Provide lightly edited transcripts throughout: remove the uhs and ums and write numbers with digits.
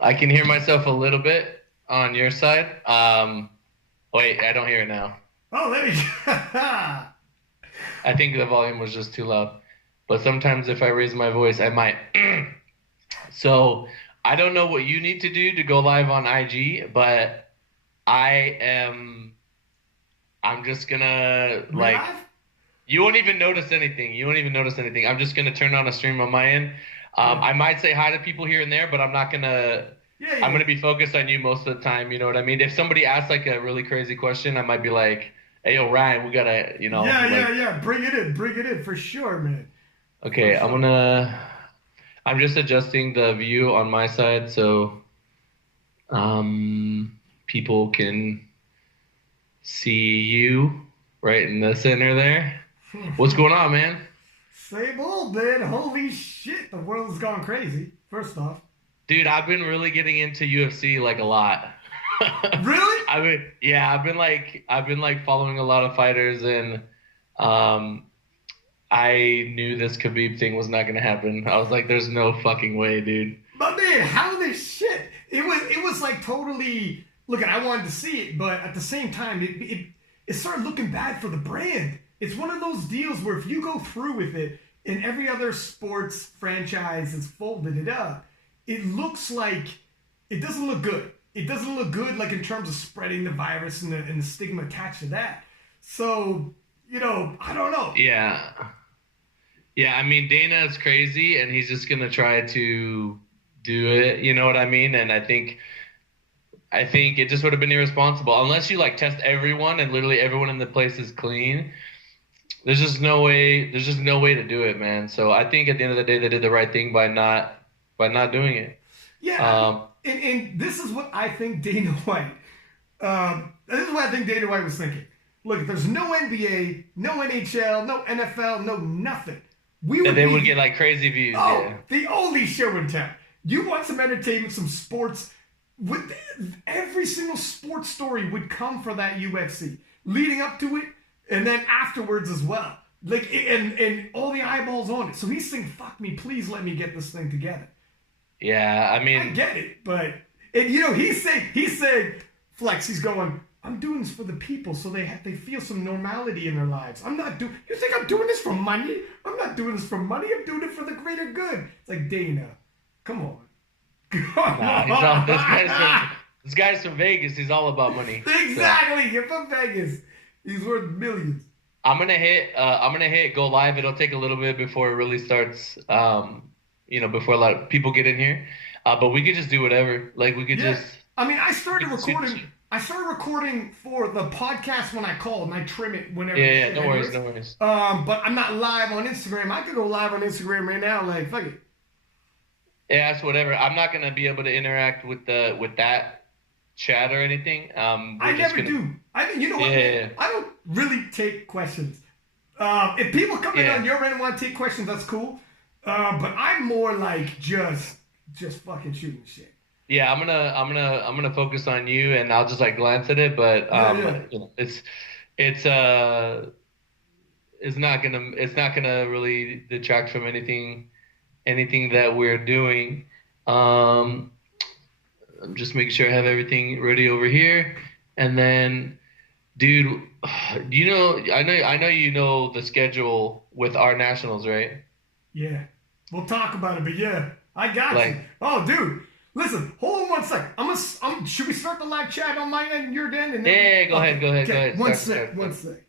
I can hear myself a little bit on your side. Wait, I don't hear it now. Oh, there you go. I think the volume was just too loud. But sometimes if I raise my voice, I might. So I don't know what you need to do to go live on IG, but I am. I'm just gonna We like. live? You won't even notice anything. You won't even notice anything. I'm just gonna turn on a stream on my end. Yeah. I might say hi to people here and there, but I'm not gonna. Yeah, I'm yeah. gonna be focused on you most of the time. You know what I mean? If somebody asks like a really crazy question, I might be like, "Hey, yo, Ryan, we gotta, Yeah, like, yeah, yeah. Bring it in. Bring it in for sure, man. For okay, sure. I'm just adjusting the view on my side so people can see you right in the center there. What's going on, man? Same old, man. Holy shit. The world's gone crazy, first off. Dude, I've been really getting into UFC like a lot. Really? I've been like following a lot of fighters and um I knew this Khabib thing was not gonna happen. I was like, there's no fucking way, dude. But man, how this shit? It was like totally. Look, I wanted to see it, but at the same time, it started looking bad for the brand. It's one of those deals where if you go through with it, and every other sports franchise has folded it up, it looks like it doesn't look good. It doesn't look good, like in terms of spreading the virus and the stigma attached to that. So I don't know. Yeah. Yeah, I mean Dana is crazy and he's just gonna try to do it, you know what I mean? And I think it just would have been irresponsible unless you like test everyone and literally everyone in the place is clean. There's just no way to do it, man. So I think at the end of the day they did the right thing by not doing it. Yeah, I mean, Um and this is what I think Dana White. This is what I think Dana White was thinking. Look, if there's no NBA, no NHL, no NFL, no nothing, we and would they would get be like crazy views, oh yeah. the only show in town. You want some entertainment, some sports? With every single sports story would come for that UFC leading up to it, and then afterwards as well. Like and all the eyeballs on it. So he's saying, "Fuck me, please let me get this thing together." Yeah, I I mean, get it, but and he's saying Flex. He's going. I'm doing this for the people, so they feel some normality in their lives. I'm not doing. You think I'm doing this for money? I'm not doing this for money. I'm doing it for the greater good. It's like Dana, come on, come nah, he's all this guy's from on. this guy's from Vegas. He's all about money. So Exactly. You're from Vegas. He's worth millions. I'm gonna hit go live. It'll take a little bit before it really starts. Before a lot of people get in here. But we could just do whatever. Like we could Yeah. just I mean, I we started could shoot the recording. shit. I started recording for the podcast when I called, and I trim it whenever Yeah, the yeah, shit no worries, enters. no worries. But I'm not live on Instagram. I could go live on Instagram right now. Like, fuck it. Yeah, it's whatever. I'm not gonna be able to interact with that chat or anything. I We're just never gonna do. You know yeah, what, yeah, man? yeah. I don't really take questions. If people come in Yeah. on your end and want to take questions, that's cool. But I'm more like just fucking shooting shit. Yeah, I'm gonna focus on you and I'll just like glance at it, but Yeah, yeah. it's it's not gonna really detract from anything that we're doing. Um, I'm just making sure I have everything ready over here. And then, dude, I know you know the schedule with our nationals, right? Yeah. We'll talk about it, but yeah, I got you. Like, Oh, dude. Listen, hold on one second. Should we start the live chat on my end and your end? And then yeah, go ahead, okay, go ahead, go okay. ahead. One Start, sec, start, one start. sec.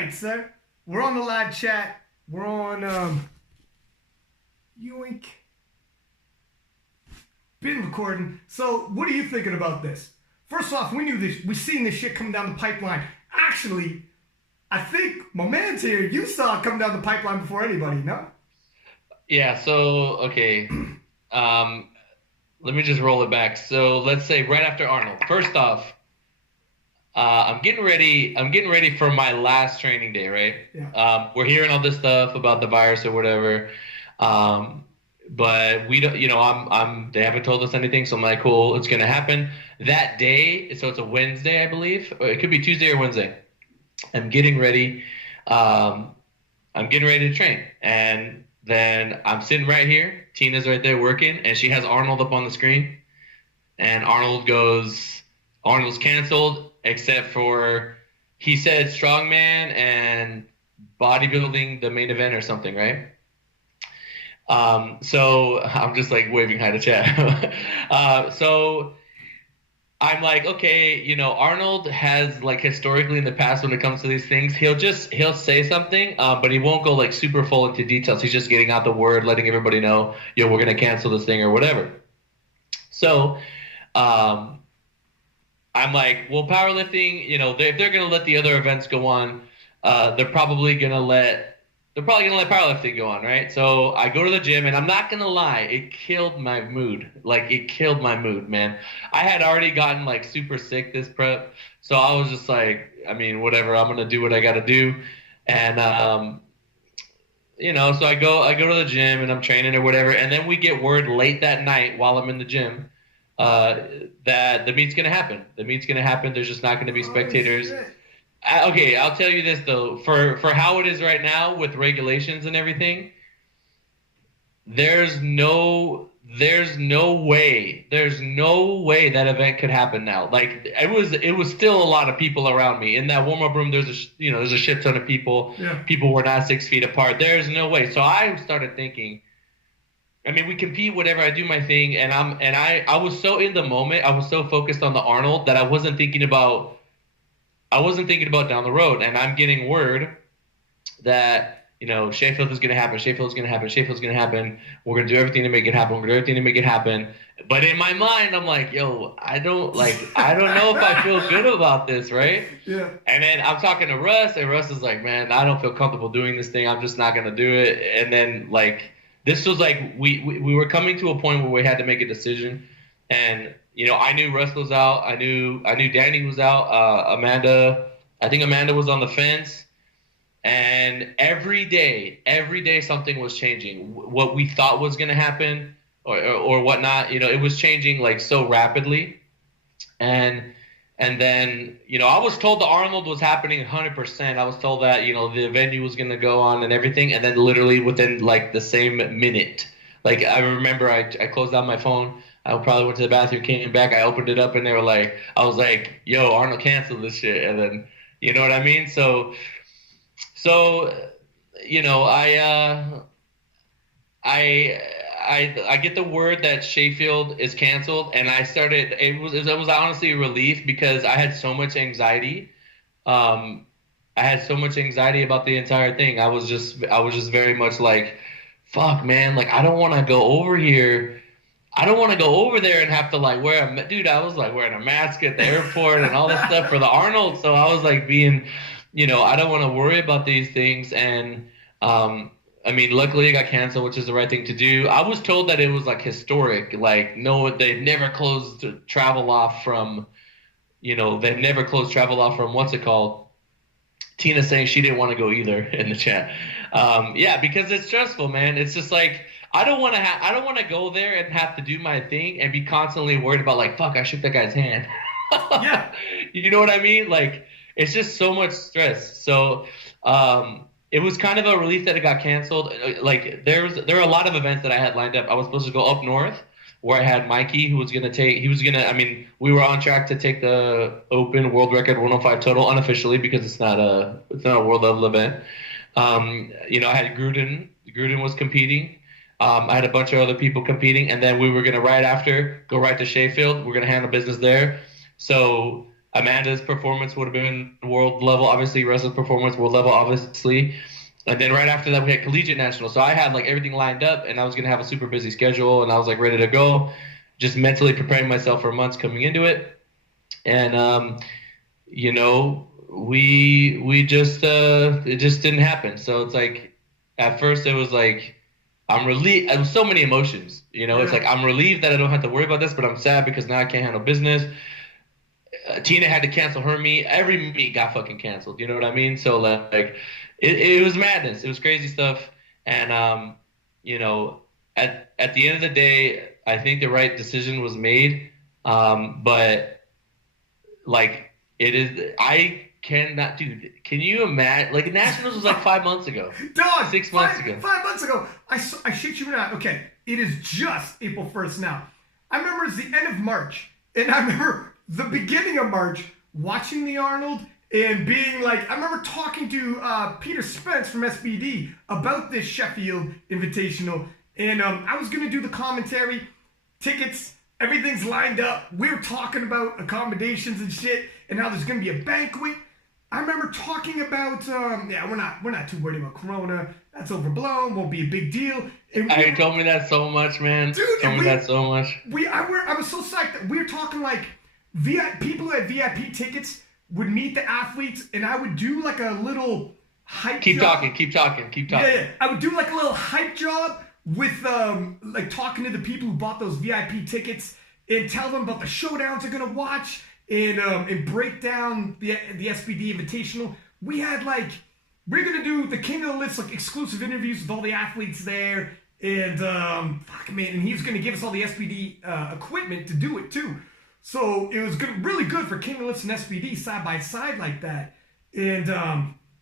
right, sir. We're on the live chat. We're on Yoink. Been recording. So, what are you thinking about this? First off, we knew this. We seen this shit come down the pipeline. Actually, I think my man's here. You saw it come down the pipeline before anybody, no? Yeah. So, okay. Let me just roll it back. So let's say right after Arnold. First off, I'm getting ready for my last training day, right? Yeah. We're hearing all this stuff about the virus or whatever, but we don't. They haven't told us anything, so I'm like, cool, it's gonna happen that day. So it's a Wednesday, I believe, or it could be Tuesday or Wednesday. I'm getting ready. I'm getting ready to train, and then I'm sitting right here. Tina's right there working, and she has Arnold up on the screen. And Arnold's canceled, except for he said strongman and bodybuilding, the main event or something, right? So I'm just like waving hi to chat. So I'm like, okay, Arnold has like historically in the past when it comes to these things, he'll say something, but he won't go like super full into details. He's just getting out the word, letting everybody know, we're going to cancel this thing or whatever. So, I'm like, well, powerlifting, if they're going to let the other events go on, they're probably going to let powerlifting go on, right? So I go to the gym, and I'm not gonna lie, it killed my mood. Like, it killed my mood, man. I had already gotten like super sick this prep, so I was just like, I mean, whatever, I'm gonna do what I gotta do. And so I go to the gym and I'm training or whatever, and then we get word late that night while I'm in the gym that the meet's gonna happen. The meet's gonna happen. There's just not gonna be spectators. Okay, I'll tell you this though, for how it is right now with regulations and everything, there's no way that event could happen now. Like, it was still a lot of people around me in that warm-up room. There's a shit ton of people. Yeah. People were not 6 feet apart. There's no way. So I started thinking, I mean, we compete, whatever, I do my thing, and I was so in the moment, I was so focused on the Arnold that I wasn't thinking about down the road. And I'm getting word that, Sheffield is going to happen. Sheffield's going to happen. We're going to do everything to make it happen. But in my mind, I'm like, yo, I don't know if I feel good about this, right? Yeah. And then I'm talking to Russ, and Russ is like, man, I don't feel comfortable doing this thing. I'm just not going to do it. And then, like, this was like, we were coming to a point where we had to make a decision. And, I knew Russ was out. I knew Danny was out. I think Amanda was on the fence. And every day something was changing. What we thought was going to happen or whatnot, it was changing like so rapidly. And then, I was told the Arnold was happening 100%. I was told that, the venue was going to go on and everything. And then literally within like the same minute, like I remember I closed out my phone. I probably went to the bathroom, came back, I opened it up, and they were like, I was like, yo, Arnold canceled this shit. And then, you know what I mean? So I get the word that Sheffield is canceled, and it was honestly a relief because I had so much anxiety. I had so much anxiety about the entire thing. I was just very much like, fuck, man, like, I don't want to go over here. I don't want to go over there and have to like I was like wearing a mask at the airport and all this stuff for the Arnold. So I was like being, I don't want to worry about these things. And, I mean, luckily it got canceled, which is the right thing to do. I was told that it was like historic, like, no, they've never closed travel off from, what's it called? Tina saying she didn't want to go either in the chat. Yeah, because it's stressful, man. It's just like, I don't want to go there and have to do my thing and be constantly worried about like, fuck, I shook that guy's hand. Yeah. You know what I mean? Like, it's just so much stress. So, it was kind of a relief that it got canceled. Like, there are a lot of events that I had lined up. I was supposed to go up north where I had Mikey, we were on track to take the open world record 105 total unofficially because it's not a world level event. I had Gruden was competing. I had a bunch of other people competing, and then we were going to go right to Sheffield. We're going to handle business there. So Amanda's performance would have been world level, obviously. Russell's performance, world level, obviously. And then right after that, we had collegiate national. So I had like everything lined up, and I was gonna have a super busy schedule, and I was like ready to go, just mentally preparing myself for months coming into it. And you know, we just it just didn't happen. So it's like at first it was like I'm relieved. It was so many emotions. You know, it's like I'm relieved that I don't have to worry about this, but I'm sad because now I can't handle business. Tina had to cancel her meet. Every meet got fucking canceled. You know what I mean? So like, it was madness. It was crazy stuff. And you know, at the end of the day, I think the right decision was made. But like, it is. I cannot, dude. Can you imagine? Like, Nationals was like 5 months ago. Dog, 6 months ago. 5 months ago. I shit you not. Okay, it is just April 1st now. I remember it's the end of March, and I remember the beginning of March watching the Arnold and being like, I remember talking to Peter Spence from SBD about this Sheffield Invitational, and I was going to do the commentary, tickets, everything's lined up. We were talking about accommodations and shit, and how there's going to be a banquet. I remember talking about, we're not too worried about Corona. That's overblown. Won't be a big deal. And I told me that so much, man. Dude, told me that so much. I was so psyched that we were talking like people who had VIP tickets would meet the athletes, and I would do like a little hype job. Keep talking. Yeah. I would do like a little hype job with like talking to the people who bought those VIP tickets and tell them about the showdowns they're gonna watch and break down the SBD Invitational. We had like, we're gonna do the King of the List, like exclusive interviews with all the athletes there, and fuck man, and he's gonna give us all the SBD equipment to do it too. So it was good, really good for King of the List and SBD side by side like that, and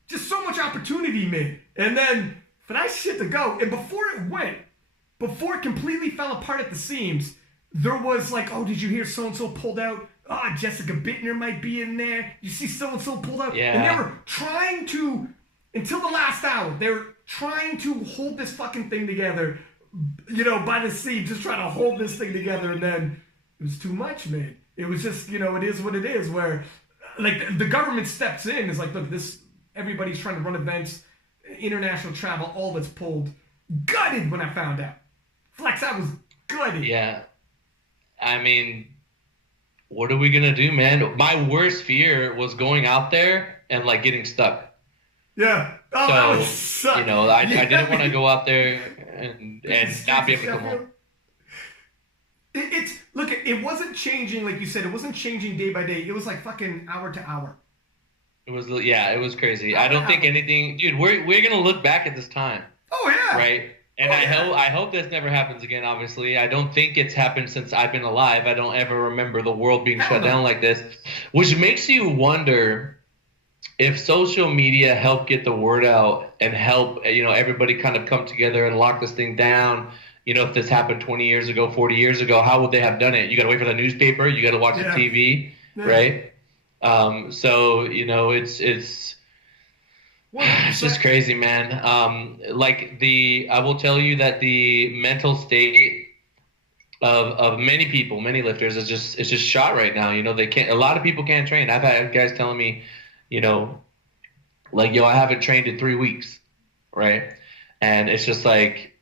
just so much opportunity, man. And then for that shit to go, and before it completely fell apart at the seams, there was like, oh, did you hear so and so pulled out? Ah, oh, Jessica Bittner might be in there. You see so and so pulled out, yeah. And they were trying to, until the last hour, they were trying to hold this fucking thing together, you know, by the seams, just trying to hold this thing together, and then it was too much, man. It was just, you know, it is what it is, where like the government steps in. It's like, look, this, everybody's trying to run events, international travel, all that's pulled. Gutted when I found out. Flex, I was gutted. Yeah. I mean, what are we going to do, man? My worst fear was going out there and like getting stuck. Yeah. Oh, so, that would suck. You know, I didn't want to go out there and not be able to come home. Look, it wasn't changing, like you said, it wasn't changing day by day. It was like fucking hour to hour. It was crazy. I don't think anything, dude, we're going to look back at this time. Oh, yeah. Right? And I hope this never happens again, obviously. I don't think it's happened since I've been alive. I don't ever remember the world being shut down like this, which makes you wonder if social media helped get the word out and help, you know, everybody kind of come together and lock this thing down. You know, if this happened 20 years ago, 40 years ago, how would they have done it? You got to wait for the newspaper. You got to watch the TV, right? So, you know, it's just crazy, man. I will tell you that the mental state of many people, many lifters it's just shot right now. You know, a lot of people can't train. I've had guys telling me, you know, like, yo, I haven't trained in 3 weeks, right? And it's just like,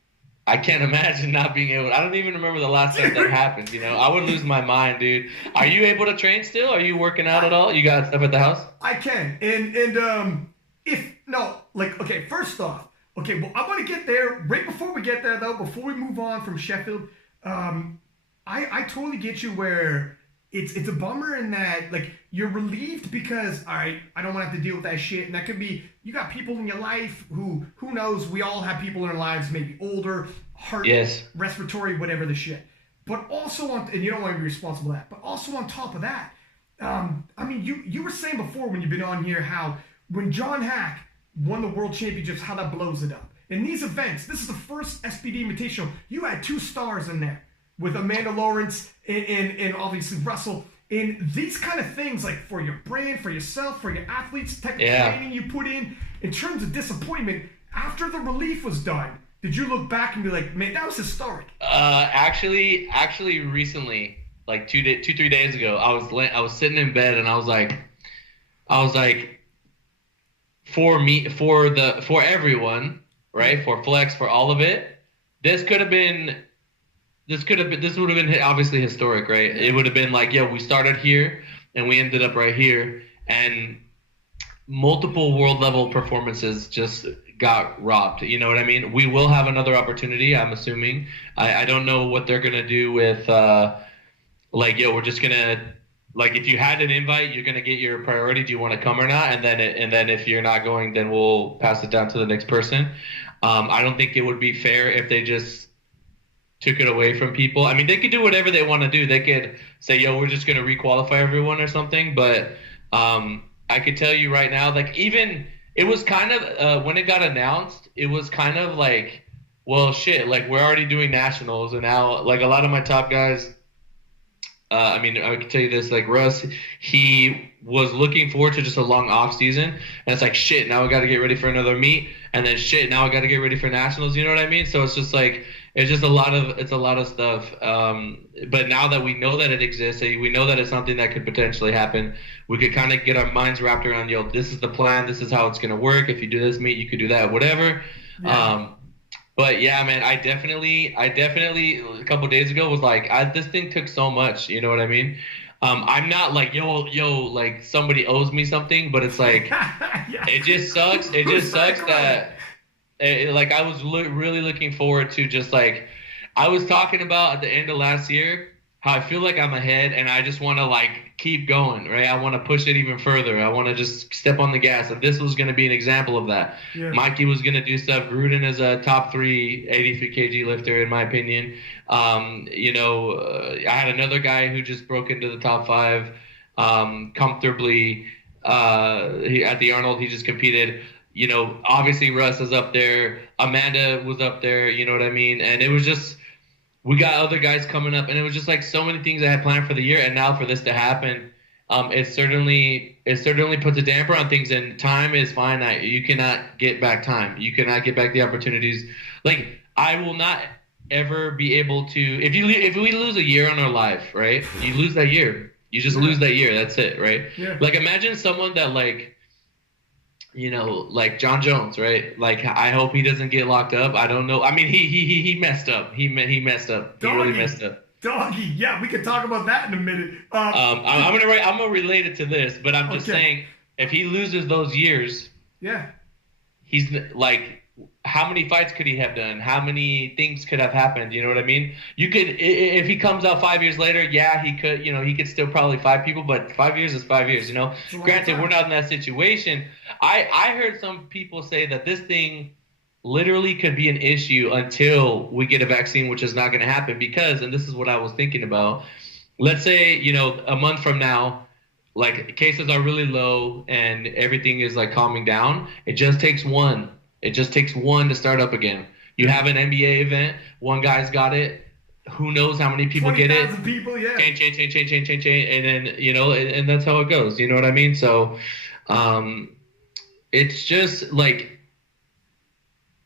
I can't imagine not being able. I don't even remember the last time that happened. You know, I would lose my mind, dude. Are you able to train still? Are you working out at all? You got stuff at the house? I can, okay. First off, okay. Well, I want to get there. Right before we get there, though, before we move on from Sheffield, I totally get you where it's a bummer in that, like, you're relieved because, all right, I don't want to have to deal with that shit. And that could be, you got people in your life who knows, we all have people in our lives, maybe older, heart, respiratory, whatever the shit. But also and you don't want to be responsible for that, but also on top of that, I mean, you were saying before when you've been on here how when John Hack won the World Championships, how that blows it up. In these events, this is the first SBD Invitational. You had 2 stars in there with Amanda Lawrence and obviously Russell. And these kind of things, like for your brand, for yourself, for your athletes, type of training you put in terms of disappointment, after the relief was done, did you look back and be like, man, that was historic? Actually, recently, like 3 days ago. I was sitting in bed and I was like, for everyone, right? For Flex, for all of it, this would have been obviously historic, right? It would have been like, yeah, we started here and we ended up right here, and multiple world level performances just got robbed. You know what I mean? We will have another opportunity, I'm assuming. I don't know what they're gonna do with like, yo, we're just gonna, like, if you had an invite, you're gonna get your priority. Do you want to come or not? And then if you're not going, then we'll pass it down to the next person. I don't think it would be fair if they just took it away from people. I mean, they could do whatever they want to do. They could say, yo, we're just gonna requalify everyone or something. But I could tell you right now, like, even it was kind of when it got announced, it was kind of like, well, shit, like, we're already doing nationals, and now, like, a lot of my top guys. I mean, I can tell you this, like Russ, he was looking forward to just a long off season, and it's like, shit, now I got to get ready for another meet, and then shit, now I got to get ready for nationals. You know what I mean? So it's just like, it's a lot of stuff. But now that we know that it exists, we know that it's something that could potentially happen, we could kind of get our minds wrapped around, yo, this is the plan, this is how it's gonna work. If you do this meet, you could do that, whatever. Yeah. But yeah, man, I definitely a couple of days ago was like, this thing took so much, you know what I mean? I'm not like, yo, like somebody owes me something, but it's like, yeah. It just sucks. It just sucks that, like, I was really looking forward to just like, I was talking about at the end of last year, how I feel like I'm ahead and I just want to like keep going, right? I want to push it even further. I want to just step on the gas. And this was going to be an example of that. Yeah. Mikey was going to do stuff. Gruden is a top 3 83 kg lifter, in my opinion. You know, I had another guy who just broke into the top 5 comfortably. At the Arnold, he just competed. You know, obviously Russ is up there. Amanda was up there. You know what I mean? And it was just, we got other guys coming up, and it was just like so many things I had planned for the year, and now for this to happen, it certainly puts a damper on things. And time is finite. You cannot get back time. You cannot get back the opportunities. Like, I will not ever be able to. If we lose a year on our life, right? You lose that year. You just lose that year. That's it, right? Yeah. Like, imagine someone that, like, you know, like John Jones, right? Like, I hope he doesn't get locked up. I don't know. I mean, he messed up. He messed up. He really messed up. Doggy, yeah, we can talk about that in a minute. I'm gonna relate it to this, but I'm just saying, if he loses those years, yeah, he's like, how many fights could he have done? How many things could have happened? You know what I mean? You could, if he comes out 5 years later, yeah, he could, you know, he could still probably fight people, but 5 years is 5 years, you know? Granted, we're not in that situation. I heard some people say that this thing literally could be an issue until we get a vaccine, which is not going to happen because, and this is what I was thinking about, let's say, you know, a month from now, like, cases are really low and everything is like calming down. It just takes one. It just takes one to start up again. You have an NBA event, one guy's got it. Who knows how many people get it? 20,000 people, yeah. Change, and then, you know, and that's how it goes. You know what I mean? So, it's just like,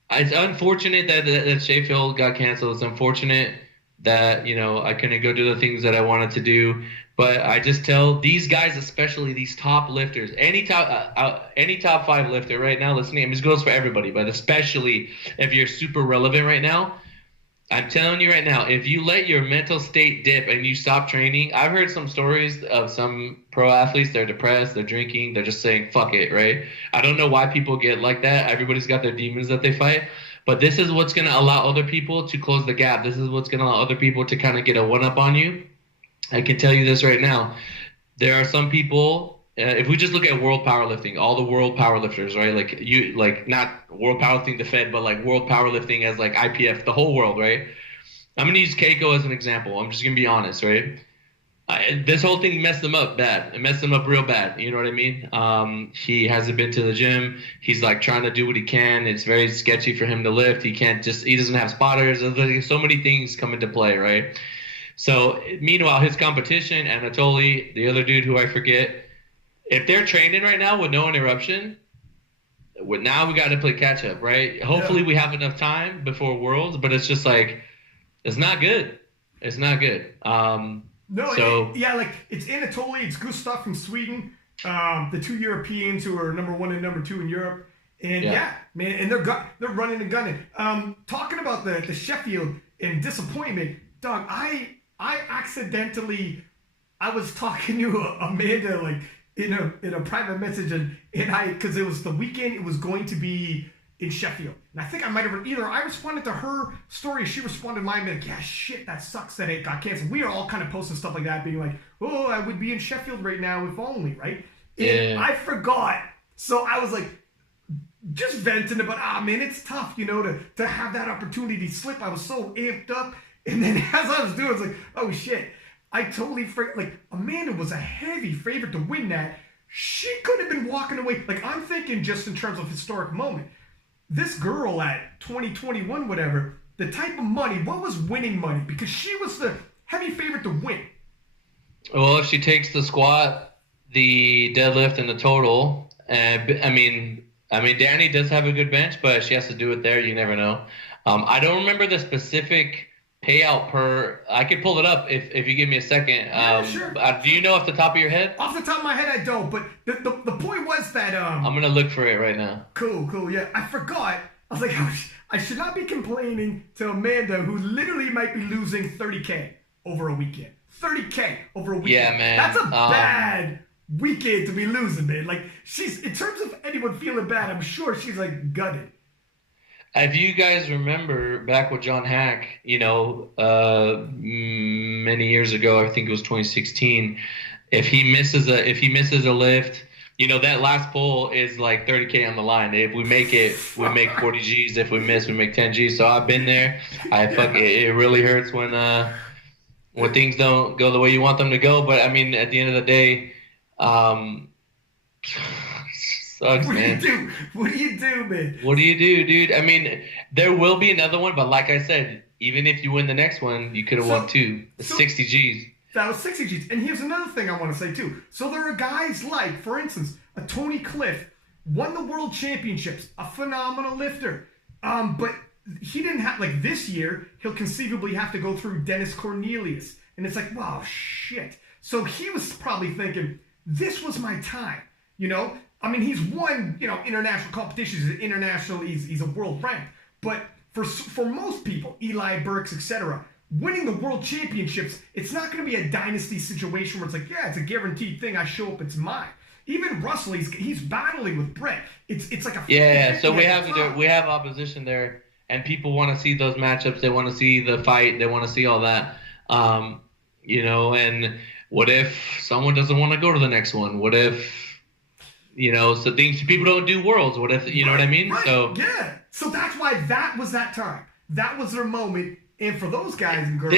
it's unfortunate that Sheffield got canceled. It's unfortunate that, you know, I couldn't go do the things that I wanted to do. But I just tell these guys, especially these top lifters, any top 5 lifter right now listening, I mean, this goes for everybody, but especially if you're super relevant right now, I'm telling you right now, if you let your mental state dip and you stop training, I've heard some stories of some pro athletes, they're depressed, they're drinking, they're just saying, fuck it, right? I don't know why people get like that. Everybody's got their demons that they fight. But this is what's going to allow other people to close the gap. This is what's going to allow other people to kind of get a one-up on you. I can tell you this right now. There are some people, if we just look at world powerlifting, all the world powerlifters, right? Like not world powerlifting the Fed, but like world powerlifting as like IPF, the whole world, right? I'm going to use Keiko as an example. I'm just going to be honest, right? This whole thing messed him up bad. It messed him up real bad. You know what I mean? He hasn't been to the gym. He's like trying to do what he can. It's very sketchy for him to lift. He doesn't have spotters. There's so many things come into play, right? So meanwhile, his competition, Anatoly, the other dude who I forget, if they're training right now with no interruption, now we got to play catch up, right? Hopefully we have enough time before Worlds, but it's just like, it's not good. It's not good. No, So like it's Anatoly, it's Gustav from Sweden, the two Europeans who are number 1 and number 2 in Europe, and man, and they're running and gunning. Talking about the Sheffield and disappointment, dog. I accidentally, I was talking to Amanda like in a private message, and because it was the weekend, it was going to be in Sheffield. And I think I might have either I responded to her story, she responded to mine, like, yeah, shit, that sucks that it got canceled. We are all kind of posting stuff like that, being like, oh, I would be in Sheffield right now if only, right? And I forgot. So I was like, just venting about, man, it's tough, to have that opportunity slip. I was so amped up. And then as I was doing, I was like, oh, shit. I totally forgot. Like, Amanda was a heavy favorite to win that. She could have been walking away. Like, I'm thinking just in terms of historic moment. This girl at 2021, whatever, the type of money, what was winning money? Because she was the heavy favorite to win. Well, if she takes the squat, the deadlift, and the total, I mean, Danny does have a good bench, but she has to do it there. You never know. I don't remember the specific payout per. I could pull it up if you give me a second. Yeah, sure. Do you know off the top of your head? Off the top of my head, I don't. But the point was that I'm gonna look for it right now. Cool. Yeah, I forgot. I was like, I should not be complaining to Amanda, who literally might be losing $30K over a weekend. $30K over a weekend. Yeah, man. That's a bad weekend to be losing, man. Like, she's, in terms of anyone feeling bad, I'm sure she's like gutted. If you guys remember back with John Hack, many years ago, I think it was 2016, if he misses a lift, that last pull is like 30K on the line. If we make it, we make 40 G's. If we miss, we make 10 G's. So I've been there. It really hurts when things don't go the way you want them to go. But I mean, at the end of the day, sucks, man. What do you do, man? What do you do, dude? I mean, there will be another one, but like I said, even if you win the next one, you could have won 60 G's. That was 60 G's. And here's another thing I want to say, too. So there are guys like, for instance, a Tony Cliff, won the world championships, a phenomenal lifter. But he didn't have, like, this year, he'll conceivably have to go through Dennis Cornelius. And it's like, wow, shit. So he was probably thinking, this was my time, I mean, he's won, international competitions. He's a world rank. But for most people, Eli Burks, etc., winning the world championships, it's not going to be a dynasty situation where it's like, yeah, it's a guaranteed thing. I show up, it's mine. Even Russell, he's battling with Brett. It's like a So we have opposition there, and people want to see those matchups. They want to see the fight. They want to see all that. And what if someone doesn't want to go to the next one? What if? So things people don't do worlds. What if what I mean? Right. So yeah. So that's why that was that time. That was their moment. And for those guys and girls,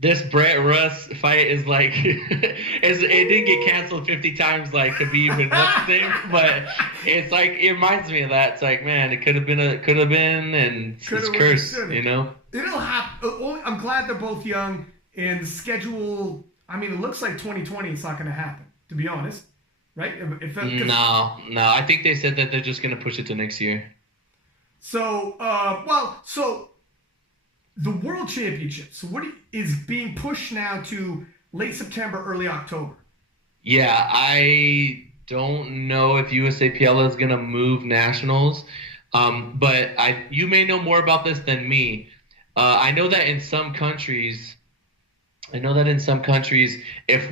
this Brett Russ fight is like it didn't get canceled 50 times like Khabib and what's his name, but it's like it reminds me of that. It's like, man, it could have been, and it's cursed. It'll happen. I'm glad they're both young, and the schedule. I mean, it looks like 2020. It's not going to happen, to be honest. Right? No. I think they said that they're just going to push it to next year. So, so the World Championships, is being pushed now to late September, early October. Yeah, I don't know if USAPL is going to move nationals, but you may know more about this than me. I know that in some countries, if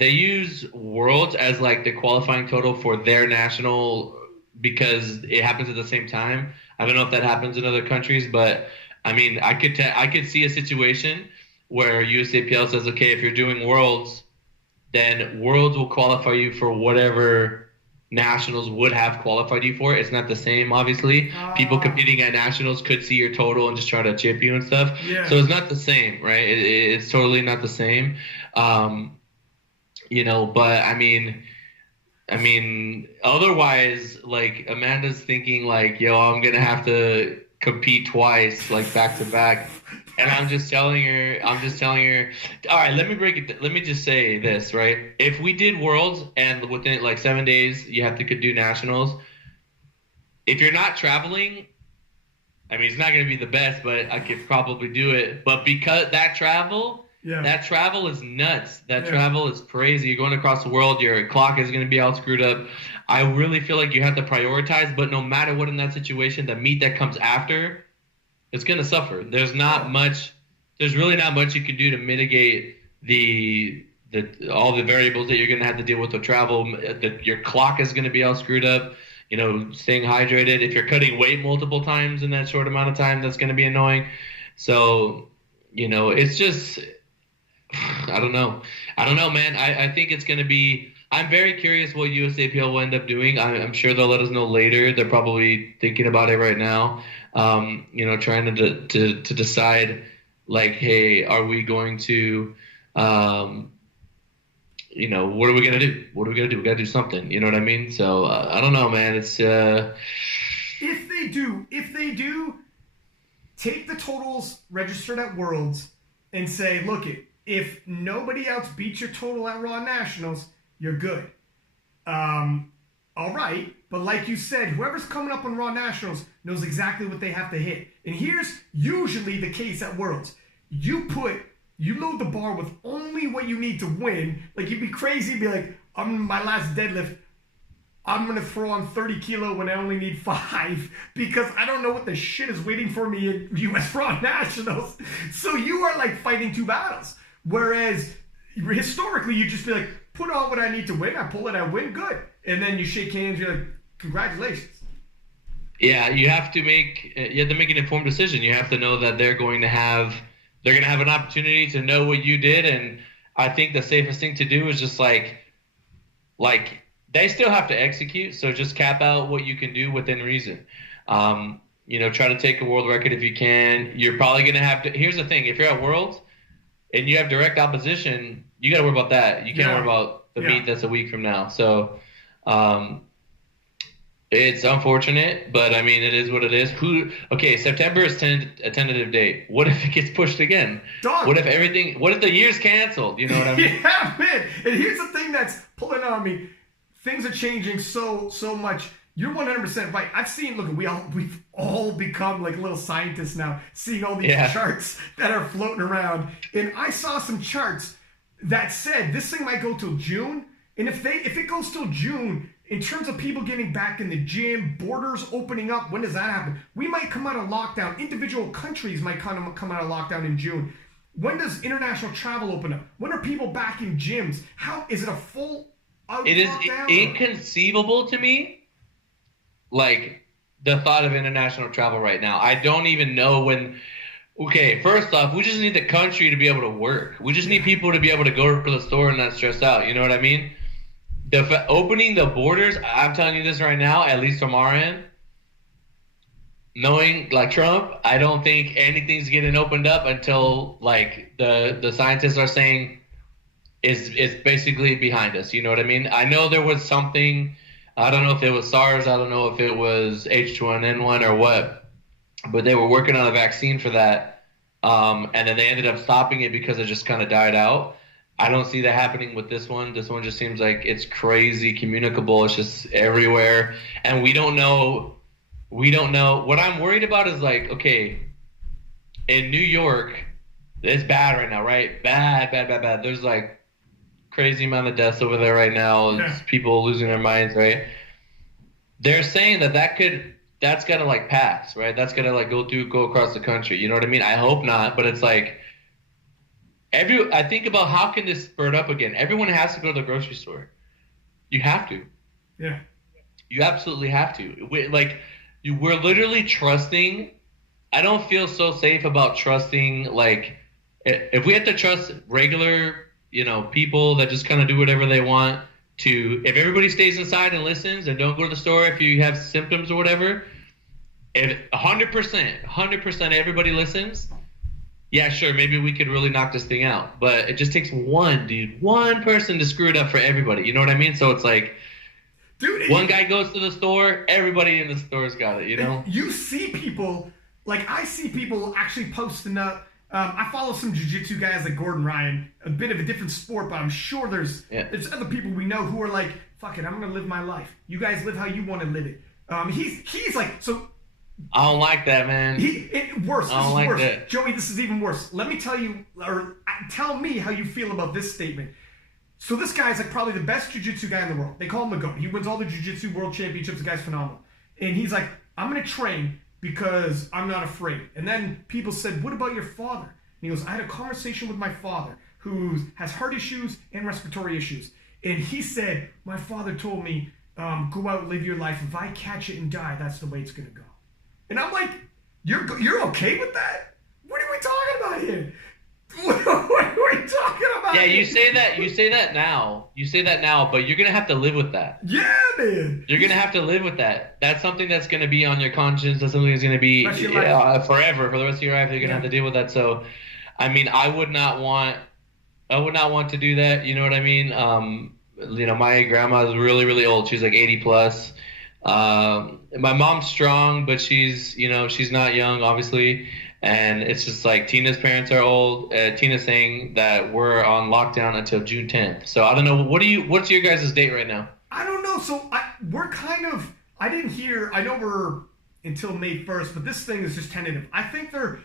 they use worlds as like the qualifying total for their national because it happens at the same time. I don't know if that happens in other countries, but I mean, I could see a situation where USAPL says, okay, if you're doing worlds, then worlds will qualify you for whatever nationals would have qualified you for. It's not the same, obviously. People competing at nationals could see your total and just try to chip you and stuff. Yeah. So it's not the same, right? It's totally not the same. But I mean, otherwise, like Amanda's thinking like, yo, I'm going to have to compete twice, like back to back. And I'm just telling her, all right, let me just say this, right? If we did worlds and within like 7 days, you have to do nationals. If you're not traveling, I mean, it's not going to be the best, but I could probably do it. But because that travel is nuts. That travel is crazy. You're going across the world. Your clock is going to be all screwed up. I really feel like you have to prioritize, but no matter what in that situation, the meat that comes after, it's going to suffer. There's really not much you can do to mitigate all the variables that you're going to have to deal with travel. Your clock is going to be all screwed up. Staying hydrated. If you're cutting weight multiple times in that short amount of time, that's going to be annoying. So, it's just, I don't know, man. I think it's going to be, I'm very curious what USAPL will end up doing. I'm sure they'll let us know later. They're probably thinking about it right now. Trying to decide, like, hey, are we going to, what are we going to do? What are we going to do? We got to do something. You know what I mean? So, I don't know, man. It's, if they do, take the totals registered at Worlds and say, look, if nobody else beats your total at Raw Nationals, you're good. All right. But like you said, whoever's coming up on Raw Nationals knows exactly what they have to hit. And here's usually the case at Worlds. You load the bar with only what you need to win. Like, you'd be crazy to be like, my last deadlift, I'm going to throw on 30 kilo when I only need 5 because I don't know what the shit is waiting for me at US Raw Nationals. So you are like fighting two battles. Whereas historically, you just be like, put on what I need to win. I pull it, I win, good. And then you shake hands, you're like, congratulations. Yeah, you have to make an informed decision. You have to know that they're going to have an opportunity to know what you did. And I think the safest thing to do is just like they still have to execute. So just cap out what you can do within reason. Try to take a world record if you can. You're probably going to have to, here's the thing. If you're at Worlds and you have direct opposition, you got to worry about that. You can't worry about the meet that's a week from now. So, it's unfortunate, but I mean, it is what it is. September is a tentative date. What if it gets pushed again? Dog. What if the year's canceled? You know what I mean? Yeah, man. And here's the thing that's pulling on me. Things are changing so much. You're 100% right. I've seen, we've all become like little scientists now, seeing all these charts that are floating around. And I saw some charts that said this thing might go till June. And if it goes till June, in terms of people getting back in the gym, borders opening up, when does that happen? We might come out of lockdown. Individual countries might come out of lockdown in June. When does international travel open up? When are people back in gyms? How is it a full out It is lockdown? inconceivable to me, like, the thought of international travel right now. I don't even know when. Okay, first off, we just need the country to be able to work. We just need people to be able to go to the store and not stress out. You know what I mean? Opening the borders, I'm telling you this right now, at least from our end, knowing like Trump, I don't think anything's getting opened up until like the scientists are saying it's basically behind us. You know what I mean? I know there was something, I don't know if it was SARS, I don't know if it was H1N1 or what, but they were working on a vaccine for that, and then they ended up stopping it because it just kind of died out. I don't see that happening with this one. This one just seems like it's crazy communicable. It's just everywhere. And we don't know. What I'm worried about is like, okay, in New York, it's bad right now, right? Bad. There's like crazy amount of deaths over there right now. It's people losing their minds, right? They're saying that's got to like pass, right? That's got to like go across the country. You know what I mean? I hope not, but it's like, I think about how can this spurt up again. Everyone has to go to the grocery store. You have to. Yeah. You absolutely have to. We're literally trusting. I don't feel so safe about trusting. Like, if we have to trust regular, people that just kind of do whatever they want if everybody stays inside and listens and don't go to the store if you have symptoms or whatever, if 100% everybody listens, yeah, sure, maybe we could really knock this thing out. But it just takes one person to screw it up for everybody. You know what I mean? So it's like, dude, one guy goes to the store, everybody in the store's got it, You see people, like I see people actually posting up. I follow some jiu-jitsu guys like Gordon Ryan, a bit of a different sport, but I'm sure there's other people we know who are like, fuck it, I'm going to live my life. You guys live how you want to live it. He's like, so I don't like that, man. Worse. I don't like that. Joey, this is even worse. Let me tell you, or tell me how you feel about this statement. So this guy's like probably the best jiu-jitsu guy in the world. They call him the GOAT. He wins all the jiu-jitsu world championships. The guy's phenomenal. And he's like, I'm going to train because I'm not afraid. And then people said, what about your father? And he goes, I had a conversation with my father who has heart issues and respiratory issues. And he said, my father told me, go out, live your life. If I catch it and die, that's the way it's going to go. And I'm like, you're okay with that? What are we talking about here? What are we talking about? Yeah, here? you say that now, but you're gonna have to live with that. Yeah, man. You're gonna have to live with that. That's something that's gonna be on your conscience. That's something that's gonna be forever, for the rest of your life. You're gonna have to deal with that. So, I mean, I would not want to do that. You know what I mean? My grandma is really, really old. She's like 80 plus. My mom's strong, but she's not young, obviously. And it's just like Tina's parents are old. Tina's saying that we're on lockdown until June 10th. So I don't know. What's your guys' date right now? I don't know. So we're kind of, I didn't hear, I know we're until May 1st, but this thing is just tentative. I think they're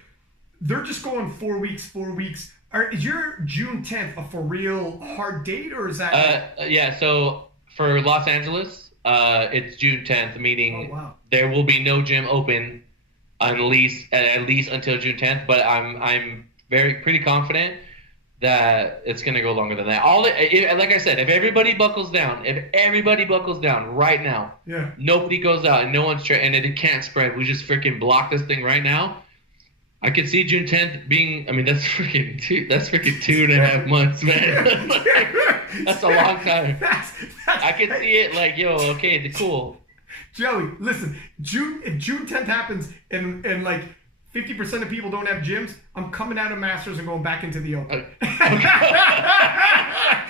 just going 4 weeks. Is your June 10th a for real hard date, or is that? Yeah. So for Los Angeles, it's June 10th, meaning there will be no gym open at least until June 10th. But I'm pretty confident that it's going to go longer than that. Like I said, if everybody buckles down right now, nobody goes out and no one's and it can't spread. We just freaking block this thing right now. I could see June 10th being. I mean, that's freaking 2.5 months, man. That's a long time. I could see it like, okay, cool. Joey, listen, if June 10th happens and like 50% of people don't have gyms, I'm coming out of Masters and going back into the Open.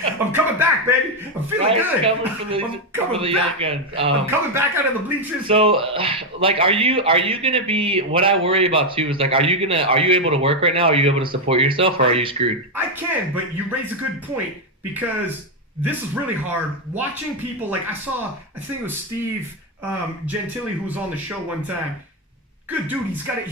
I'm coming back, baby. I'm feeling good. I'm coming back. I'm coming back out of the bleachers. So, are you gonna be? What I worry about too is are you able to work right now? Are you able to support yourself, or are you screwed? I can, but you raise a good point because this is really hard. Watching people I think it was Steve Gentili who was on the show one time. Good dude. He's got it.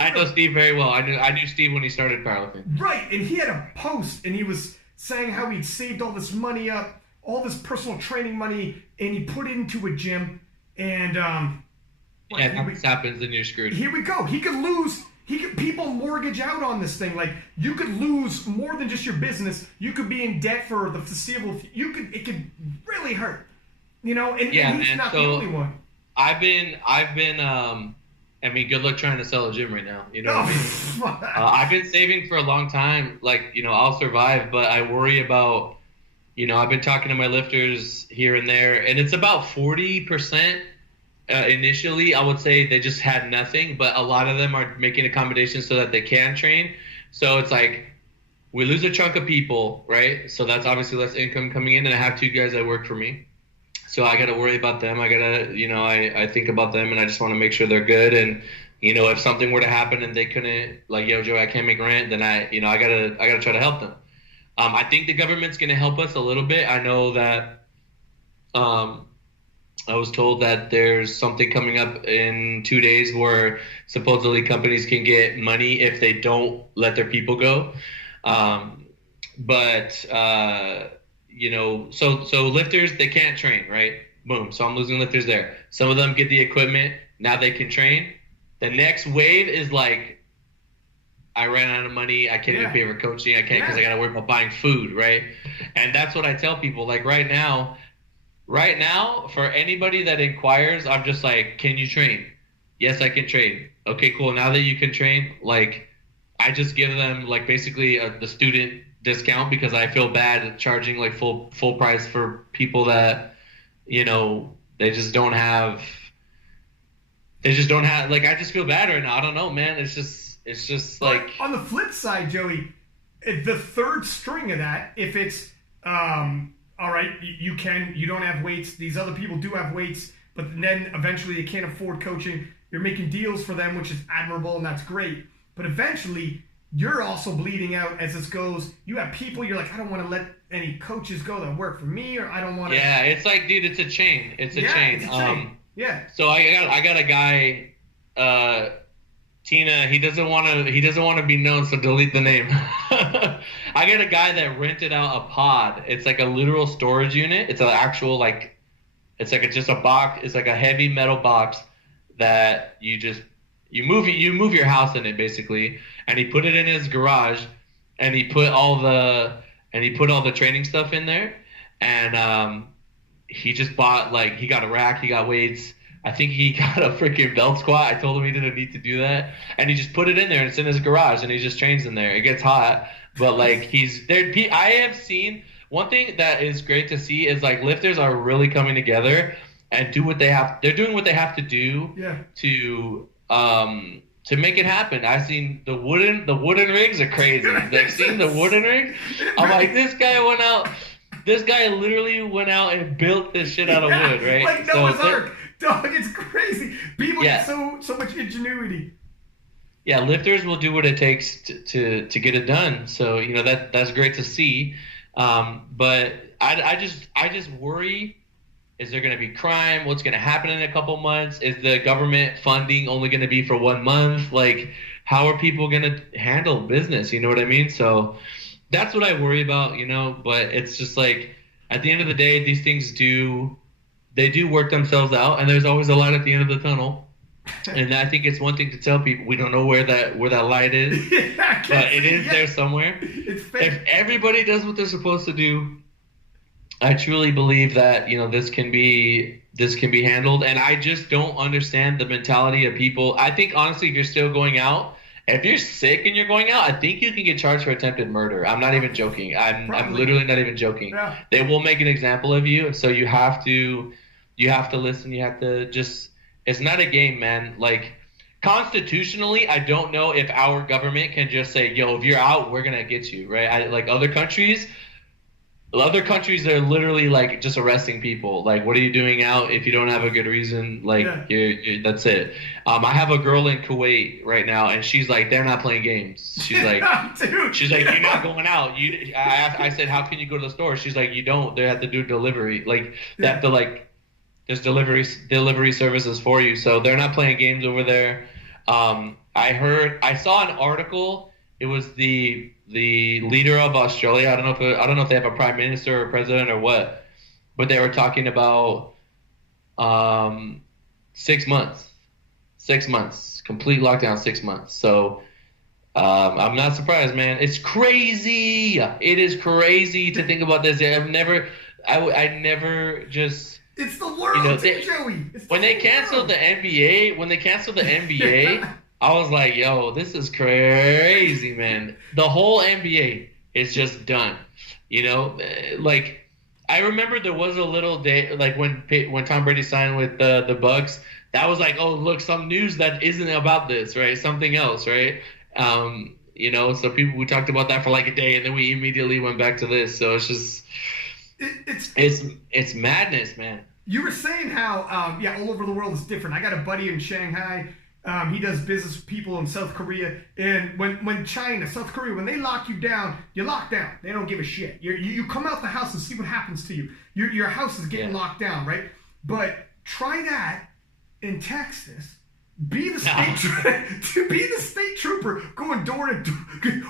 I know Steve very well. I knew Steve when he started powerlifting. Right, and he had a post, and he was saying how he'd saved all this money up, all this personal training money, and he put it into a gym. And this happens, then you're screwed. Here we go. People mortgage out on this thing. You could lose more than just your business. You could be in debt for the foreseeable. It could really hurt. And he's not the only one. I've been. I mean, good luck trying to sell a gym right now. You know what I mean? I've been saving for a long time. I'll survive, but I worry about. I've been talking to my lifters here and there, and it's about 40%. Initially, I would say they just had nothing, but a lot of them are making accommodations so that they can train. So it's we lose a chunk of people, right? So that's obviously less income coming in, and I have 2 guys that work for me. So I got to worry about them. I got to, I think about them, and I just want to make sure they're good. And, if something were to happen and they couldn't, Joe, I can't make rent, then I got to try to help them. I think the government's going to help us a little bit. I know that I was told that there's something coming up in 2 days where supposedly companies can get money if they don't let their people go. So lifters, they can't train, right? Boom. So I'm losing lifters there. Some of them get the equipment. Now they can train. The next wave is I ran out of money. I can't even pay for coaching. I can't because I got to worry about buying food, right? And that's what I tell people. Right now, for anybody that inquires, I'm just can you train? Yes, I can train. Okay, cool. Now that you can train, I just give them basically the student discount because I feel bad charging full price for people that they just don't have I just feel bad right now. I don't know, man. It's just on the flip side, Joey, the third string of that, if it's all right, you don't have weights, these other people do have weights, but then eventually they can't afford coaching, you're making deals for them, which is admirable and that's great, but eventually you're also bleeding out as this goes. You have people, you're I don't want to let any coaches go that work for me, or I don't want to. Yeah, it's dude, it's a chain. It's a chain. Yeah. So I got a guy Tina, he doesn't want to be known, so delete the name. I got a guy that rented out a pod. It's like a literal storage unit. It's an actual it's like just a box. It's like a heavy metal box that you move your house in it basically. And he put it in his garage, and he put all the training stuff in there. And he just bought he got a rack, he got weights. I think he got a freaking belt squat. I told him he didn't need to do that. And he just put it in there, and it's in his garage, and he just trains in there. It gets hot, but he's there. I have seen one thing that is great to see is lifters are really coming together and do what they have. They're doing what they have to do to make it happen. I've seen the wooden rigs are crazy. Seeing the wooden rigs, I'm like, this guy went out. This guy literally went out and built this shit out of wood, right? Like Noah's Ark. Dog, it's crazy. People get so much ingenuity. Yeah, lifters will do what it takes to get it done. So, that's great to see. But I just worry, is there going to be crime? What's going to happen in a couple months? Is the government funding only going to be for 1 month? How are people going to handle business? You know what I mean? So that's what I worry about, but it's just at the end of the day, these things do work themselves out, and there's always a light at the end of the tunnel. And I think it's one thing to tell people we don't know where that light is, but it is there somewhere. If everybody does what they're supposed to do, I truly believe that this can be handled. And I just don't understand the mentality of people. I think honestly, if you're still going out, if you're sick and you're going out, I think you can get charged for attempted murder. I'm not even joking. I'm literally not even joking. Yeah. They will make an example of you, so you have to listen. You have to just. It's not a game, man. Constitutionally, I don't know if our government can just say, "Yo, if you're out, we're gonna get you." Right? Other countries. Other countries are literally just arresting people. What are you doing out if you don't have a good reason? You're, that's it. I have a girl in Kuwait right now, and she's they're not playing games. She's Dude. She's you're not going out. I said, how can you go to the store? She's you don't. They have to do delivery. They have to there's delivery services for you. So they're not playing games over there. I saw an article. It was the leader of Australia. I don't know if they have a prime minister or president or what, but they were talking about 6 months, complete lockdown, 6 months. So I'm not surprised, man. It's crazy. It is crazy to think about this. I never just. It's the world, Joey. When they canceled the NBA, I was like, yo, this is crazy, man. The whole NBA is just done. I remember there was a little day, when Tom Brady signed with the Bucks, that was oh, look, some news that isn't about this, right? Something else, right? So we talked about that for a day, and then we immediately went back to this. So it's just, it's madness, man. You were saying how, all over the world is different. I got a buddy in Shanghai. He does business with people in South Korea. And when South Korea, when they lock you down, you lock down. They don't give a shit. You come out the house and see what happens to you. Your house is getting locked down, right? But try that in Texas. Be the state trooper going door to door.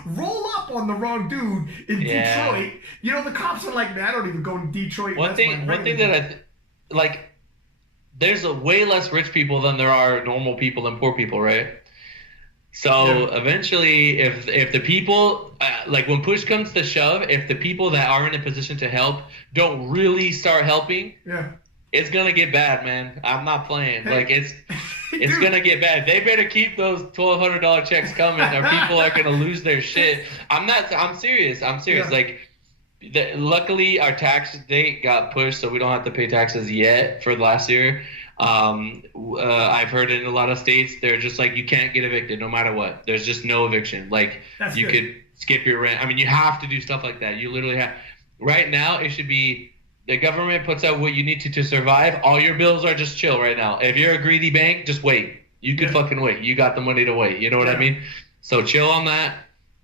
Roll up on the wrong dude in Detroit. The cops are man, I don't even go in Detroit. One thing that there's way less rich people than there are normal people and poor people, right? So eventually, if the people, when push comes to shove, if the people that are in a position to help don't really start helping, it's gonna get bad, man. I'm not playing. It's gonna get bad. They better keep those $1,200 checks coming, or people are gonna lose their shit. I'm serious. Yeah. Luckily, our tax date got pushed, so we don't have to pay taxes yet for last year. I've heard in a lot of states they're just you can't get evicted no matter what. There's just no eviction. You could skip your rent. I mean, you have to do stuff like that. You literally have. Right now, it should be. The government puts out what you need to survive. All your bills are just chill right now. If you're a greedy bank, just wait. You can fucking wait. You got the money to wait. You know what I mean? So chill on that,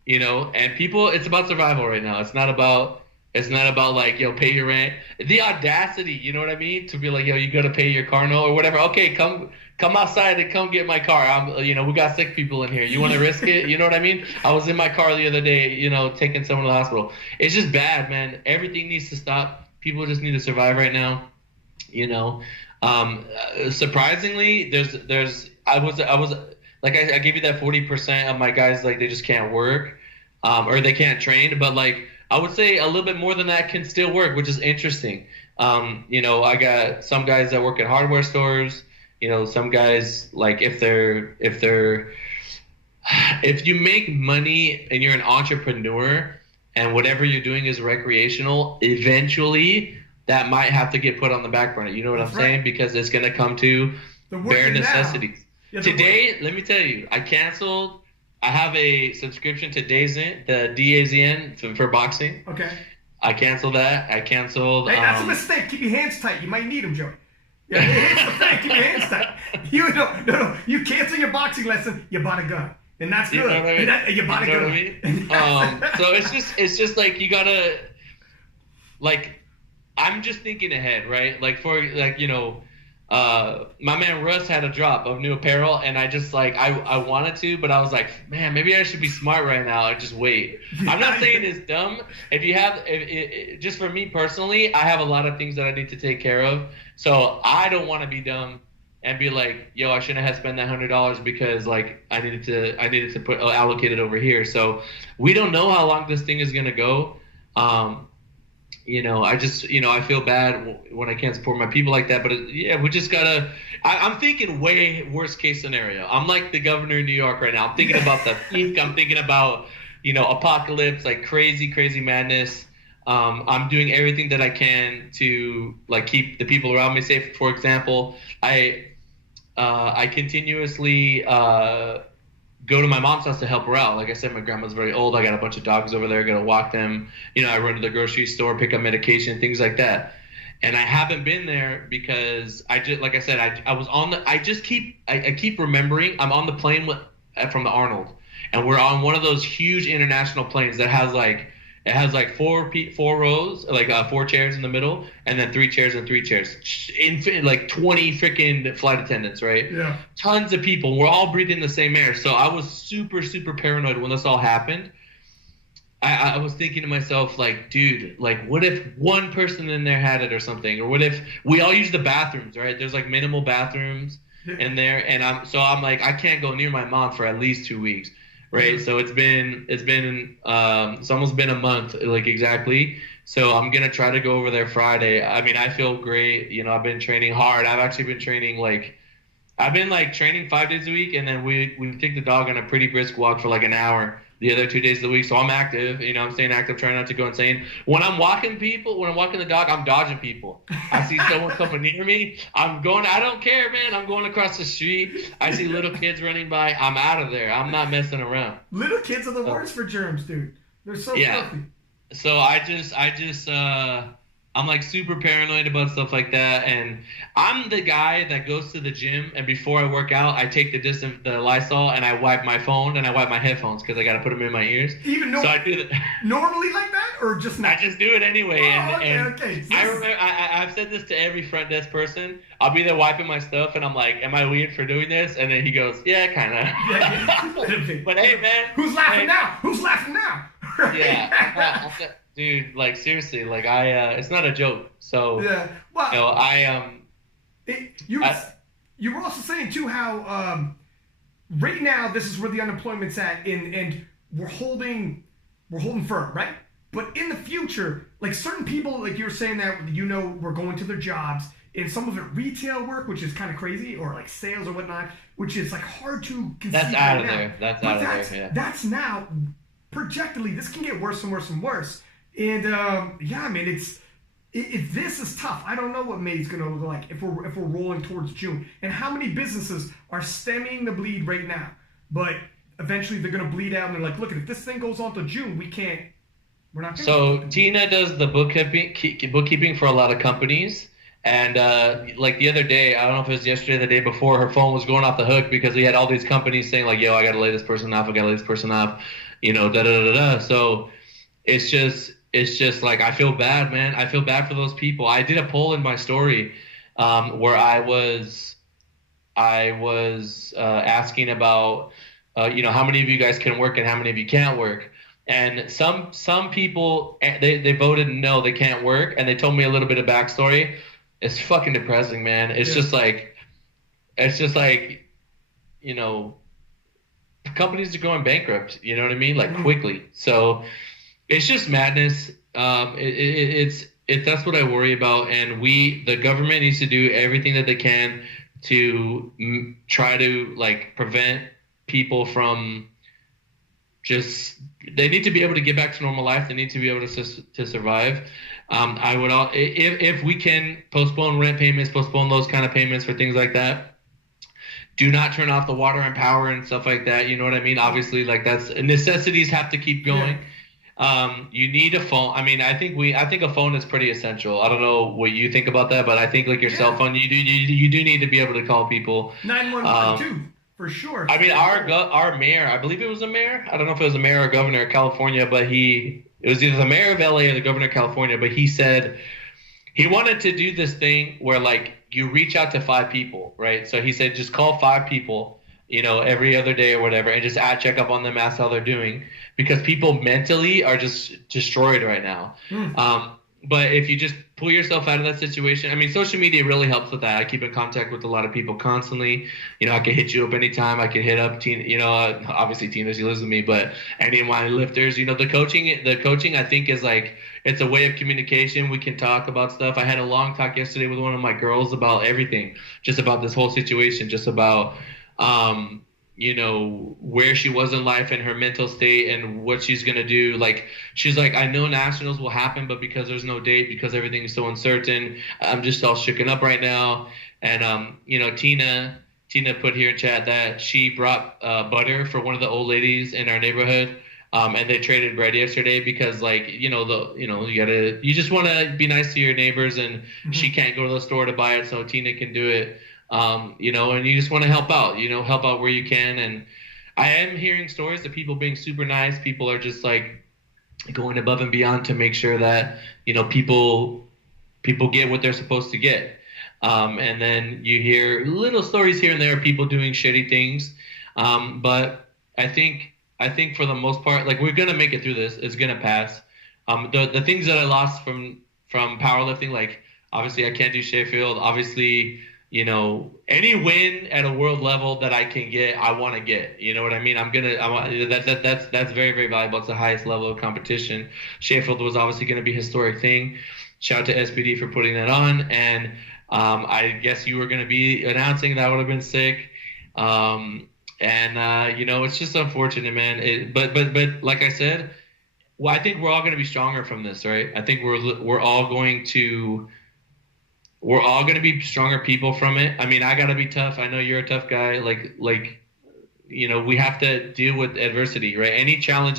and people, it's about survival right now. It's not about It's not about like, yo, pay your rent. The audacity, you know what I mean? To be like, yo, you got to pay your car note or whatever. Okay, come outside and come get my car. We got sick people in here. You want to risk it? You know what I mean? I was in my car the other day, taking someone to the hospital. It's just bad, man. Everything needs to stop. People just need to survive right now. Surprisingly, I was like, I gave you that 40% of my guys, like, they just can't work, or they can't train, but like, I would say a little bit more than that can still work, which is interesting. I got some guys that work at hardware stores, some guys, like, if you make money and you're an entrepreneur and whatever you're doing is recreational, eventually that might have to get put on the back burner. You know what I'm saying? Because it's going to come to bare necessities. Yeah, today, let me tell you, I have a subscription to DAZN, the DAZN for boxing. Okay. I canceled that. Hey, that's a mistake. Keep your hands tight. You might need them, Joey. Yeah, it's a fact. Keep your hands tight. No. You cancel your boxing lesson, you bought a gun. And that's good. You know what I mean? You bought a gun. So it's just like, you gotta, like, I'm just thinking ahead, right? Like, my man Russ had a drop of new apparel, and I just, like, I wanted to, but I was like, man, maybe I should be smart right now and just wait. I'm not saying it's dumb. Just for me personally, I have a lot of things that I need to take care of, so I don't want to be dumb and be like, yo, I shouldn't have spent that $100 because, like, I needed to allocate it over here. So we don't know how long this thing is gonna go. I feel bad when I can't support my people like that, but we just gotta, I'm thinking way worst case scenario. I'm like the governor of New York right now. I'm thinking about the peak. I'm thinking about, apocalypse, like crazy madness. I'm doing everything that I can to, like, keep the people around me safe. For example, I continuously, go to my mom's house to help her out. Like I said, my grandma's very old. I got a bunch of dogs over there. I got to walk them. I run to the grocery store, pick up medication, things like that. And I haven't been there because I keep remembering I'm on the plane from the Arnold, and we're on one of those huge international planes that has like four rows, like 4 chairs in the middle, and then 3 chairs and 3 chairs. Like 20 freaking flight attendants, right? Yeah. Tons of people. We're all breathing the same air. So I was super, super paranoid when this all happened. I was thinking to myself, like, dude, like, what if one person in there had it or something? Or what if we all use the bathrooms, right? There's like minimal bathrooms in there, and I'm like, I can't go near my mom for at least 2 weeks. Right. So it's almost been a month, like, exactly. So I'm going to try to go over there Friday. I mean, I feel great. I've been training hard. I've actually been training, training 5 days a week. And then we take the dog on a pretty brisk walk for like an hour the other 2 days of the week. So I'm active, I'm staying active, trying not to go insane. When I'm walking the dog, I'm dodging people. I see someone coming near me, I don't care, man. I'm going across the street. I see little kids running by. I'm out of there. I'm not messing around. Little kids are the worst for germs, dude. They're so filthy. So I'm like super paranoid about stuff like that, and I'm the guy that goes to the gym, and before I work out, I take the Lysol and I wipe my phone and I wipe my headphones because I got to put them in my ears. So I do that normally like that, or just not? I just do it anyway. Okay. I remember I've said this to every front desk person. I'll be there wiping my stuff, and I'm like, "Am I weird for doing this?" And then he goes, "Yeah, kind of." Yeah. But hey, man, who's laughing now? Who's laughing now? Yeah. Dude, like, seriously, like, it's not a joke. So, yeah. Well, you were also saying too how right now this is where the unemployment's at, and we're holding firm, right? But in the future, like, certain people, like you were saying that we're going to their jobs, and some of it retail work, which is kind of crazy, or like sales or whatnot, which is like hard to conceive. That's out of there. That's out of there. Yeah. That's now projectedly this can get worse and worse and worse. And I mean, if this is tough, I don't know what May's gonna look like if we're rolling towards June, and how many businesses are stemming the bleed right now, but eventually they're gonna bleed out, and they're like, look, if this thing goes on to June, we're not. So Tina does the bookkeeping for a lot of companies, and like the other day, I don't know if it was yesterday or the day before, her phone was going off the hook because we had all these companies saying like, yo, I gotta lay this person off, da da da da. So it's just, it's just like, I feel bad, man. I feel bad for those people. I did a poll in my story, where I was asking about, how many of you guys can work and how many of you can't work. And some people, they voted no, they can't work, and they told me a little bit of backstory. It's fucking depressing, man. It's just like, you know, companies are going bankrupt. You know what I mean? Like, quickly. So it's just madness. That's what I worry about. And the government needs to do everything that they can to try to like prevent people from they need to be able to get back to normal life. They need to be able to survive. If we can postpone rent payments, postpone those kind of payments for things like that. Do not turn off the water and power and stuff like that. You know what I mean? Obviously, like, that's necessities have to keep going. You need a phone. I mean, I think a phone is pretty essential. I don't know what you think about that, but I think like your cell phone, you do need to be able to call people. 911 too, for sure. I mean, our mayor, I believe it was a mayor. I don't know if it was a mayor or governor of California, but it was either the mayor of LA or the governor of California. But he said he wanted to do this thing where like you reach out to 5 people, right? So he said just call 5 people, every other day or whatever, and just check up on them, ask how they're doing, because people mentally are just destroyed right now. But if you just pull yourself out of that situation, I mean, social media really helps with that. I keep in contact with a lot of people constantly. I can hit you up anytime. I can hit up obviously Tina, she lives with me, but any of my lifters, the coaching I think is like, it's a way of communication. We can talk about stuff. I had a long talk yesterday with one of my girls about everything, just about this whole situation, just about, where she was in life and her mental state and what she's going to do. Like, she's like, I know nationals will happen, but because there's no date, because everything is so uncertain, I'm just all shooken up right now. And, Tina put here in chat that she brought butter for one of the old ladies in our neighborhood. And they traded bread yesterday because, like, you just want to be nice to your neighbors, and she can't go to the store to buy it, so Tina can do it. And you just want to help out where you can. And I am hearing stories of people being super nice. People are just like going above and beyond to make sure that, people get what they're supposed to get. And then you hear little stories here and there of people doing shitty things. But I think for the most part, like, we're going to make it through this. It's going to pass. The things that I lost from powerlifting, like, obviously I can't do Sheffield. Obviously, any win at a world level that I can get, I want to get. You know what I mean? That's very, very valuable. It's the highest level of competition. Sheffield was obviously going to be a historic thing. Shout out to SPD for putting that on. And I guess you were going to be announcing. That would have been sick. It's just unfortunate, man. But like I said, well, I think we're all going to be stronger from this, right? I think we're all going to be stronger people from it. I mean, I got to be tough. I know you're a tough guy. Like, we have to deal with adversity, right? Any type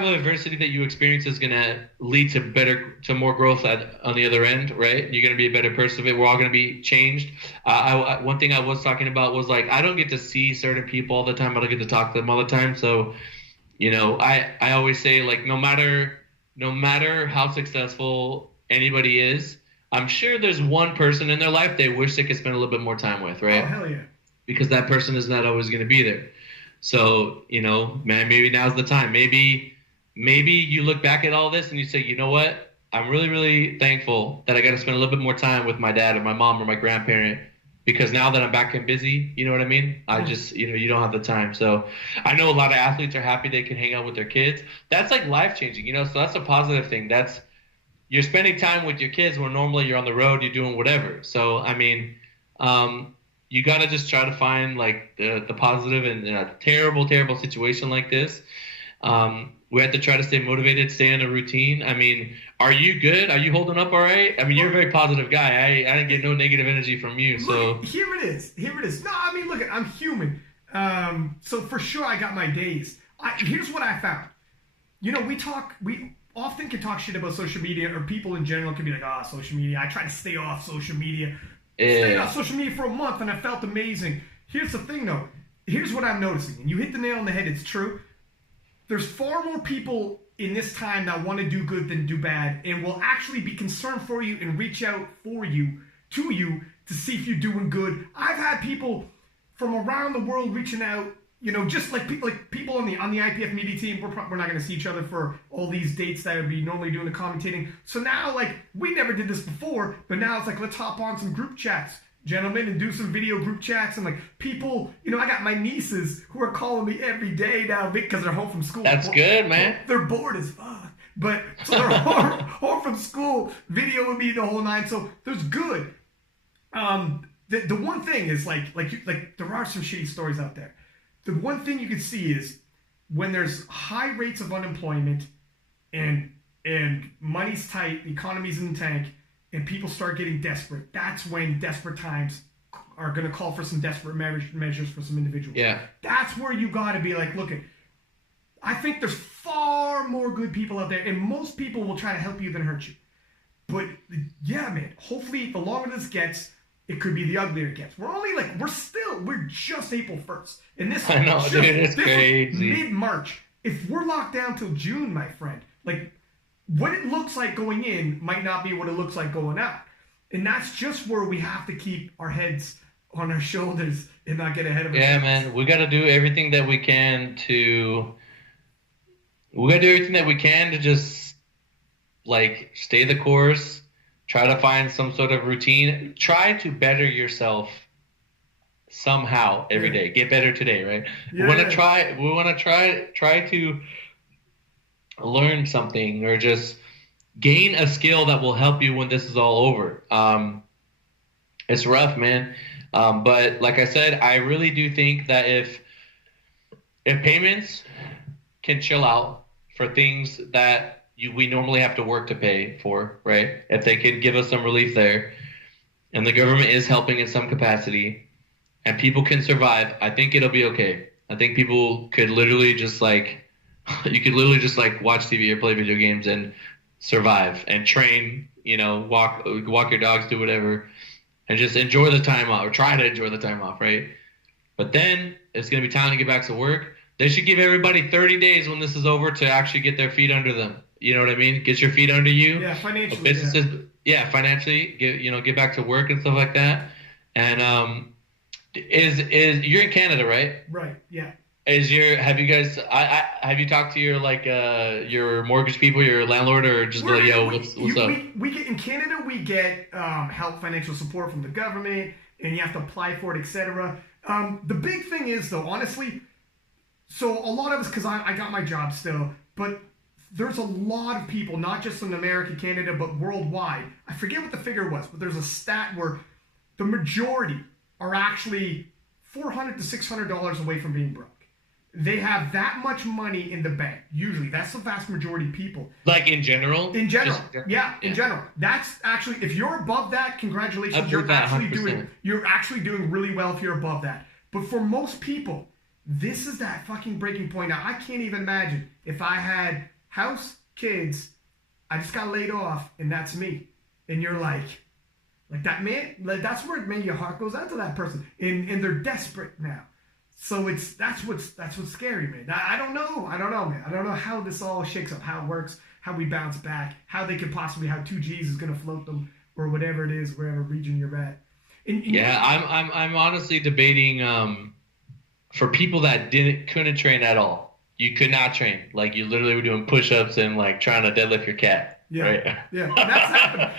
of adversity that you experience is going to lead to more growth on the other end, right? You're going to be a better person. We're all going to be changed. One thing I was talking about was, like, I don't get to see certain people all the time. I don't get to talk to them all the time. So, I always say, like, no matter how successful anybody is, I'm sure there's one person in their life they wish they could spend a little bit more time with, right? Oh, hell yeah. Because that person is not always going to be there. So, man, maybe now's the time. Maybe you look back at all this and you say, you know what? I'm really, really thankful that I got to spend a little bit more time with my dad or my mom or my grandparent, because now that I'm back and busy, you know what I mean? I just, you don't have the time. So I know a lot of athletes are happy they can hang out with their kids. That's like life-changing, so that's a positive thing. You're spending time with your kids when normally you're on the road, you're doing whatever. So, I mean, you got to just try to find, like, the positive in a terrible, terrible situation like this. We have to try to stay motivated, stay in a routine. I mean, are you good? Are you holding up all right? I mean, you're a very positive guy. I didn't get no negative energy from you. So look, here it is. No, I mean, look, I'm human. So for sure I got my days. Here's what I found. We often can talk shit about social media, or people in general can be like, social media. I try to stay off social media. Stayed off social media for a month, and I felt amazing. Here's the thing, though. Here's what I'm noticing, and you hit the nail on the head. It's true. There's far more people in this time that want to do good than do bad, and will actually be concerned for you and reach out for you, to you, to see if you're doing good. I've had people from around the world reaching out, you know, just like people on the IPF media team. We're not going to see each other for all these dates that would be normally doing the commentating. So now, like, we never did this before, but now it's like, let's hop on some group chats, gentlemen, and do some video group chats. And like, people, you know, I got my nieces who are calling me every day now because they're home from school. That's good, man. They're bored as fuck, but so they're home from school, videoing me the whole nine. So there's good. The one thing is like there are some shitty stories out there. The one thing you can see is when there's high rates of unemployment and money's tight, the economy's in the tank, and people start getting desperate. That's when desperate times are going to call for some desperate measures for some individuals. Yeah. That's where you got to be like, look, I think there's far more good people out there, and most people will try to help you than hurt you. But yeah, man, hopefully the longer this gets, it could be the uglier it gets. We're just April 1st. And this, I know, dude, it's crazy. Mid-March. If we're locked down till June, my friend, like, what it looks like going in might not be what it looks like going out. And that's just where we have to keep our heads on our shoulders and not get ahead of ourselves. Yeah, man, we got to do everything that we can to just, like, stay the course, try to find some sort of routine, try to better yourself somehow every day. Get better today, right? Yeah. We want to try to learn something or just gain a skill that will help you when this is all over. It's rough, man. But like I said, I really do think that if payments can chill out for things that we normally have to work to pay for, right? If they could give us some relief there, and the government is helping in some capacity, and people can survive, I think it'll be okay. I think people could literally just like, you could literally just like watch TV or play video games and survive and train, you know, walk your dogs, do whatever, and just enjoy the time off, or try to enjoy the time off, right? But then it's going to be time to get back to work. They should give everybody 30 days when this is over to actually get their feet under them. You know what I mean? Get your feet under you. Yeah, financially. Businesses, financially, get back to work and stuff like that. And is you're in Canada, right? Right. Yeah. Have you talked to your mortgage people, your landlord, or just what's up? We get in Canada, we get help, financial support from the government, and you have to apply for it, etc. The big thing is, though, honestly, so a lot of us, because I got my job still, but there's a lot of people, not just in America, Canada, but worldwide. I forget what the figure was, but there's a stat where the majority are actually $400 to $600 away from being broke. They have that much money in the bank. Usually, that's the vast majority of people. Like in general? In general, in general. That's actually, if you're above that, congratulations. You're actually doing really well if you're above that. But for most people, this is that fucking breaking point. Now, I can't even imagine if I had house, kids, I just got laid off, and that's me. And you're like that, man. That's where, man, your heart goes out to that person, and they're desperate now. So that's what's scary, man. I don't know, man. I don't know how this all shakes up, how it works, how we bounce back, how they could possibly, how 2Gs is gonna float them, or whatever it is, wherever region you're at. I'm honestly debating for people that couldn't train at all. You could not train. Like, you literally were doing push-ups and like trying to deadlift your cat. Yeah. Right? Yeah. And that's happening.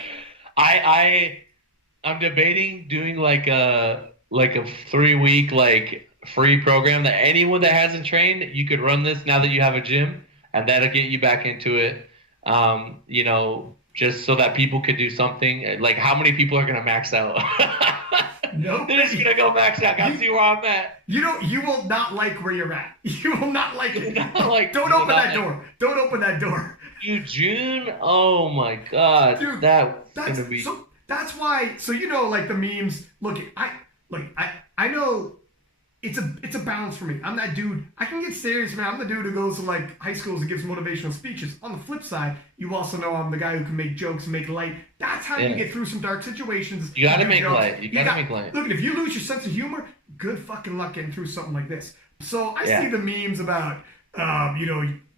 I'm debating doing like a 3-week like free program that anyone that hasn't trained, you could run this now that you have a gym, and that'll get you back into it. You know, just so that people could do something. Like, how many people are gonna max out? Nope. They're just gonna go max out. Gotta see where I'm at. You will not like where you're at. You will not like it. Don't open that door. June? Oh my god. Dude, that's gonna be. So that's why. So, you know, like the memes. Look, I know. It's a balance for me. I'm that dude. I can get serious, man. I'm the dude who goes to like high schools and gives motivational speeches. On the flip side, you also know I'm the guy who can make jokes and make light. That's how you get through some dark situations. You gotta make light. You gotta make light. Look, if you lose your sense of humor, good fucking luck getting through something like this. So I see the memes about,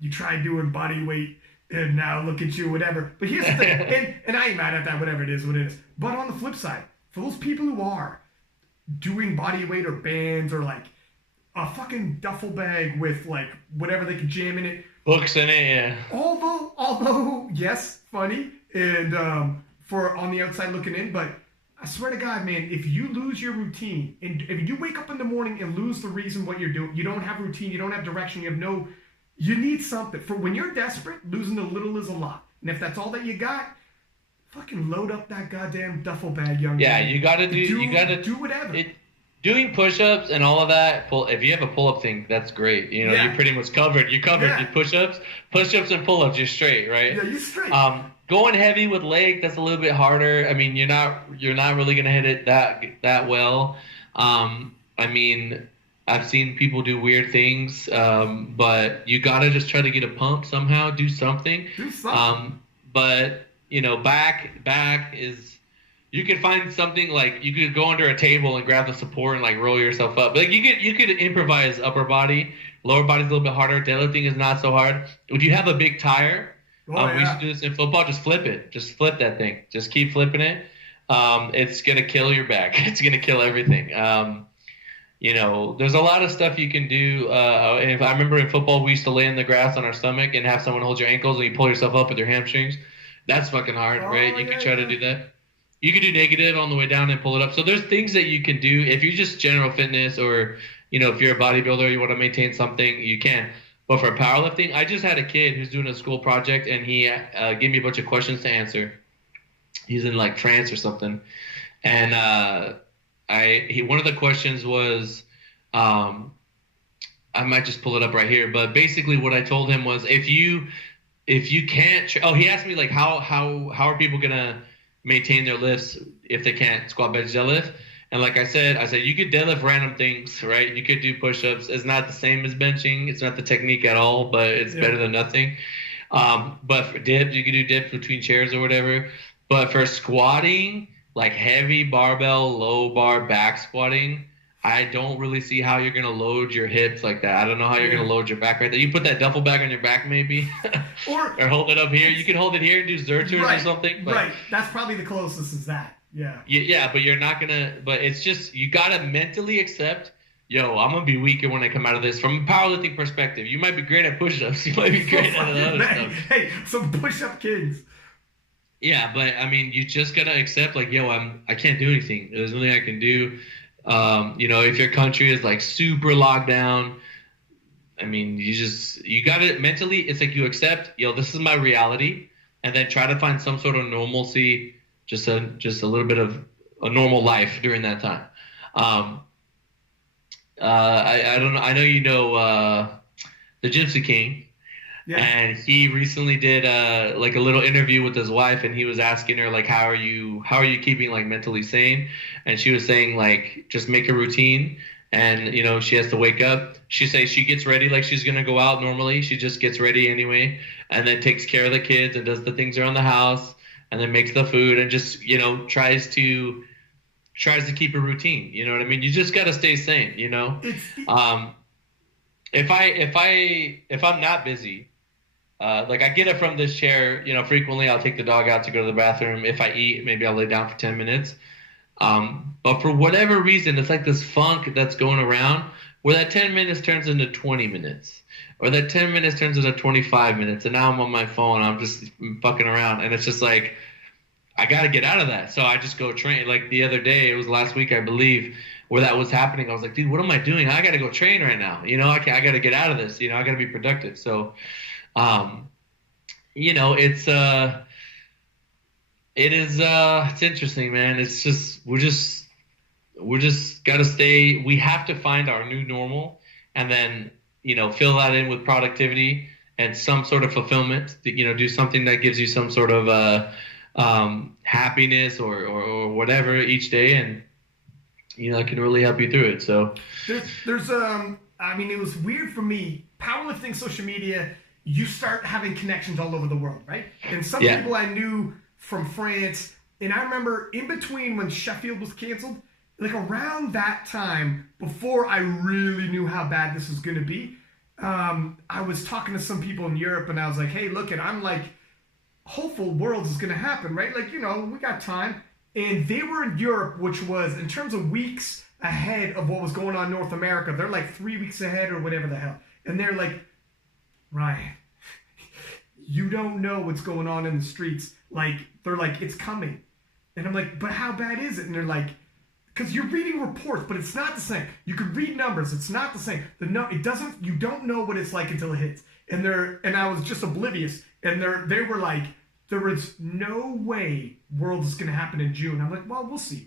you try doing body weight and now look at you, whatever. But here's the thing, and I ain't mad at that, whatever it is, what it is. But on the flip side, for those people who are doing body weight or bands or like a fucking duffel bag with like whatever they can jam in it, books in it, yeah. Although yes, funny and for on the outside looking in, but I swear to God, man, if you lose your routine and if you wake up in the morning and lose the reason what you're doing, you don't have routine, you don't have direction, you need something. For when you're desperate, losing a little is a lot. And if that's all that you got, fucking load up that goddamn duffel bag, young man. You gotta do whatever. Doing push-ups and all of that, if you have a pull-up thing, that's great. You know, you're pretty much covered. You're covered. Yeah. You push-ups and pull-ups, you're straight, right? Yeah, you're straight. Going heavy with leg, that's a little bit harder. I mean, you're not really gonna hit it that well. I mean, I've seen people do weird things, but you gotta just try to get a pump somehow, do something. But you know, back is. You could find something like you could go under a table and grab the support and like roll yourself up. Like you could improvise upper body, lower body's a little bit harder. Deadlifting is not so hard. If you have a big tire, we used to do this in football. Just flip it. Just flip that thing. Just keep flipping it. It's gonna kill your back. It's gonna kill everything. You know, there's a lot of stuff you can do. And I remember in football we used to lay in the grass on our stomach and have someone hold your ankles and you pull yourself up with your hamstrings. That's fucking hard, right? You could try to do that. You can do negative on the way down and pull it up. So there's things that you can do. If you're just general fitness or, you know, if you're a bodybuilder, you want to maintain something, you can. But for powerlifting, I just had a kid who's doing a school project, and he gave me a bunch of questions to answer. He's in, like, France or something. And one of the questions was, I might just pull it up right here. But basically what I told him was if you can't he asked me, like, how are people going to maintain their lifts if they can't squat, bench, deadlift. And like I said, you could deadlift random things, right? You could do push-ups. It's not the same as benching. It's not the technique at all, but it's better than nothing. But for dips, you could do dips between chairs or whatever. But for squatting, like heavy barbell, low bar back squatting, I don't really see how you're going to load your hips like that. I don't know how you're going to load your back right there. You put that duffel bag on your back maybe or hold it up here. You can hold it here and do Zerchers or something. But, right. That's probably the closest is that. Yeah. Yeah, but you're not going to – but it's just you got to mentally accept, I'm going to be weaker when I come out of this. From a powerlifting perspective, you might be great at push-ups. You might be great at other stuff. Hey, some push-up kings. Yeah, but, I mean, you just got to accept like, I can't do anything. There's nothing I can do. If your country is like super locked down, I mean, you got to mentally, it's like you accept, this is my reality, and then try to find some sort of normalcy, just a little bit of a normal life during that time. I don't know. I know, the Gypsy King. Yeah. And he recently did like a little interview with his wife, and he was asking her like, how are you keeping like mentally sane? And she was saying like, just make a routine, and she has to wake up. She says she gets ready like she's gonna go out normally. She just gets ready anyway, and then takes care of the kids and does the things around the house, and then makes the food and just tries to keep a routine. You know what I mean? You just gotta stay sane. If I'm not busy. Like I get it from this chair, frequently I'll take the dog out to go to the bathroom. If I eat, maybe I'll lay down for 10 minutes. But for whatever reason, it's like this funk that's going around where that 10 minutes turns into 20 minutes or that 10 minutes turns into 25 minutes. And now I'm on my phone. I'm just fucking around. And it's just like, I got to get out of that. So I just go train. Like the other day, it was last week, I believe, where that was happening. I was like, dude, what am I doing? I got to go train right now. I got to get out of this. I got to be productive. So, it's interesting, man. It's just, we're just got to stay, we have to find our new normal and then, fill that in with productivity and some sort of fulfillment, do something that gives you some sort of, happiness or whatever each day. And, it can really help you through it. So there's it was weird for me, powerlifting social media, you start having connections all over the world, right? And some people I knew from France, and I remember in between when Sheffield was canceled, like around that time, before I really knew how bad this was going to be, I was talking to some people in Europe, and I was like, hey, look, I'm like, hopeful Worlds is going to happen, right? Like, we got time. And they were in Europe, which was, in terms of weeks ahead of what was going on in North America, they're like 3 weeks ahead or whatever the hell. And they're like, Ryan, you don't know what's going on in the streets. Like, they're like, it's coming. And I'm like, but how bad is it? And they're like, because you're reading reports, but it's not the same. You can read numbers, it's not the same. You don't know what it's like until it hits. And I was just oblivious. And they were like, there is no way Worlds is going to happen in June. I'm like, well, we'll see.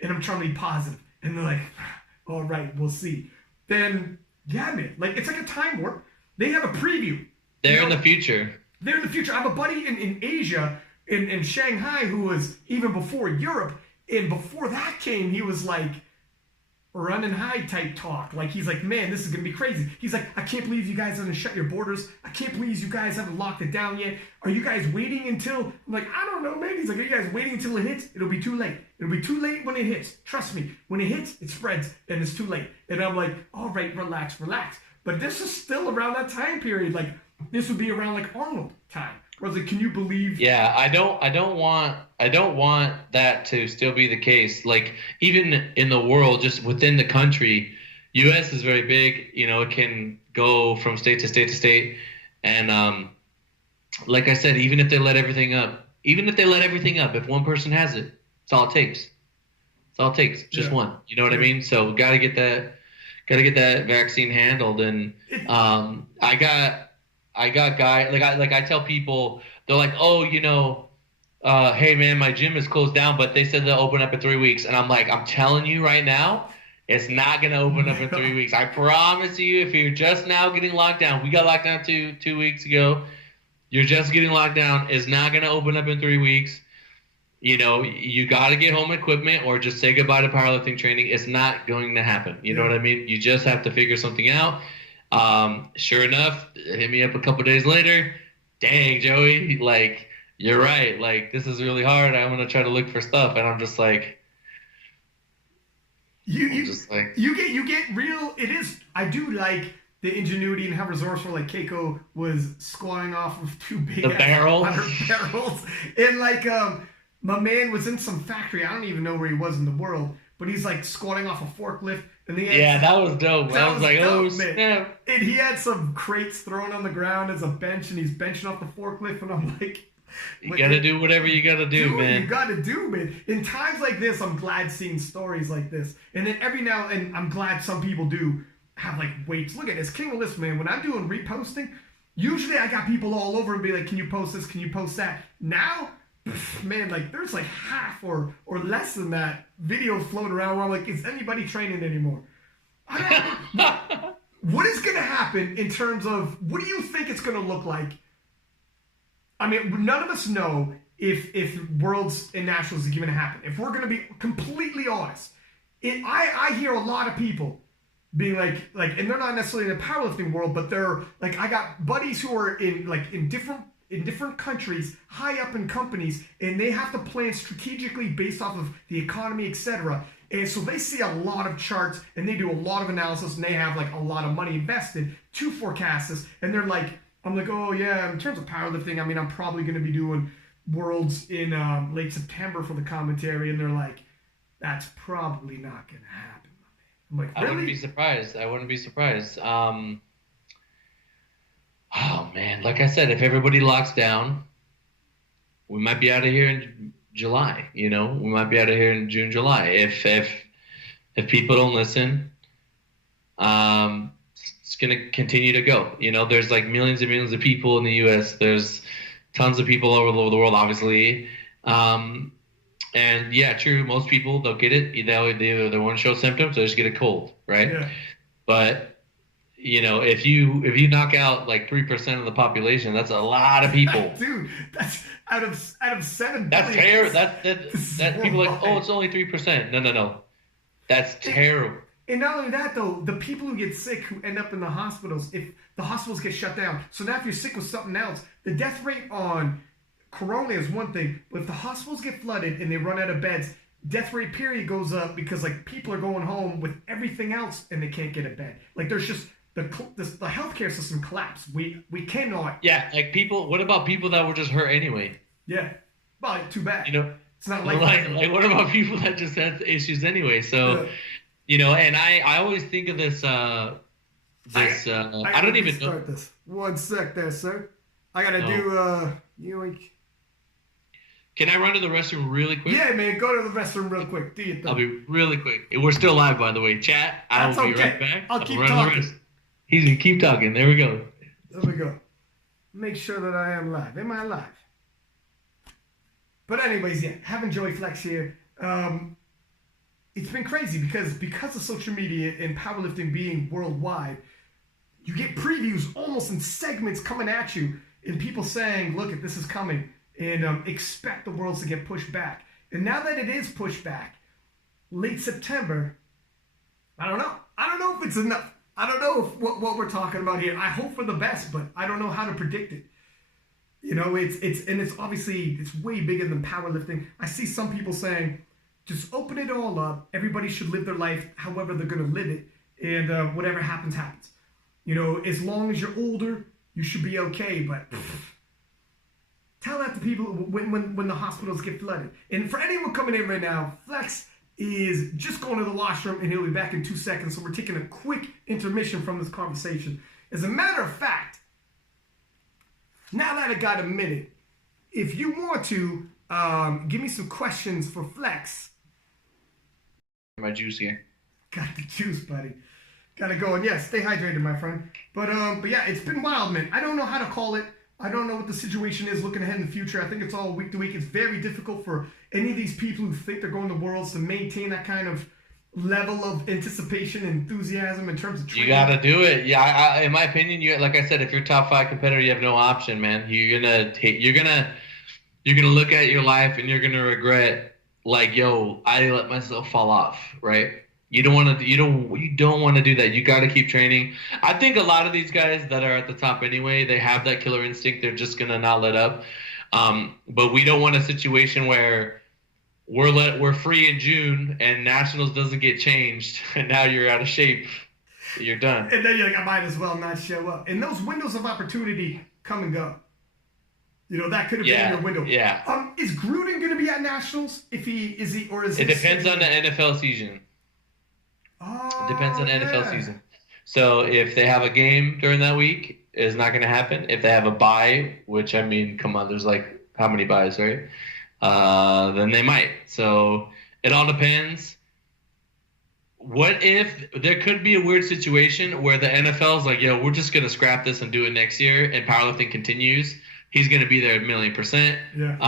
And I'm trying to be positive. And they're like, all right, we'll see. Then, yeah, man, like, it's like a time warp. They have a preview. They're in the future. They're in the future. I have a buddy in Asia, in Shanghai, who was even before Europe. And before that came, he was like, run and hide type talk. Like, he's like, man, this is going to be crazy. He's like, I can't believe you guys haven't shut your borders. I can't believe you guys haven't locked it down yet. Are you guys waiting until? I'm like, I don't know, man. He's like, are you guys waiting until it hits? It'll be too late. It'll be too late when it hits. Trust me. When it hits, it spreads, and it's too late. And I'm like, all right, relax. But this is still around that time period. Like, this would be around like Arnold time. I was like, can you believe? Yeah, I don't want that to still be the case. Like, even in the world, just within the country, U.S. is very big. It can go from state to state to state. And like I said, even if they let everything up, if one person has it, it's all it takes. Just one. You know what I mean? So gotta get that vaccine handled. And I got guys, like I tell people, they're like, oh, hey man, my gym is closed down, but they said they'll open up in 3 weeks. And I'm like, I'm telling you right now, it's not going to open up in 3 weeks. I promise you, if you're just now getting locked down, we got locked down 2 weeks ago. You're just getting locked down. It's not going to open up in 3 weeks. You got to get home equipment or just say goodbye to powerlifting training. It's not going to happen. You know what I mean? You just have to figure something out. Sure enough, hit me up a couple days later. Dang, Joey, like, you're right. Like, this is really hard. I'm gonna try to look for stuff, and I'm just like, you get real. It is. I do like the ingenuity and how resourceful, like, Keiko was squatting off of two big barrels, and like my man was in some factory. I don't even know where he was in the world, but he's like squatting off a forklift. And that was dope. I was like, oh, snap. And he had some crates thrown on the ground as a bench, and he's benching off the forklift, and I'm like, you got to do whatever you got to do, man. You got to do, man. In times like this, I'm glad seeing stories like this. And then every now and I'm glad some people do have, like, weights. Look at this, King of List, man. When I'm doing reposting, usually I got people all over and be like, can you post this? Can you post that? Now, man, like, there's like half or less than that video floating around where I'm like, is anybody training anymore? I don't know. What is going to happen in terms of, what do you think it's going to look like? I mean, none of us know if Worlds and Nationals is going to happen. If we're going to be completely honest, I hear a lot of people being like, and they're not necessarily in the powerlifting world, but they're like, I got buddies who are in different countries, high up in companies, and they have to plan strategically based off of the economy, etc. And so they see a lot of charts, and they do a lot of analysis, and they have like a lot of money invested to forecast this. And they're like, I'm like, oh yeah, in terms of powerlifting, I mean, I'm probably going to be doing Worlds in late September for the commentary. And they're like, that's probably not going to happen, my man. I'm like, really? I wouldn't be surprised. Oh man, like I said, if everybody locks down, we might be out of here in July. We might be out of here in June, July. If people don't listen, it's gonna continue to go. There's like millions and millions of people in the U.S. There's tons of people all over the world, obviously. And yeah, true. Most people, they'll get it. They want to show symptoms, they just get a cold, right? Yeah. But if you knock out like 3% of the population, that's a lot of people. Dude, that's out of 7 billion. That's terrible. That people are like, oh, it's only 3%. No. That's terrible. And not only that, though, the people who get sick, who end up in the hospitals, if the hospitals get shut down. So now if you're sick with something else, the death rate on corona is one thing, but if the hospitals get flooded and they run out of beds, death rate period goes up because, like, people are going home with everything else and they can't get a bed. Like, there's just the healthcare system collapsed. We cannot. Yeah, like people. What about people that were just hurt anyway? Yeah, well, too bad. You know, it's not like what about people that just had issues anyway? So, Yeah. you know, and I always think of this. I don't even know. Start this. One sec, there, sir. I gotta do Can I run to the restroom really quick? Yeah, man, go to the restroom real quick. Do your thing. I'll be really quick. We're still live, by the way. Chat. I will be right back. I'll keep talking. He's gonna keep talking. There we go. There we go. Make sure that I am live. Am I live? But anyways, yeah, having Joey Flexx here, it's been crazy because of social media and powerlifting being worldwide, you get previews almost in segments coming at you and people saying, look, this is coming, and expect the worlds to get pushed back. And now that it is pushed back, late September, I don't know. I don't know if it's enough. I don't know if what we're talking about here. I hope for the best, but I don't know how to predict it. You know, it's obviously, it's way bigger than powerlifting. I see some people saying, just open it all up. Everybody should live their life however they're going to live it. And whatever happens, happens. You know, as long as you're older, you should be okay. But tell that to people when the hospitals get flooded. And for anyone coming in right now, Flexx is just going to the washroom and he'll be back in 2 seconds. So we're taking a quick intermission from this conversation. As a matter of fact, now that I got a minute, if you want to give me some questions for Flexx. My juice here. Got the juice, buddy. Got to go. And yeah, stay hydrated, my friend. But yeah, it's been wild, man. I don't know how to call it. I don't know what the situation is looking ahead in the future. I think it's all week to week. It's very difficult for any of these people who think they're going to Worlds to maintain that kind of level of anticipation and enthusiasm in terms of training. You got to do it. Yeah, in my opinion, you like I said, if you're a top 5 competitor, you have no option, man. You're gonna look at your life and you're gonna regret, like, yo, I let myself fall off, right? You don't want to do that. You got to keep training. I think a lot of these guys that are at the top anyway, they have that killer instinct. They're just gonna not let up. But we don't want a situation where we're free in June and nationals doesn't get changed and now you're out of shape. You're done. And then you're like, I might as well not show up. And those windows of opportunity come and go. You know, that could have been your window. Yeah. Is Gruden going to be at nationals? It depends on the NFL season. Oh, it depends on the NFL season. So if they have a game during that week, it's not going to happen. If they have a bye, which, I mean, come on, there's like how many byes, right? Then they might. So it all depends. What if there could be a weird situation where the NFL's like, yo, we're just going to scrap this and do it next year, and powerlifting continues. He's going to be there 1,000,000%. Yeah.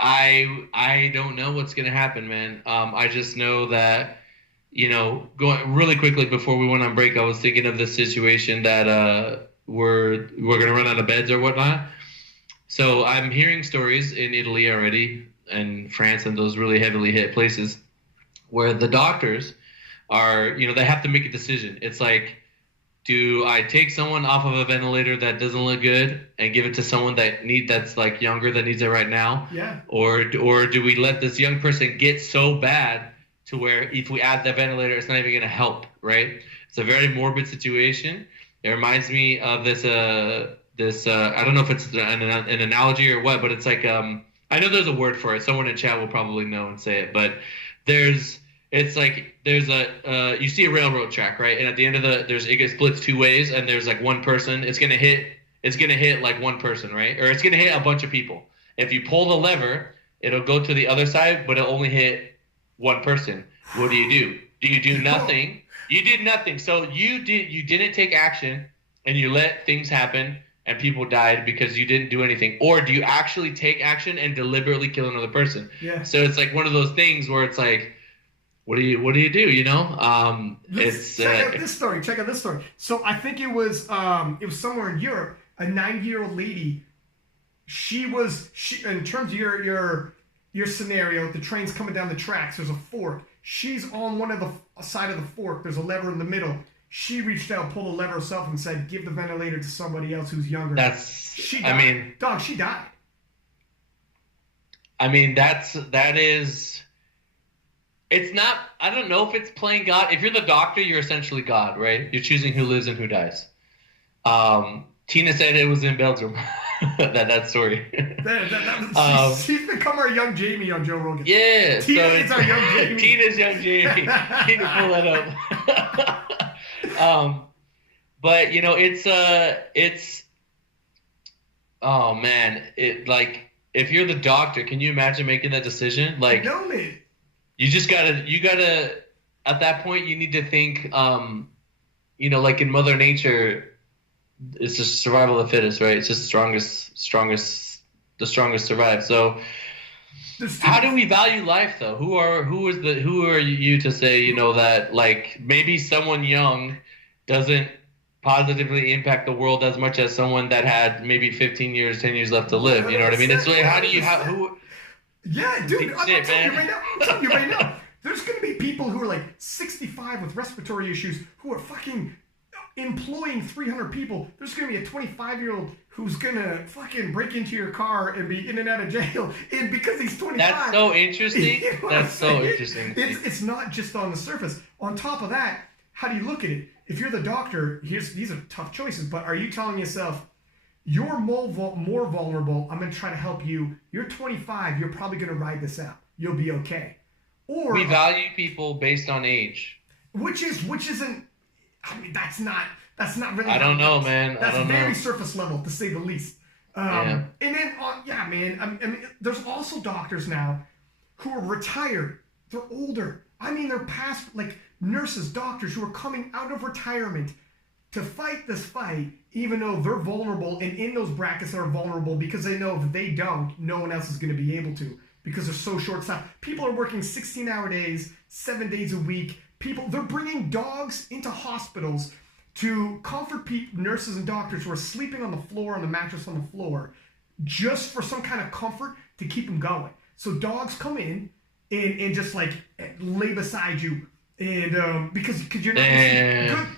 I don't know what's going to happen, man. I just know that, you know, going really quickly before we went on break, I was thinking of this situation that we're going to run out of beds or whatnot. So I'm hearing stories in Italy already and France and those really heavily hit places where the doctors are, you know, they have to make a decision. It's like, do I take someone off of a ventilator that doesn't look good and give it to someone that's like younger that needs it right now? Yeah. Or do we let this young person get so bad to where if we add the ventilator, it's not even going to help, right? It's a very morbid situation. It reminds me of this I don't know if it's an analogy or what, but it's like I know there's a word for it. Someone in chat will probably know and say it, but it's like there's you see a railroad track, right? And at the end of it splits 2 ways, and there's like one person. It's gonna hit like one person, right? Or it's gonna hit a bunch of people. If you pull the lever, it'll go to the other side, but it'll only hit one person. What do? Do you do nothing? You did nothing. So you didn't take action, and you let things happen, and people died because you didn't do anything. Or do you actually take action and deliberately kill another person? Yeah. So it's like one of those things where it's like, what do you do? You know, check out this story. So I think it was somewhere in Europe. A 90-year-old lady. She in terms of your scenario, the train's coming down the tracks. There's a fork. She's on one of the side of the fork. There's a lever in the middle. She reached out, pulled the lever herself, and said, "Give the ventilator to somebody else who's younger." She died. She died. I mean, that is. it's not, I don't know if it's playing God. If you're the doctor, you're essentially God, right? You're choosing who lives and who dies. Tina said it was in Belgium. that story. She's become our young Jamie on Joe Rogan. Yeah. Tina is our young Jamie. Tina's young Jamie. Tina, pull that up. But you know, it's oh man, like if you're the doctor, can you imagine making that decision? Like, no, man. You gotta at that point you need to think, you know, like in Mother Nature, it's just survival of the fittest, right? It's just the strongest survive. So how do we value life though? Who are you to say, you know, that like maybe someone young doesn't positively impact the world as much as someone that had maybe 15 years, 10 years left to live. You know what I mean? It's like, Yeah, dude, I'm telling you right now, there's going to be people who are like 65 with respiratory issues who are fucking employing 300 people. There's going to be a 25-year-old who's going to fucking break into your car and be in and out of jail and because he's 25. That's so interesting. You know That's so interesting. It's not just on the surface. On top of that, how do you look at it? If you're the doctor, these are tough choices, but are you telling yourself, you're more vulnerable, I'm going to try to help you. You're 25, you're probably going to ride this out. You'll be okay. Or we value people based on age. Which isn't, I mean, that's not really. I don't know, man. That's very surface level, to say the least. And then, man, I mean, there's also doctors now who are retired. They're older. I mean, they're past, like, nurses, doctors who are coming out of retirement to fight this fight, even though they're vulnerable, and in those brackets are vulnerable because they know if they don't, no one else is going to be able to because they're so short-staffed. People are working 16-hour days, 7 days a week. They're bringing dogs into hospitals to comfort nurses and doctors who are sleeping on the floor, on the mattress on the floor, just for some kind of comfort to keep them going. So dogs come in and just like lay beside you. And because you're not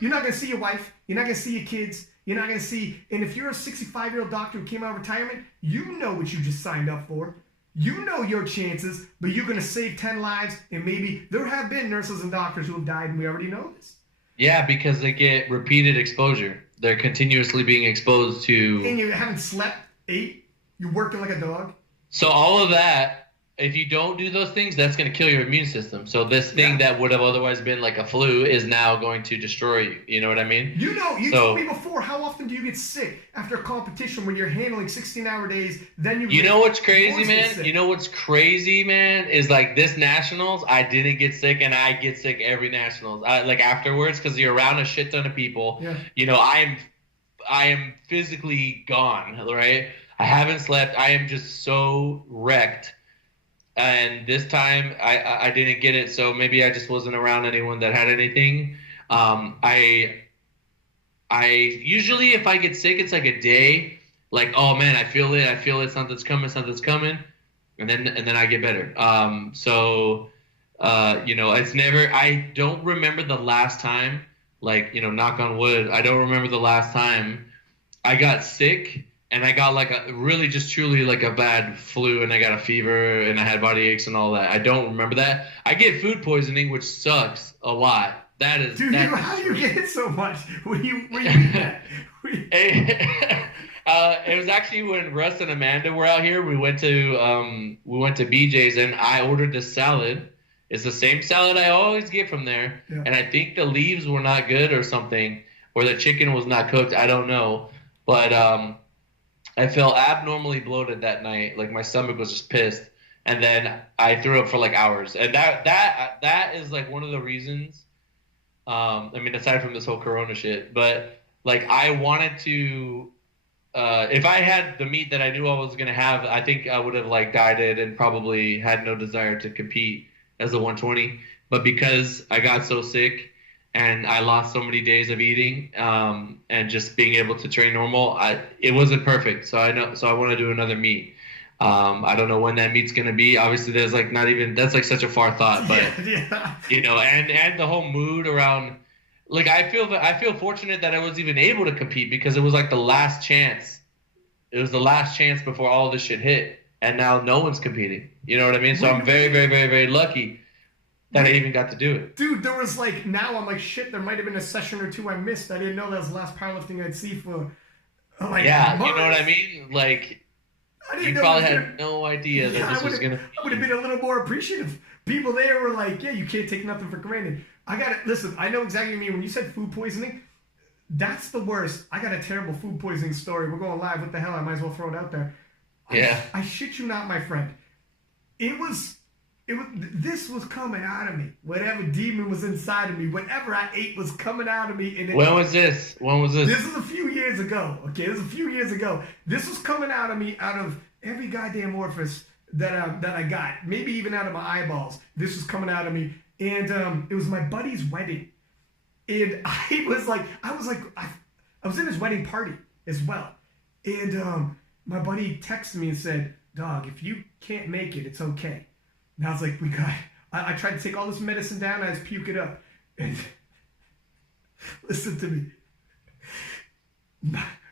going to see your wife, you're not going to see your kids, you're not going to see. And if you're a 65-year-old doctor who came out of retirement, you know what you just signed up for. You know your chances, but you're going to save 10 lives. And maybe there have been nurses and doctors who have died, and we already know this. Yeah, because they get repeated exposure. They're continuously being exposed to. And you haven't slept, ate, you're working like a dog. So all of that. If you don't do those things, that's going to kill your immune system. So this thing that would have otherwise been like a flu is now going to destroy you. You know what I mean? You told me before, how often do you get sick after a competition when you're handling 16-hour days? Then you know what's crazy, man? You know what's crazy, man? Is like this Nationals, I didn't get sick, and I get sick every Nationals. Like afterwards, because you're around a shit ton of people. Yeah. You know, I am physically gone, right? I haven't slept. I am just so wrecked. And this time I didn't get it, so maybe I just wasn't around anyone that had anything. I usually, if I get sick, it's like a day, like, oh man, I feel it, something's coming, and then I get better. You know, it's never. I don't remember the last time, like, you know, knock on wood, I don't remember the last time I got sick. And I got like a really just truly like a bad flu, and I got a fever, and I had body aches and all that. I don't remember that. I get food poisoning, which sucks a lot. That is. Dude, how do you get it so much? Where you eat that? It was actually when Russ and Amanda were out here. We went to BJ's, and I ordered this salad. It's the same salad I always get from there, and I think the leaves were not good or something, or the chicken was not cooked. I don't know, but I felt abnormally bloated that night. Like my stomach was just pissed, and then I threw up for like hours. And that is like one of the reasons. I mean, aside from this whole Corona shit, but like I wanted to. If I had the meat that I knew I was gonna have, I think I would have like dieted and probably had no desire to compete as a 120. But because I got so sick and I lost so many days of eating, and just being able to train normal, it wasn't perfect. So I want to do another meet. I don't know when that meet's gonna be. Obviously, there's like that's like such a far thought, but you know, and the whole mood around. Like I feel fortunate that I was even able to compete because it was like the last chance. It was the last chance before all this shit hit, and now no one's competing. You know what I mean? So I'm very, very, very, very lucky. that I even got to do it. Dude, there was like, now I'm like, shit, there might have been a session or two I missed. I didn't know that was the last powerlifting I'd see for like Yeah, months. you know what I mean? Like, you probably had no idea that this was going to be. I would have been a little more appreciative. People there were like, yeah, you can't take nothing for granted. Listen, I know exactly what you mean. When you said food poisoning, that's the worst. I got a terrible food poisoning story. We're going live. What the hell? I might as well throw it out there. Yeah. I shit you not, my friend. This was coming out of me. Whatever demon was inside of me, whatever I ate was coming out of me. And when was this? This was a few years ago. Okay, this was a few years ago. This was coming out of me out of every goddamn orifice that I got. Maybe even out of my eyeballs. This was coming out of me. And it was my buddy's wedding. And I was in his wedding party as well. And my buddy texted me and said, dog, if you can't make it, it's okay. And I was like, I tried to take all this medicine down, I just puke it up. And listen to me.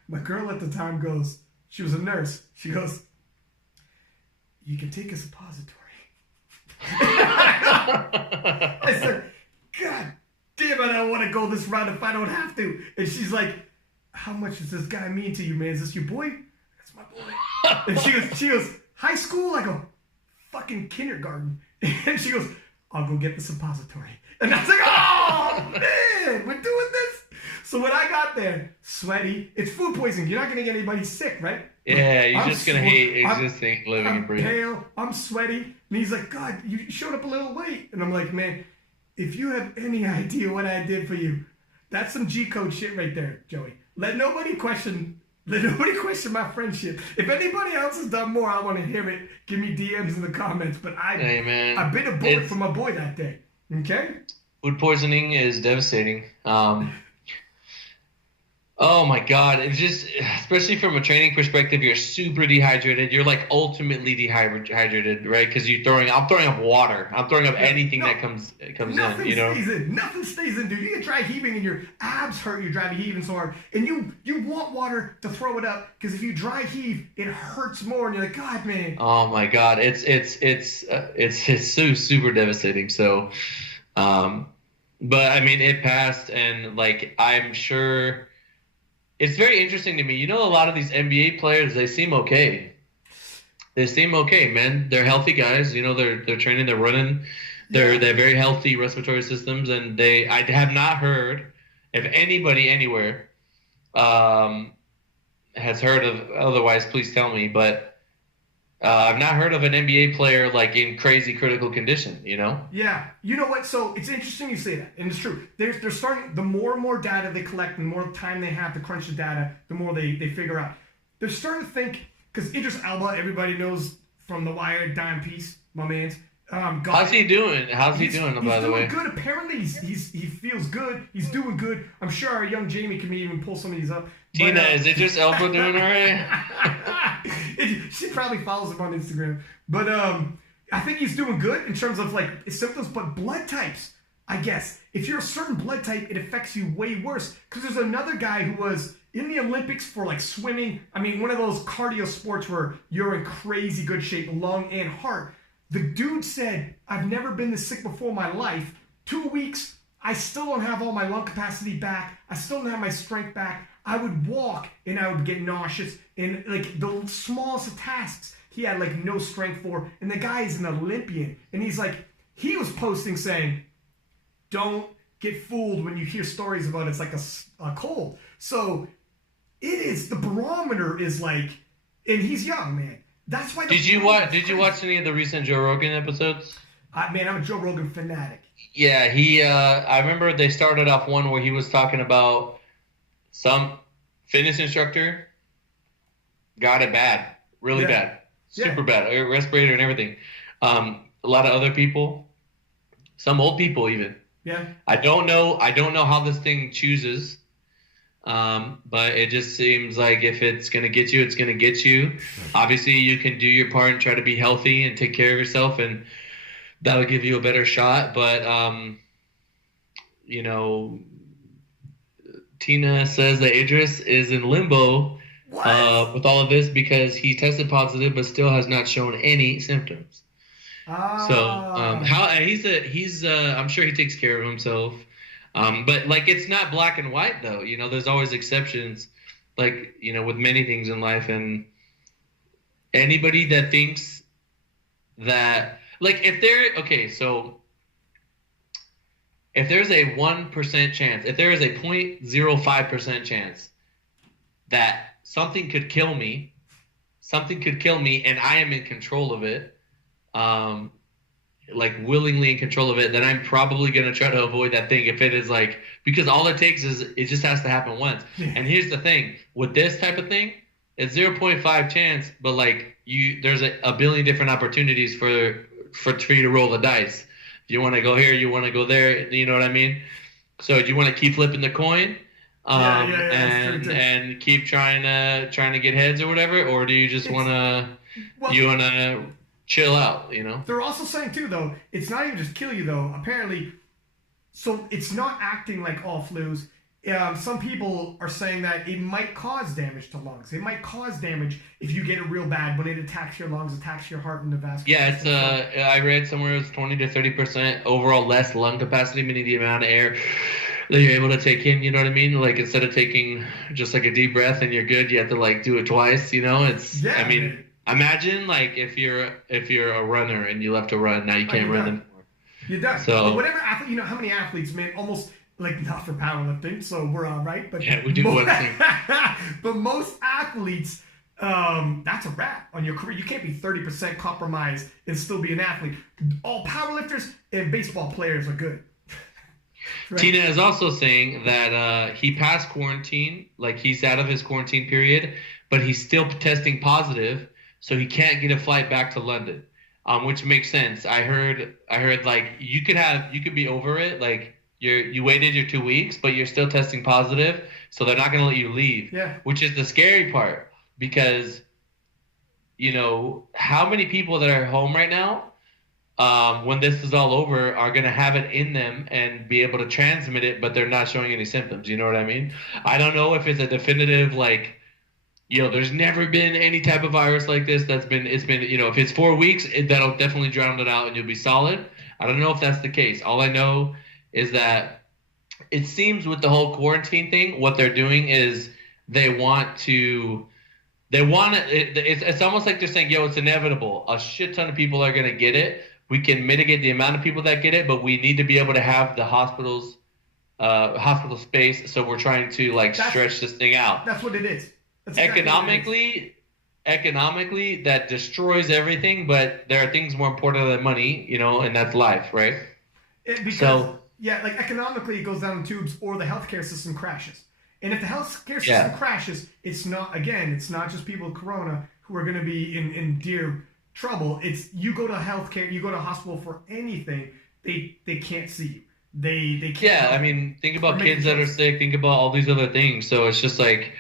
My girl at the time goes, she was a nurse. She goes, you can take a suppository. I said, God damn it, I don't want to go this route if I don't have to. And she's like, how much does this guy mean to you, man? Is this your boy? That's my boy. And she goes, high school? I go, fucking kindergarten. And she goes, I'll go get the suppository. And I was like, oh, man, we're doing this? So when I got there, sweaty, it's food poisoning. You're not going to get anybody sick, right? Yeah, you're just going to hate existing, living, and breathing. I'm pale, I'm sweaty. And he's like, God, you showed up a little late. And I'm like, man, if you have any idea what I did for you, that's some G-code shit right there, Joey. Let nobody question my friendship. If anybody else has done more, I want to hear it. Give me DMs in the comments. But I bit a bullet for my boy that day. Okay? Food poisoning is devastating. Oh my God. It's just, especially from a training perspective, you're super dehydrated. You're like ultimately dehydrated, right? Because I'm throwing up water. I'm throwing up anything that comes in, you know? Nothing stays in, dude. You get dry heaving and your abs hurt. You're dry heaving so hard. And you want water to throw it up because if you dry heave, it hurts more. And you're like, God, man. Oh my God. It's so super devastating. So, but I mean, it passed and like, I'm sure. It's very interesting to me. You know, a lot of these NBA players, they seem okay. They seem okay, man. They're healthy guys. You know, they're training, they're running. They're very healthy respiratory systems, and I have not heard if anybody anywhere has heard of. Otherwise, please tell me. But I've not heard of an NBA player like in crazy critical condition, you know? Yeah. You know what? So it's interesting you say that. And it's true. They're starting, the more and more data they collect, and the more time they have to crunch the data, the more they figure out. They're starting to think, because Idris Elba, everybody knows from The Wire, dime piece, my man's. How's he doing? By the way? He's doing good. Apparently, he feels good. He's doing good. I'm sure our young Jamie can even pull some of these up. Tina, is Idris Elba doing all right? She probably follows him on Instagram. But I think he's doing good in terms of like symptoms. But blood types, I guess. If you're a certain blood type, it affects you way worse. Because there's another guy who was in the Olympics for like swimming. I mean, one of those cardio sports where you're in crazy good shape, lung and heart. The dude said, I've never been this sick before in my life. 2 weeks, I still don't have all my lung capacity back. I still don't have my strength back. I would walk and I would get nauseous. And like the smallest of tasks, he had like no strength for. And the guy is an Olympian. And he's like, he was posting saying, don't get fooled when you hear stories about it's like a cold. So it is, the barometer is like, and he's young, man. That's why. Did you watch any of the recent Joe Rogan episodes? Man, I'm a Joe Rogan fanatic. Yeah, he. I remember they started off one where he was talking about some fitness instructor got it bad, really bad, super bad, respirator and everything. A lot of other people, some old people even. Yeah. I don't know how this thing chooses. But it just seems like if it's going to get you, it's going to get you. Obviously, you can do your part and try to be healthy and take care of yourself, and that'll give you a better shot. But, you know, Tina says that Idris is in limbo with all of this because he tested positive but still has not shown any symptoms. He's I'm sure he takes care of himself. But like it's not black and white though. There's always exceptions, like with many things in life. And anybody that thinks that like if there's a 1% chance, if there is a 0.05% chance that something could kill me, and I am in control of it, like willingly in control of it, then I'm probably going to try to avoid that thing if it is like, because all it takes is, it just has to happen once. And here's the thing, with this type of thing, it's 0.5 chance, but like there's a billion different opportunities for you to roll the dice. You want to go here, you want to go there, you know what I mean? So do you want to keep flipping the coin, and keep trying to get heads or whatever, or do you just want to chill out? They're also saying too, though, it's not even just kill you though. Apparently, so it's not acting like all flus. Some people are saying that it might cause damage to lungs. It might cause damage if you get it real bad when it attacks your lungs, attacks your heart and the vascular system. Yeah, I read somewhere it's 20 to 30% overall less lung capacity, meaning the amount of air that you're able to take in. You know what I mean? Like instead of taking just like a deep breath and you're good, you have to like do it twice. Man. Imagine like if you're a runner and you love to run, now you can't run anymore. You're done. So whatever athlete, how many athletes, man, almost. Like, not for powerlifting, so we're all right. But yeah, we do one thing. But most athletes, that's a wrap on your career. You can't be 30% compromised and still be an athlete. All powerlifters and baseball players are good. Right? Tina is also saying that he passed quarantine, like he's out of his quarantine period, but he's still testing positive, so he can't get a flight back to London, which makes sense. I heard like you could be over it, like. You waited your 2 weeks, but you're still testing positive, so they're not going to let you leave. Yeah. Which is the scary part, because, how many people that are home right now, when this is all over, are going to have it in them and be able to transmit it, but they're not showing any symptoms. You know what I mean? I don't know if it's a definitive, like, there's never been any type of virus like this it's been, if it's 4 weeks, that'll definitely drown it out and you'll be solid. I don't know if that's the case. All I know is that it seems with the whole quarantine thing, what they're doing is it's almost like they're saying, it's inevitable. A shit ton of people are going to get it. We can mitigate the amount of people that get it, but we need to be able to have the hospital space. So we're trying to stretch this thing out. That's what it is. Economically, that destroys everything, but there are things more important than money, and that's life, right? Yeah, like economically it goes down in tubes or the healthcare system crashes. And if the healthcare system crashes, it's not just people with corona who are going to be in dear trouble. It's you go to healthcare, you go to hospital for anything, they can't see you. They can't. Yeah, I mean, think about kids that are sick, think about all these other things. So it's just like,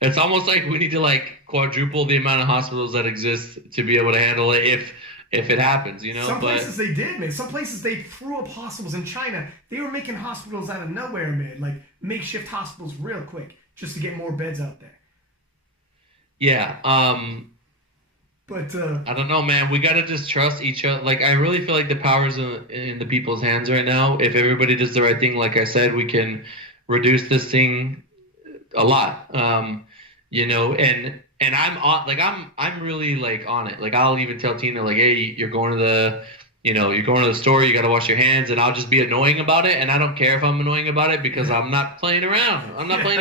it's almost like we need to quadruple the amount of hospitals that exist to be able to handle it if it happens, Some places they did, man. Some places they threw up hospitals. In China, they were making hospitals out of nowhere, man. Like makeshift hospitals real quick just to get more beds out there. Yeah. But I don't know, man. We got to just trust each other. Like, I really feel like the power's in the people's hands right now. If everybody does the right thing, like I said, we can reduce this thing a lot. And I'm on, like, I'm really on it. Like, I'll even tell Tina, like, hey, you're going to the store, you got to wash your hands, and I'll just be annoying about it. And I don't care if I'm annoying about it because I'm not playing around. We're not playing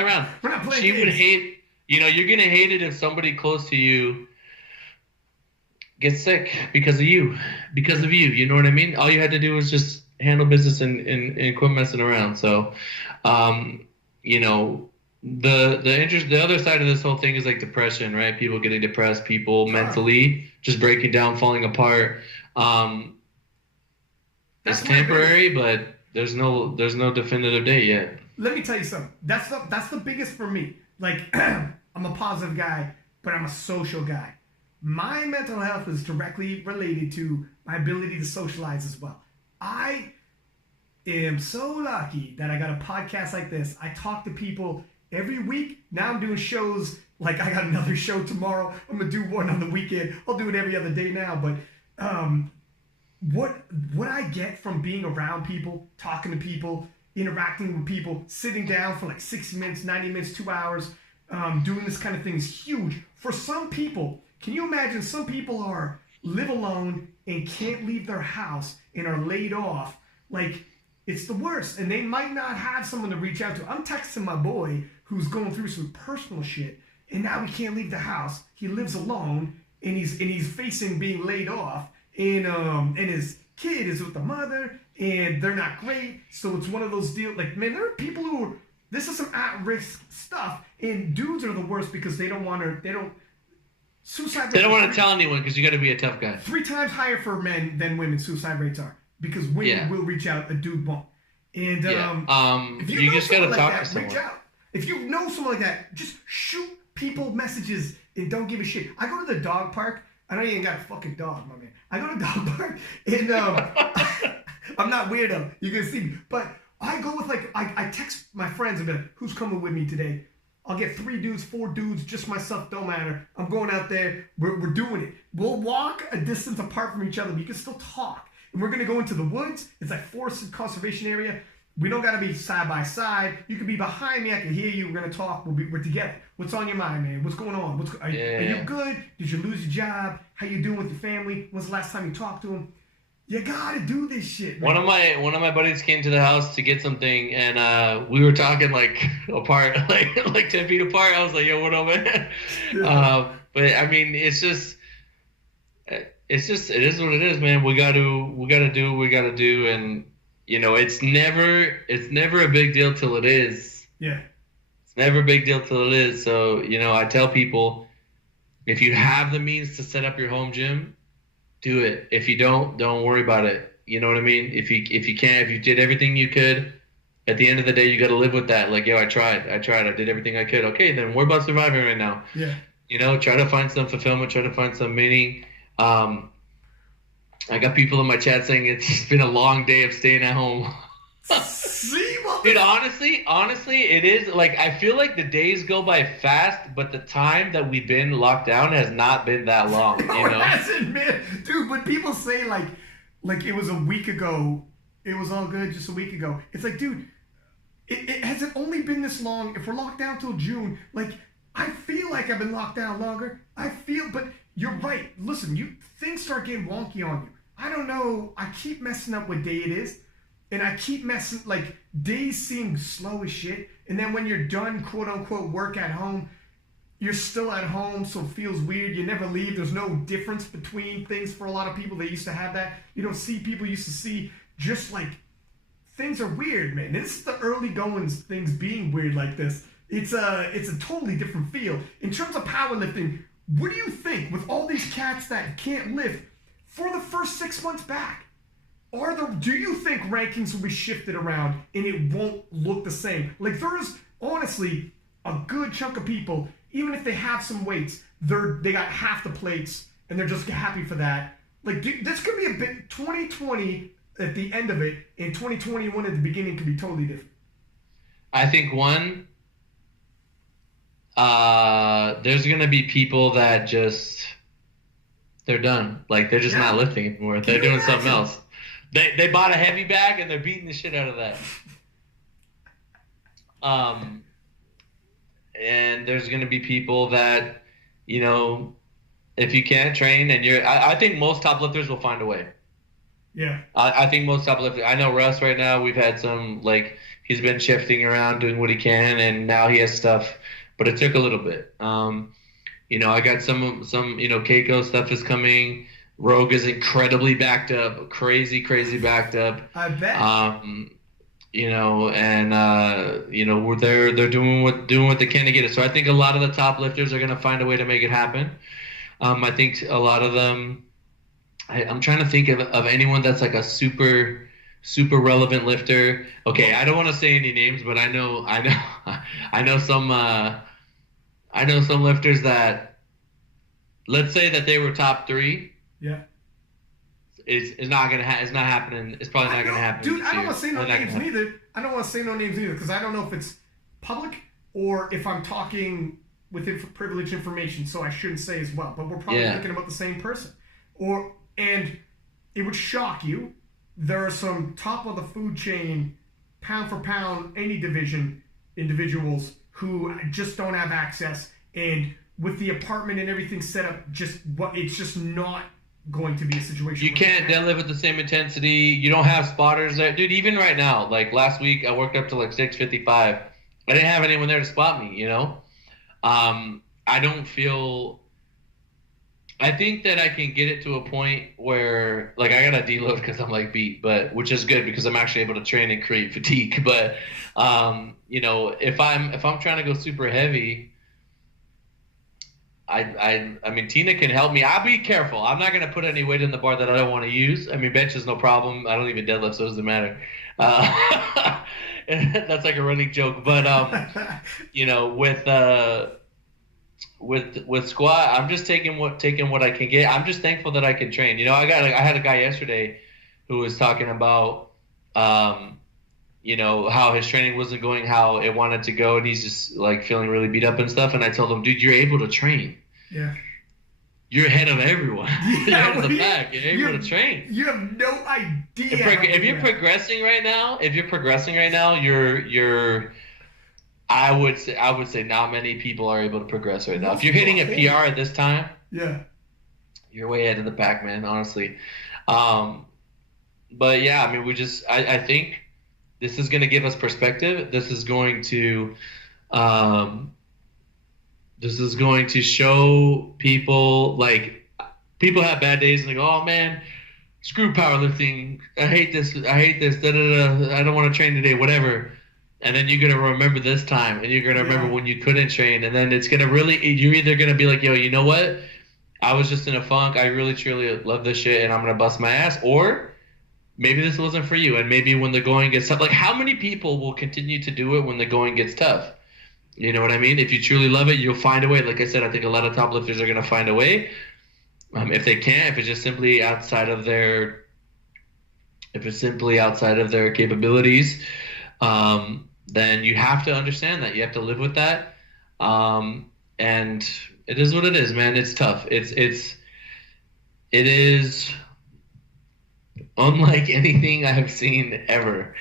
She games. Would hate, you're going to hate it if somebody close to you gets sick because of you. You know what I mean? All you had to do was just handle business and quit messing around. So, the other side of this whole thing is like depression, right? People getting depressed, people mentally just breaking down, falling apart. It's temporary, but there's no definitive date yet. Let me tell you something. That's the biggest for me. Like, I'm a positive guy, but I'm a social guy. My mental health is directly related to my ability to socialize as well. I am so lucky that I got a podcast like this. I talk to people every week. Now I'm doing shows, like I got another show tomorrow. I'm going to do one on the weekend. I'll do it every other day now. But what I get from being around people, talking to people, interacting with people, sitting down for like 60 minutes, 90 minutes, 2 hours, doing this kind of thing is huge. For some people, can you imagine some people live alone and can't leave their house and are laid off? Like, it's the worst. And they might not have someone to reach out to. I'm texting my boy who's going through some personal shit, and now he can't leave the house. He lives alone, and he's facing being laid off. And his kid is with the mother, and they're not great. So it's one of those deals. Like, man, there are people this is some at-risk stuff, and dudes are the worst because they don't want to. Suicide rates. They don't want to tell anyone because you got to be a tough guy. 3 times higher for men than women. Suicide rates are because women will reach out, a dude won't. And if you just got to talk to someone. Reach out. If you know someone like that, just shoot people messages and don't give a shit. I go to the dog park. I know you ain't got a fucking dog, my man. I go to the dog park and I'm not weirdo. You can see me, but I go with I text my friends and be like, who's coming with me today? I'll get 3 dudes, 4 dudes, just myself, don't matter. I'm going out there. We're doing it. We'll walk a distance apart from each other, but you can still talk. And we're going to go into the woods. It's like forest conservation area. We don't got to be side by side. You can be behind me. I can hear you. We're going to talk. We're together. What's on your mind, man? What's going on? Are you good? Did you lose your job? How you doing with your family? When's the last time you talked to them? You gotta do this shit, man. One of my buddies came to the house to get something, and we were talking like apart, like 10 feet apart. I was like, "Yo, what up, man?" But I mean, it is what it is, man. We gotta do what we gotta do, and you know, it's never a big deal till it is. Yeah. It's never a big deal till it is. So you know, I tell people, if you have the means to set up your home gym, do it. If you don't worry about it. You know what I mean? If you did everything you could, at the end of the day, you got to live with that. Like, yo, I tried. I did everything I could. Okay, then worry about surviving right now. Yeah. You know, try to find some fulfillment. Try to find some meaning. I got people in my chat saying it's been a long day of staying at home. See, dude, honestly, it is. Like, I feel like the days go by fast, but the time that we've been locked down has not been that long. No, you know, it hasn't been, dude. But people say like it was a week ago. It was all good just a week ago. It's like, dude, it hasn't only been this long. If we're locked down till June, like, I feel like I've been locked down longer. But you're right. Listen, things start getting wonky on you. I don't know. I keep messing up what day it is. And I keep messing, like, days seem slow as shit. And then when you're done, quote unquote, work at home, you're still at home, so it feels weird. You never leave. There's no difference between things for a lot of people. They used to have that. You don't see people used to see. Just like, things are weird, man. This is the early goings, things being weird like this. It's a totally different feel. In terms of powerlifting, what do you think with all these cats that can't lift for the first 6 months back? Do you think rankings will be shifted around and it won't look the same? Like, there's honestly a good chunk of people, even if they have some weights, they got half the plates and they're just happy for that. Like, this could be a bit 2020 at the end of it, and 2021 at the beginning could be totally different. I think there's gonna be people that just they're done. Like, they're just not lifting anymore. They're doing something else. They bought a heavy bag and they're beating the shit out of that. And there's going to be people that, you know, if you can't train and I think most top lifters will find a way. Yeah. I think most top lifters, I know Russ right now, we've had some, like, he's been shifting around, doing what he can, and now he has stuff, but it took a little bit. You know, I got some, you know, Keiko stuff is coming. Rogue is incredibly backed up, crazy backed up. I bet. You know, and you know, they're doing what they can to get it. So I think a lot of the top lifters are going to find a way to make it happen. I think a lot of them. I'm trying to think of anyone that's like a super relevant lifter. Okay, I don't want to say any names, but I know some lifters that, let's say that they were top 3. Yeah. It's not happening. It's probably not going to happen. Dude, I don't want to say no names neither. I don't want to say no names either because I don't know if it's public or if I'm talking with if I shouldn't say as well. But we're probably thinking about the same person. And it would shock you. There are some top of the food chain, pound for pound, any division individuals who just don't have access, and with the apartment and everything set up, it's just not going to be a situation. You can't deadlift with the same intensity. You don't have spotters there, dude. Even right now, like last week, I worked up to like 6:55. I didn't have anyone there to spot me. You know, I don't feel. I think that I can get it to a point where, like, I gotta deload because I'm like beat, but which is good because I'm actually able to train and create fatigue. But you know, if I'm trying to go super heavy, I mean, Tina can help me. I'll be careful. I'm not gonna put any weight in the bar that I don't want to use. I mean, bench is no problem. I don't even deadlift, so it doesn't matter. That's like a running joke. But you know, with squat, I'm just taking what I can get. I'm just thankful that I can train. You know, I had a guy yesterday who was talking about you know, how his training wasn't going how it wanted to go, and he's just like feeling really beat up and stuff. And I told him, dude, you're able to train. Yeah. You're ahead of everyone. Yeah, you're ahead of the pack. You're able to train. You have no idea. If you're progressing right now, you're I would say not many people are able to progress right now. If you're hitting a PR at this time, yeah, you're way ahead of the pack, man, honestly. But yeah, I mean, I think this is going to give us perspective. This is going to show people, like, people have bad days and they go, oh man, screw powerlifting. I hate this. I don't want to train today, whatever. And then you're going to remember this time, and you're going to remember when you couldn't train. And then it's going to you're either going to be like, yo, you know what? I was just in a funk. I really, truly love this shit, and I'm going to bust my ass. Or maybe this wasn't for you. And maybe when the going gets tough, like, how many people will continue to do it when the going gets tough? You know what I mean? If you truly love it, you'll find a way. Like I said, I think a lot of top lifters are going to find a way. If they can't, if it's just simply outside of their capabilities, then you have to understand that. You have to live with that. And it is what it is, man. It's tough. It is unlike anything I have seen ever.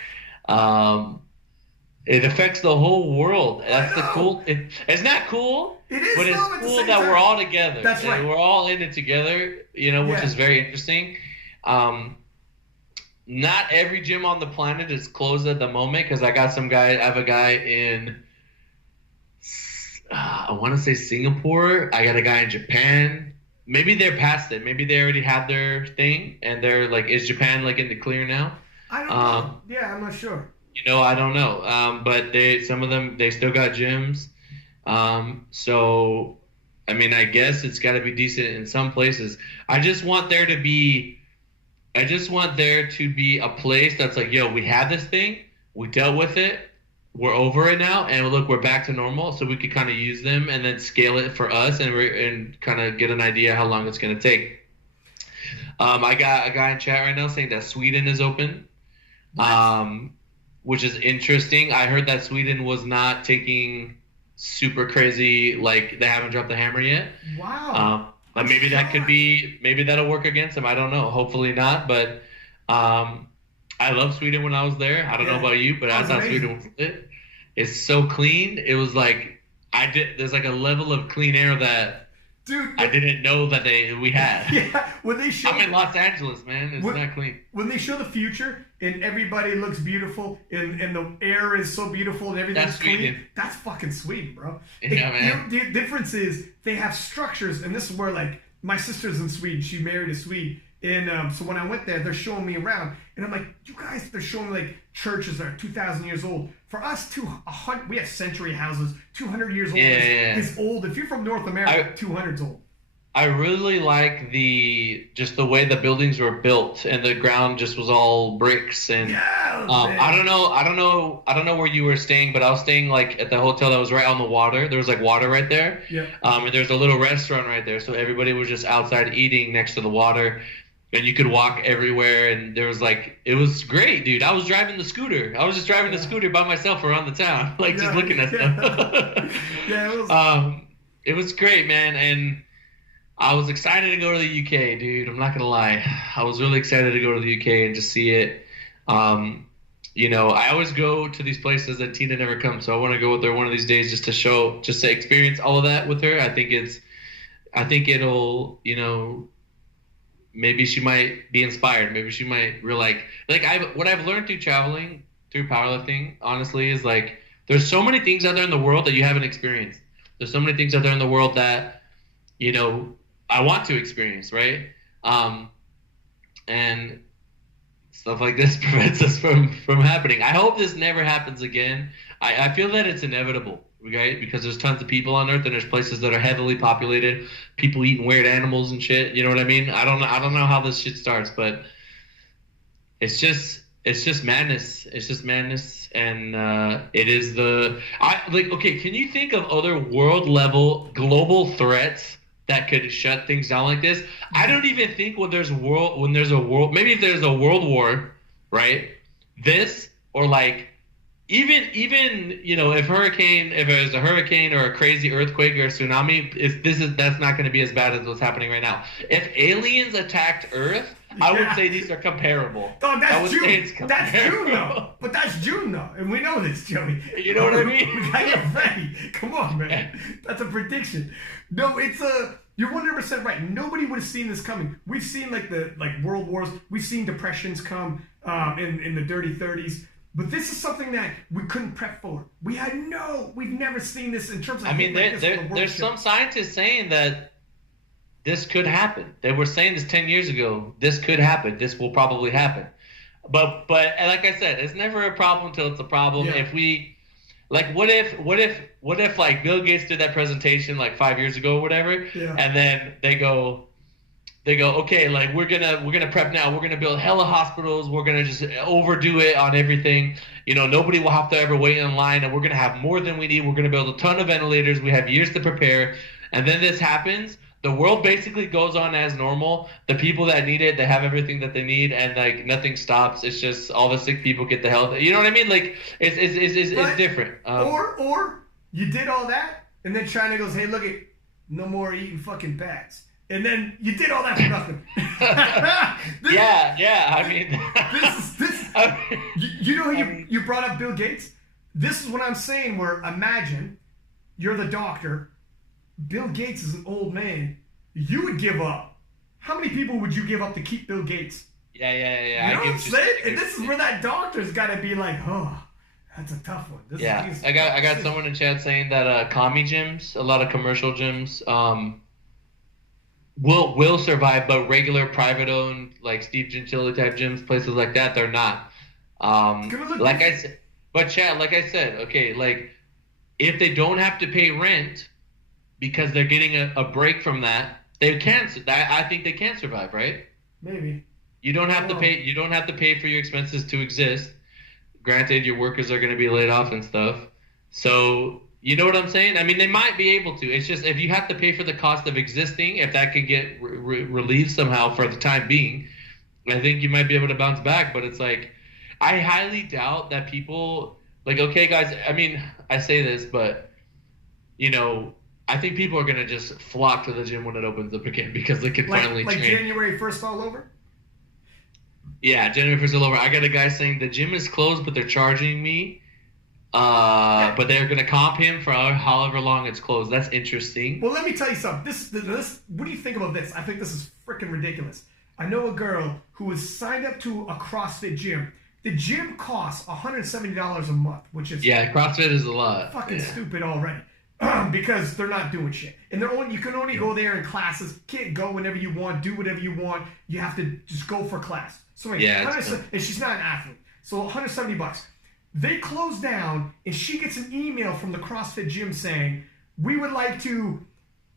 It affects the whole world. That's the cool. It's not cool. It is, but it's cool that we're all together. That's right. We're all in it together. You know, which is very interesting. Not every gym on the planet is closed at the moment, because I have a guy in, I want to say Singapore. I got a guy in Japan. Maybe they're past it. Maybe they already had their thing, and they're like, is Japan like in the clear now? I don't know. Yeah, I'm not sure. You know, I don't know. But some of them, they still got gyms. So, I mean, I guess it's got to be decent in some places. I just want there to be a place that's like, yo, we had this thing, we dealt with it, we're over it now, and look, we're back to normal, so we could kind of use them and then scale it for us and kind of get an idea how long it's going to take. I got a guy in chat right now saying that Sweden is open, which is interesting. I heard that Sweden was not taking super crazy, like they haven't dropped the hammer yet. Wow. But maybe that'll work against them. I don't know. Hopefully not. But I love Sweden when I was there. I don't know about you, but I thought Sweden was lit. It's so clean. It was like there's like a level of clean air that I didn't know that we had. Yeah, when they show. I'm in Los Angeles, man. It's not clean. When they show the future and everybody looks beautiful and the air is so beautiful and everything's clean, that's fucking Sweden, bro. Yeah, man. The difference is they have structures, and this is where, like, my sister's in Sweden. She married a Swede. And so when I went there, they're showing me around, and I'm like, you guys, they're showing me like churches that are 2,000 years old. For us, we have century houses. 200 years old is old. If you're from North America, 200's old. I really like just the way the buildings were built, and the ground just was all bricks. And I don't know where you were staying, but I was staying like at the hotel that was right on the water. There was like water right there. Yeah. And there's a little restaurant right there, so everybody was just outside eating next to the water. And you could walk everywhere, and there was like, it was great, dude. I was driving the scooter. I was just driving the scooter by myself around the town, like just looking at stuff. Yeah, it was great, man. And I was excited to go to the UK, dude. I'm not gonna lie. I was really excited to go to the UK and just see it. Um, I always go to these places that Tina never comes, so I want to go with her one of these days just to experience all of that with her. I think it'll, maybe she might be inspired. Maybe she might realize, what I've learned through traveling, through powerlifting, honestly, is like there's so many things out there in the world that you haven't experienced. There's so many things out there in the world that, I want to experience, right? And stuff like this prevents us from happening. I hope this never happens again. I feel that it's inevitable, right? Because there's tons of people on Earth, and there's places that are heavily populated, people eating weird animals and shit. You know what I mean? I don't know how this shit starts, but it's just madness. It's just madness, and it is okay. Can you think of other world level global threats that could shut things down like this? I don't even think maybe if there's a world war, right? This or like even if there's a hurricane or a crazy earthquake or a tsunami, that's not going to be as bad as what's happening right now. If aliens attacked Earth, I would say these are comparable. Oh, that's June. That's June, though. But that's June, though. And we know this, Joey. You know what I mean? We got to get ready. Come on, man. That's a prediction. No, you're 100% right. Nobody would have seen this coming. We've seen like world wars. We've seen depressions come in the dirty 30s. But this is something that we couldn't prep for. We've never seen this in terms of. I mean, there's some scientists saying that this could happen. They were saying this 10 years ago. This could happen. This will probably happen. But like I said, it's never a problem until it's a problem. Yeah. If we, like, what if like Bill Gates did that presentation like 5 years ago or whatever, and then they go, okay, like we're gonna prep now. We're gonna build hella hospitals. We're gonna just overdo it on everything. Nobody will have to ever wait in line, and we're gonna have more than we need. We're gonna build a ton of ventilators. We have years to prepare, and then this happens. The world basically goes on as normal. The people that need it, they have everything that they need, and like nothing stops. It's just all the sick people get the health. You know what I mean? Like it's different. Or you did all that, and then China goes, "Hey, look it, no more eating fucking bats." And then you did all that for nothing. I mean, you brought up Bill Gates. This is what I'm saying. Where imagine you're the doctor. Bill Gates is an old man. You would give up. How many people would you give up to keep Bill Gates? Yeah. You know what I'm saying? And this is where that doctor's got to be like, oh, that's a tough one. I got someone in chat saying that commie gyms, a lot of commercial gyms, will survive, but regular private owned like Steve Gentili type gyms, places like that, they're not. Like I said, but chat, like I said, okay, like if they don't have to pay rent because they're getting a break from that, they can. I think they can survive, right? Maybe. You don't have to pay. You don't have to pay for your expenses to exist. Granted, your workers are going to be laid off and stuff. So you know what I'm saying? I mean, they might be able to. It's just if you have to pay for the cost of existing, if that can get relieved somehow for the time being, I think you might be able to bounce back. But it's like, I highly doubt that people like. Okay, guys. I mean, I say this, but I think people are going to just flock to the gym when it opens up again because they can finally train. Like January 1st all over? Yeah, January 1st all over. I got a guy saying the gym is closed, but they're charging me. But they're going to comp him for however long it's closed. That's interesting. Well, let me tell you something. This. What do you think about this? I think this is freaking ridiculous. I know a girl who was signed up to a CrossFit gym. The gym costs $170 a month, which is... Yeah, CrossFit is a lot. Fucking stupid already. Because they're not doing shit. And you can only go there in classes. Can't go whenever you want, do whatever you want. You have to just go for class. So and she's not an athlete. So $170. They close down, and she gets an email from the CrossFit gym saying, we would like to,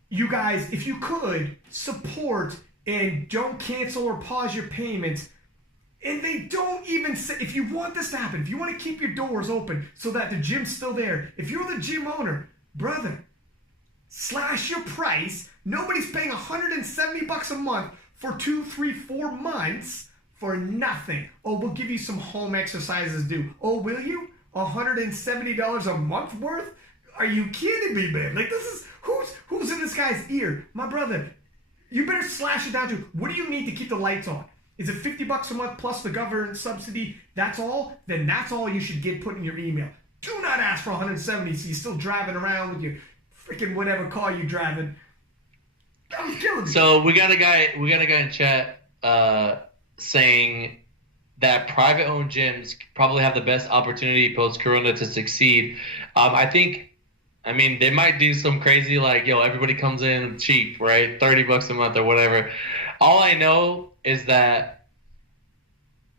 you guys, if you could, support and don't cancel or pause your payments. And they don't even say, if you want this to happen, if you want to keep your doors open so that the gym's still there, if you're the gym owner, brother, slash your price. Nobody's paying $170 a month for 2, 3, 4 months for nothing. Oh, we'll give you some home exercises to do. Oh, will you? $170 a month worth? Are you kidding me, man? Like, this is who's in this guy's ear? My brother, You better slash it down to, what do you need to keep the lights on? Is it $50 a month plus the government subsidy? That's all? Then that's all you should get put in your email. Do not ask for 170 so you're still driving around with your freaking whatever car you're driving. That was killing me. So we got a guy in chat saying that private-owned gyms probably have the best opportunity post-corona to succeed. I mean, they might do some crazy, like, yo, everybody comes in cheap, right? $30 a month or whatever. All I know is that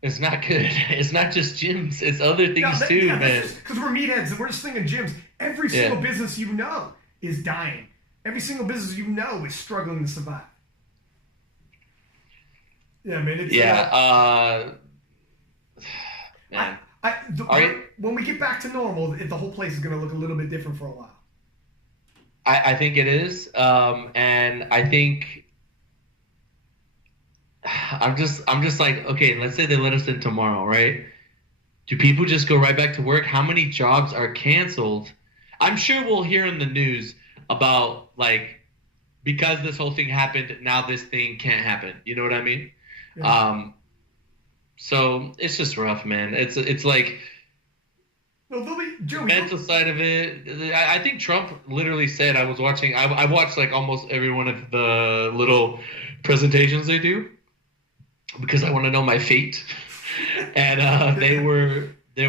it's not good. It's not just gyms. It's other things too, man. Because we're meatheads and we're just thinking gyms. Every single business you know is dying. Every single business you know is struggling to survive. Yeah, man. When we get back to normal, the whole place is going to look a little bit different for a while. I think it is, and I think I'm just like, okay, let's say they let us in tomorrow, right? Do people just go right back to work? How many jobs are canceled? I'm sure we'll hear in the news about, like, because this whole thing happened, now this thing can't happen. You know what I mean? Yeah. So it's just rough, man. It's like the mental side of it. I think Trump literally said, I watched like almost every one of the little presentations they do because I want to know my fate. And he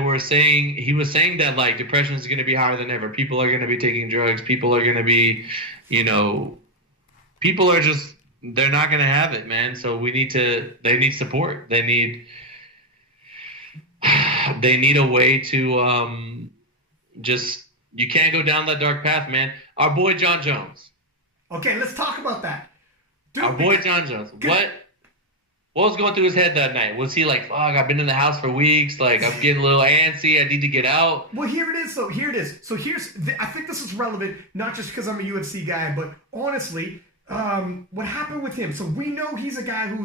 was saying that, like, depression is going to be higher than ever. People are going to be taking drugs. People are going to be, they're not going to have it, man. So they need support. They need a way to you can't go down that dark path, man. Our boy John Jones. Okay, let's talk about that. Dude, our boy John Jones. What was going through his head that night? Was he like, fuck, I've been in the house for weeks. Like, I'm getting a little antsy. I need to get out. Well, here it is. So I think this is relevant, not just because I'm a UFC guy, but honestly, what happened with him? So we know he's a guy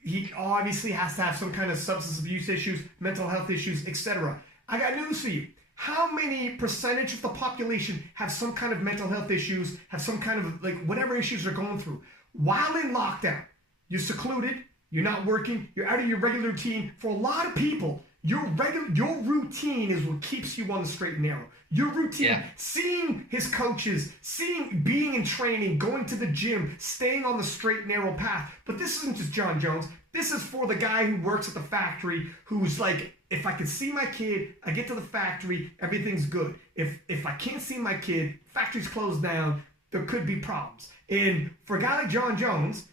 he obviously has to have some kind of substance abuse issues, mental health issues, etc. I got news for you. How many percentage of the population have some kind of mental health issues, have some kind of, like, whatever issues they're going through? While in lockdown, you're secluded, you're not working, you're out of your regular routine. For a lot of people, your routine is what keeps you on the straight and narrow. Your routine, seeing his coaches, being in training, going to the gym, staying on the straight and narrow path. But this isn't just John Jones. This is for the guy who works at the factory who's like, if I can see my kid, I get to the factory, everything's good. If I can't see my kid, factory's closed down, there could be problems. And for a guy like John Jones,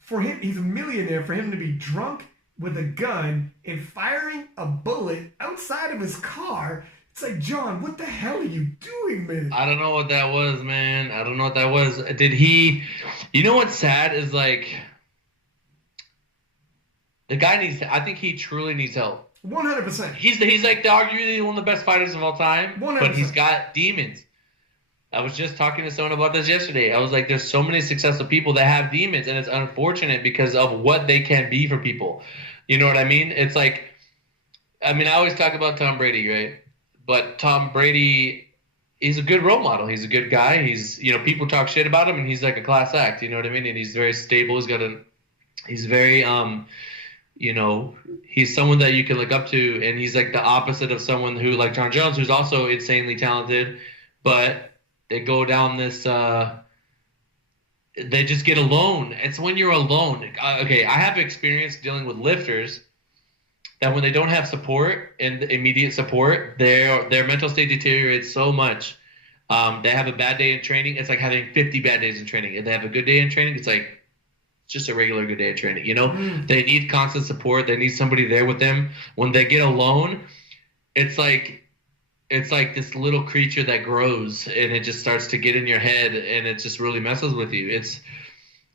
for him, he's a millionaire. For him to be drunk with a gun and firing a bullet outside of his car, it's like, John, what the hell are you doing, man? I don't know what that was, man. I don't know what that was. Did he... You know what's sad is, like... The guy I think he truly needs help. 100%. He's like arguably one of the best fighters of all time. 100%. But he's got demons. I was just talking to someone about this yesterday. I was like, there's so many successful people that have demons, and it's unfortunate because of what they can be for people. You know what I mean? It's like, I mean, I always talk about Tom Brady, right? But Tom Brady, he's a good role model. He's a good guy. He's, people talk shit about him, and he's like a class act. You know what I mean? And he's very stable. He's very, he's someone that you can look up to, and he's like the opposite of someone who, like John Jones, who's also insanely talented, but they go down this, they just get alone. It's when you're alone. Okay, I have experience dealing with lifters that when they don't have support and immediate support, their mental state deteriorates so much. They have a bad day in training. It's like having 50 bad days in training. If they have a good day in training, it's like just a regular good day of training. They need constant support. They need somebody there with them. When they get alone, it's like this little creature that grows, and it just starts to get in your head, and it just really messes with you. It's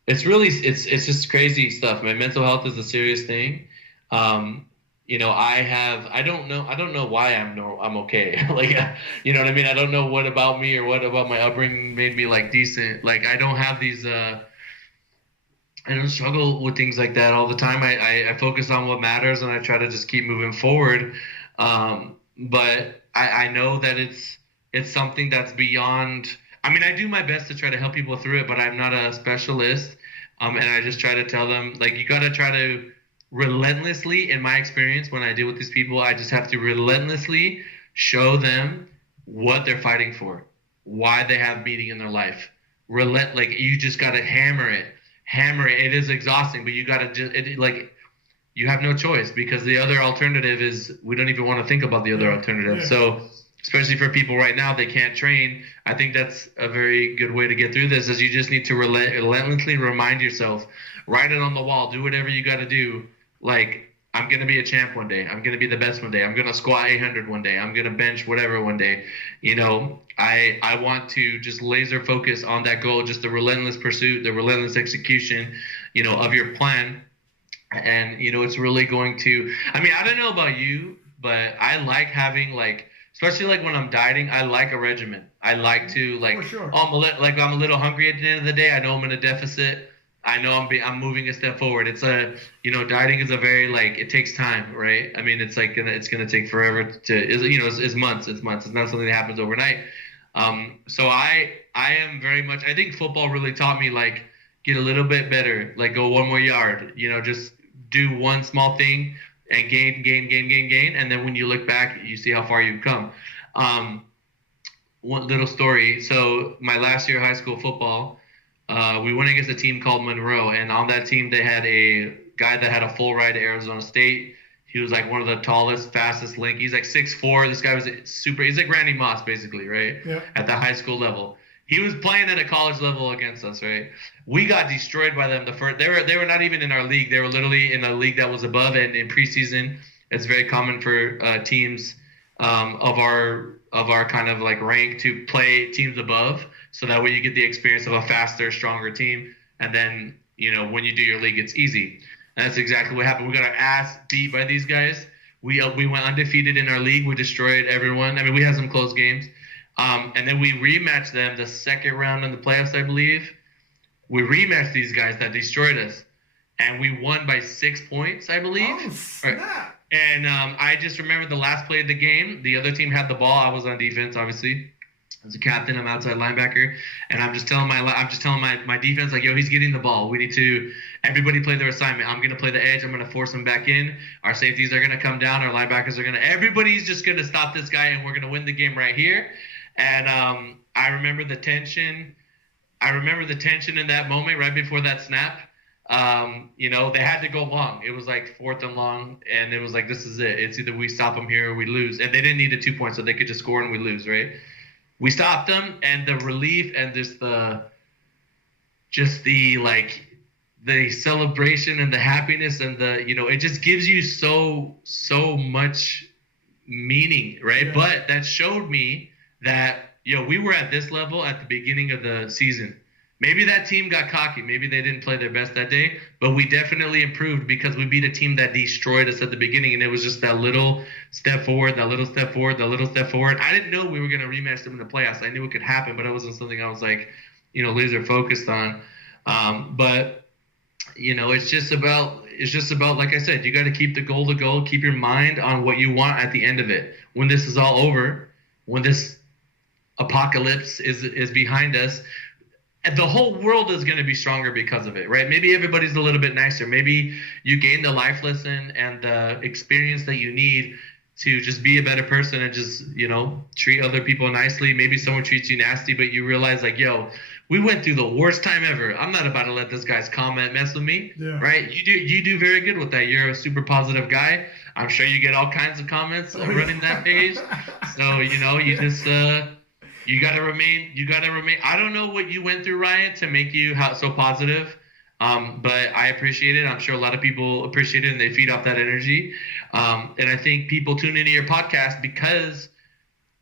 just crazy stuff, man. Mental health is a serious thing. I don't know why I'm okay. Like, you know what I mean? I don't know what about me or what about my upbringing made me like decent. Like, I don't have these, I don't struggle with things like that all the time. I focus on what matters, and I try to just keep moving forward. But I know that it's something that's beyond. I mean, I do my best to try to help people through it, but I'm not a specialist. And I just try to tell them, like, you got to try to relentlessly, in my experience, when I deal with these people, I just have to relentlessly show them what they're fighting for, why they have meaning in their life. Like, you just got to hammer it. It is exhausting, but you got to just, like, you have no choice, because the other alternative is we don't even want to think about the other alternative. Yeah. So especially for people right now, they can't train. I think that's a very good way to get through this, is you just need to relentlessly remind yourself, write it on the wall, do whatever you got to do. Like, I'm going to be a champ one day. I'm going to be the best one day. I'm going to squat 800 one day. I'm going to bench whatever one day. You know, I want to just laser focus on that goal, just the relentless pursuit, the relentless execution, you know, of your plan. And, you know, it's really going to, I mean, I don't know about you, but I like having, like, especially like when I'm dieting, I like a regimen. I like to, like, sure. I'm a little hungry at the end of the day. I know I'm in a deficit. I know I'm moving a step forward. It's you know, dieting is a very, like, it takes time, right? I mean, it's like it's gonna take forever to, you know, it's months. It's not something that happens overnight. So I am very much, I think football really taught me, like, get a little bit better, like, go one more yard, you know, just do one small thing and gain. And then when you look back, you see how far you've come. One little story. So my last year of high school football, we went against a team called Monroe, and on that team they had a guy that had a full ride to Arizona State. He was like one of the tallest, fastest, lanky. He's like 6'4". This guy was he's like Randy Moss, basically, right? Yeah. At the high school level. He was playing at a college level against us, right? We got destroyed by them. They were not even in our league. They were literally in a league that was above. And in preseason, it's very common for teams of our kind of like rank to play teams above, so that way you get the experience of a faster, stronger team. And then, you know, when you do your league, it's easy. And that's exactly what happened. We got our ass beat by these guys. We went undefeated in our league. We destroyed everyone. I mean, we had some close games. And then we rematched them the second round in the playoffs, I believe. We rematched these guys that destroyed us, and we won by 6 points, I believe. Oh, snap. Right. And I just remember the last play of the game. The other team had the ball. I was on defense, obviously. As a captain, I'm outside linebacker, and I'm just telling my defense, like, yo, he's getting the ball. We need to everybody play their assignment. I'm gonna play the edge. I'm gonna force him back in. Our safeties are gonna come down. Our linebackers are gonna. Everybody's just gonna stop this guy, and we're gonna win the game right here. And I remember the tension. In that moment, right before that snap. You know, they had to go long. It was like 4th and long, and it was like, this is it. It's either we stop them here or we lose. And they didn't need a 2 points, so they could just score and we lose, right? We stopped them, and the relief and the celebration and the happiness and the, you know, it just gives you so much meaning, right? Yeah. But that showed me that, you know, we were at this level at the beginning of the season. Maybe that team got cocky. Maybe they didn't play their best that day, but we definitely improved because we beat a team that destroyed us at the beginning, and it was just that little step forward, that little step forward, that little step forward. I didn't know we were going to rematch them in the playoffs. I knew it could happen, but it wasn't something I was like, you know, laser focused on. But, you know, it's just about, like I said, you got to keep the goal, keep your mind on what you want at the end of it. When this is all over, when this apocalypse is behind us, the whole world is going to be stronger because of it, right? Maybe everybody's a little bit nicer. Maybe you gain the life lesson and the experience that you need to just be a better person and just, you know, treat other people nicely. Maybe someone treats you nasty, but you realize, like, yo, we went through the worst time ever. I'm not about to let this guy's comment mess with me, right? You do very good with that. You're a super positive guy. I'm sure you get all kinds of comments running that page. So, you know, you just you gotta remain. I don't know what you went through, Ryan, to make you so positive, but I appreciate it. I'm sure a lot of people appreciate it, and they feed off that energy. And I think people tune into your podcast because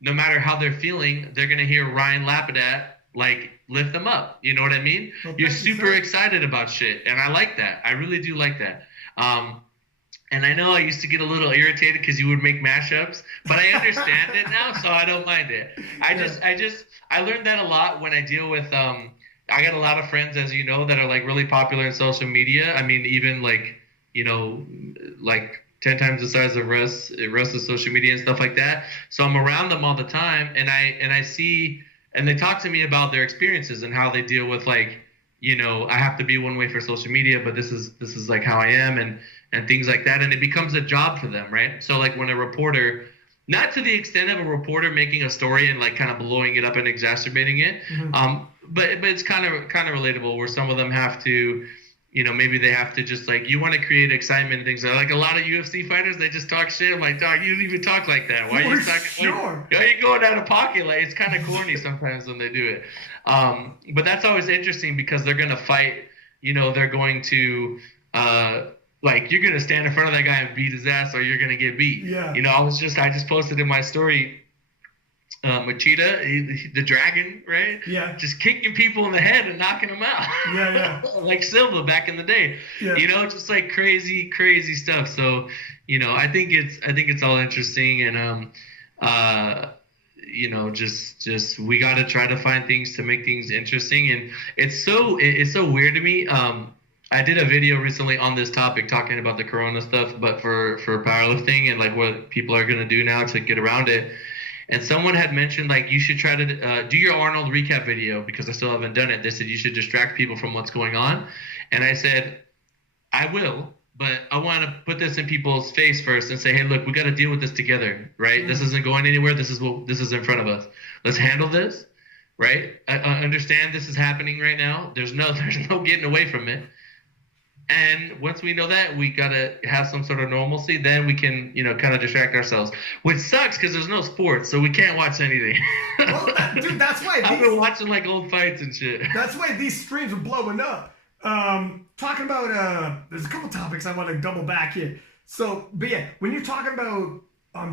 no matter how they're feeling, they're gonna hear Ryan Lapadat, like, lift them up. You know what I mean? Well, you're super excited about shit, and I like that. I really do like that. And I know I used to get a little irritated because you would make mashups, but I understand it now, so I don't mind it. I learned that a lot when I deal with, I got a lot of friends, as you know, that are, like, really popular in social media. I mean, even, like, you know, like 10 times the size of rest of social media and stuff like that. So I'm around them all the time, and I see, and they talk to me about their experiences and how they deal with, like, I have to be one way for social media, but this is like how I am, and things like that. And it becomes a job for them, right? So like when a reporter, not to the extent of a reporter making a story and like kind of blowing it up and exacerbating it, but it's kind of relatable where some of them have to, maybe they have to just like, you want to create excitement and things like a lot of UFC fighters, they just talk shit. I'm like, dog, you don't even talk like that. Why are you talking? Sure. Why are you going out of pocket? Like, it's kind of corny sometimes when they do it. But that's always interesting because they're going to fight, they're going to, like, you're going to stand in front of that guy and beat his ass, or you're going to get beat. Yeah. I just posted in my story, Machida, the dragon, right? Yeah. Just kicking people in the head and knocking them out. Yeah. Like Silva back in the day. Yeah. Just like crazy stuff. So, I think it's all interesting, and just we got to try to find things to make things interesting. And it's so weird to me. I did a video recently on this topic talking about the corona stuff, but for powerlifting and like what people are going to do now to get around it. And someone had mentioned, like, you should try to do your Arnold recap video, because I still haven't done it. They said you should distract people from what's going on. And I said, I will, but I want to put this in people's face first and say, hey, look, we got to deal with this together, right? Mm-hmm. This isn't going anywhere. This is in front of us. Let's handle this, right? I understand this is happening right now. There's no getting away from it. And once we know that, we got to have some sort of normalcy, then we can, kind of distract ourselves. Which sucks because there's no sports, so we can't watch anything. Well, dude, that's why I've been watching like old fights and shit. That's why these streams are blowing up. Talking about, there's a couple topics I want to double back here. So, but yeah, when you're talking about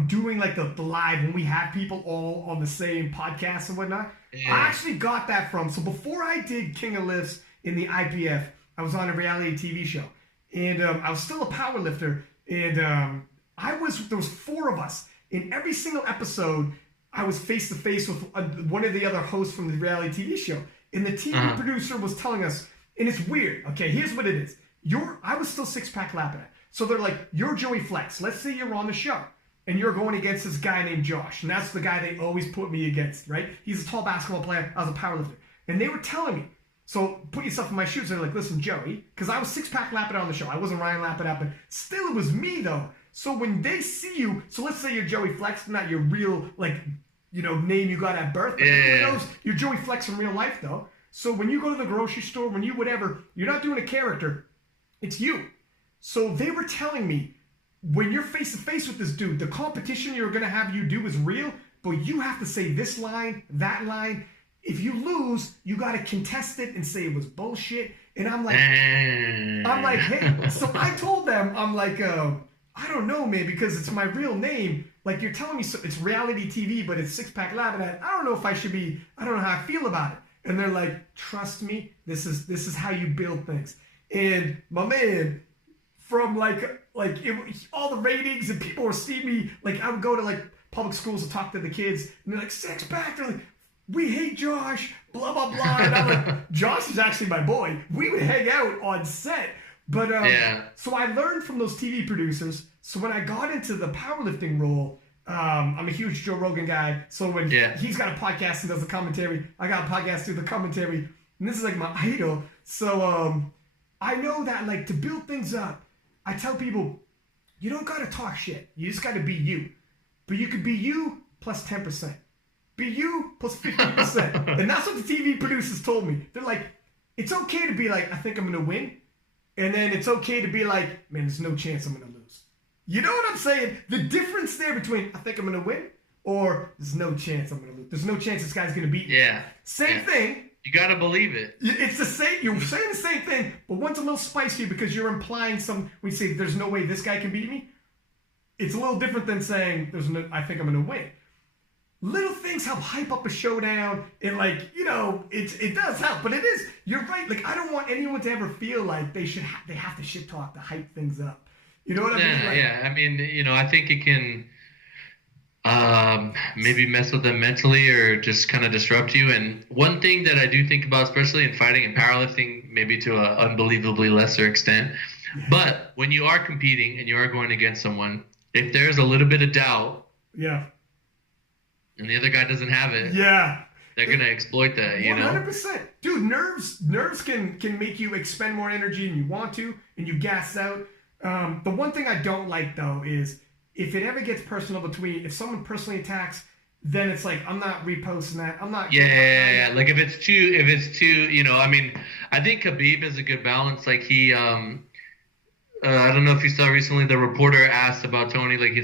doing like the live, when we have people all on the same podcast and whatnot, yeah. I actually got that from, so before I did King of Lifts in the IPF, I was on a reality TV show, and I was still a power lifter, and there was 4 of us. In every single episode, I was face to face with one of the other hosts from the reality TV show, and the TV producer was telling us, and it's weird. Okay, here's what it is. I was still Pack Lapadat, so they're like, you're Joey Flexx. Let's say you're on the show, and you're going against this guy named Josh, and that's the guy they always put me against, right? He's a tall basketball player. I was a power lifter, and they were telling me. So put yourself in my shoes. They're like, listen, Joey, because I was Pack Lapadat on the show. I wasn't Ryan Lapadat, but still it was me, though. So when they see you, so let's say you're Joey Flexx, not your real, like, name you got at birth. But everyone knows you're Joey Flexx in real life, though. So when you go to the grocery store, when you whatever, you're not doing a character. It's you. So they were telling me, when you're face to face with this dude, the competition you're going to have you do is real, but you have to say this line, that line. If you lose, you got to contest it and say it was bullshit. And I'm like, hey. So I told them, I'm like, I don't know, man, because it's my real name. Like, you're telling me it's reality TV, but it's Pack Lapadat. I don't know if I should be, I don't know how I feel about it. And they're like, trust me, this is how you build things. And my man, from all the ratings and people were seeing me, like, I would go to like public schools to talk to the kids, and they're like, Pack. They're like, we hate Josh, blah, blah, blah. And I'm like, Josh is actually my boy. We would hang out on set. But so I learned from those TV producers. So when I got into the powerlifting role, I'm a huge Joe Rogan guy. So when he's got a podcast and does the commentary, I got a podcast do the commentary. And this is like my idol. So I know that, like, to build things up, I tell people, you don't got to talk shit. You just got to be you. But you could be you plus 10%. Be you plus 50%. And that's what the TV producers told me. They're like, it's okay to be like, I think I'm going to win. And then it's okay to be like, man, there's no chance I'm going to lose. You know what I'm saying? The difference there between I think I'm going to win or there's no chance I'm going to lose. There's no chance this guy's going to beat me. Yeah. Same thing. You got to believe it. It's the same. You're saying the same thing, but one's a little spicier because you're implying when you say there's no way this guy can beat me. It's a little different than saying I think I'm going to win. Little things help hype up a showdown, and it does help. But it is, you're right. Like, I don't want anyone to ever feel like they have to shit talk to hype things up. You know what I mean? Like, yeah. I mean, I think it can maybe mess with them mentally or just kind of disrupt you. And one thing that I do think about, especially in fighting and powerlifting, maybe to an unbelievably lesser extent, but when you are competing and you are going against someone, if there's a little bit of doubt, yeah. and the other guy doesn't have it. Yeah. They're gonna exploit that, you know. 100%, dude. Nerves can make you expend more energy than you want to, and you gas out. The one thing I don't like though is if it ever gets personal if someone personally attacks, then it's like I'm not reposting that. I'm not. Yeah. Like if it's too, you know, I mean, I think Khabib is a good balance. Like he, I don't know if you saw recently, the reporter asked about Tony, like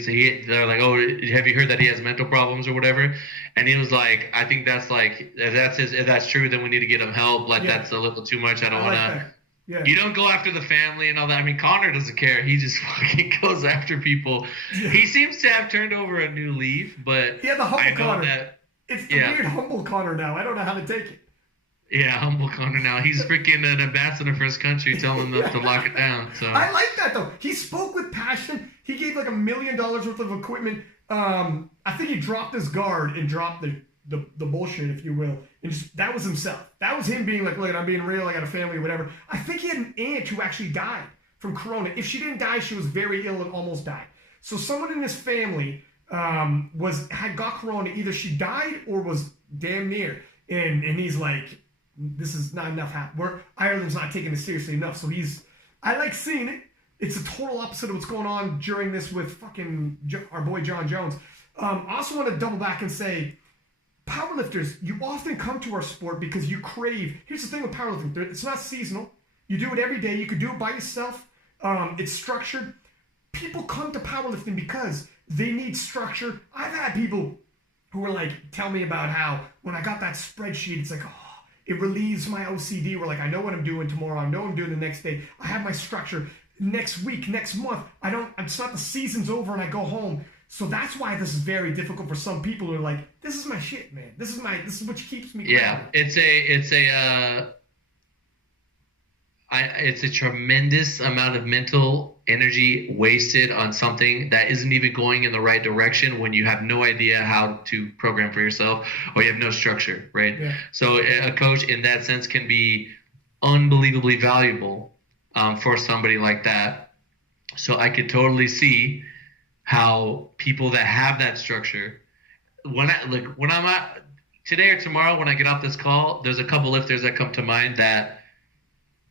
they're like, oh, have you heard that he has mental problems or whatever? And he was like, I think that's like, if that's true, then we need to get him help. Like that's a little too much. I don't want to. Yeah. You don't go after the family and all that. I mean, Conor doesn't care. He just fucking goes after people. Yeah. He seems to have turned over a new leaf, but the humble Conor. It's the weird humble Conor now. I don't know how to take it. Yeah, humble Conor now. He's freaking an ambassador for his country telling them to lock it down. So I like that, though. He spoke with passion. He gave like $1 million worth of equipment. I think he dropped his guard and dropped the bullshit, if you will. And that was himself. That was him being like, look, I'm being real. I got a family, whatever. I think he had an aunt who actually died from corona. If she didn't die, she was very ill and almost died. So someone in his family had got corona. Either she died or was damn near. And he's like, this is not enough. Ireland's not taking this seriously enough. So I like seeing it. It's a total opposite of what's going on during this with fucking our boy John Jones. I also want to double back and say, powerlifters, you often come to our sport because you crave. Here's the thing with powerlifting. It's not seasonal. You do it every day. You could do it by yourself. It's structured. People come to powerlifting because they need structure. I've had people who were like, tell me about how when I got that spreadsheet, it's like, oh, it relieves my OCD. We're like, I know what I'm doing tomorrow. I know what I'm doing the next day. I have my structure. Next week, next month, it's not the season's over and I go home. So that's why this is very difficult for some people who are like, this is my shit, man. This is what keeps me going. Yeah, it's a tremendous amount of mental energy wasted on something that isn't even going in the right direction when you have no idea how to program for yourself or you have no structure, right? Yeah. So a coach in that sense can be unbelievably valuable for somebody like that. So I could totally see how people that have that structure, when I'm at today or tomorrow when I get off this call, there's a couple lifters that come to mind that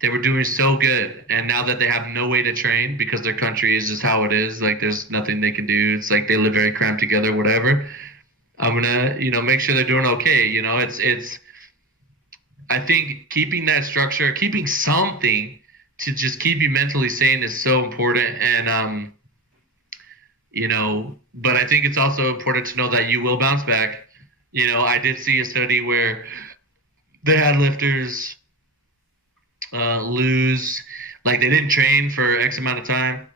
they were doing so good, and now that they have no way to train because their country is just how it is, like there's nothing they can do. It's like they live very cramped together, whatever. I'm gonna, make sure they're doing okay. It's. I think keeping that structure, keeping something to just keep you mentally sane is so important, and but I think it's also important to know that you will bounce back. I did see a study where they had lifters lose, like they didn't train for X amount of time,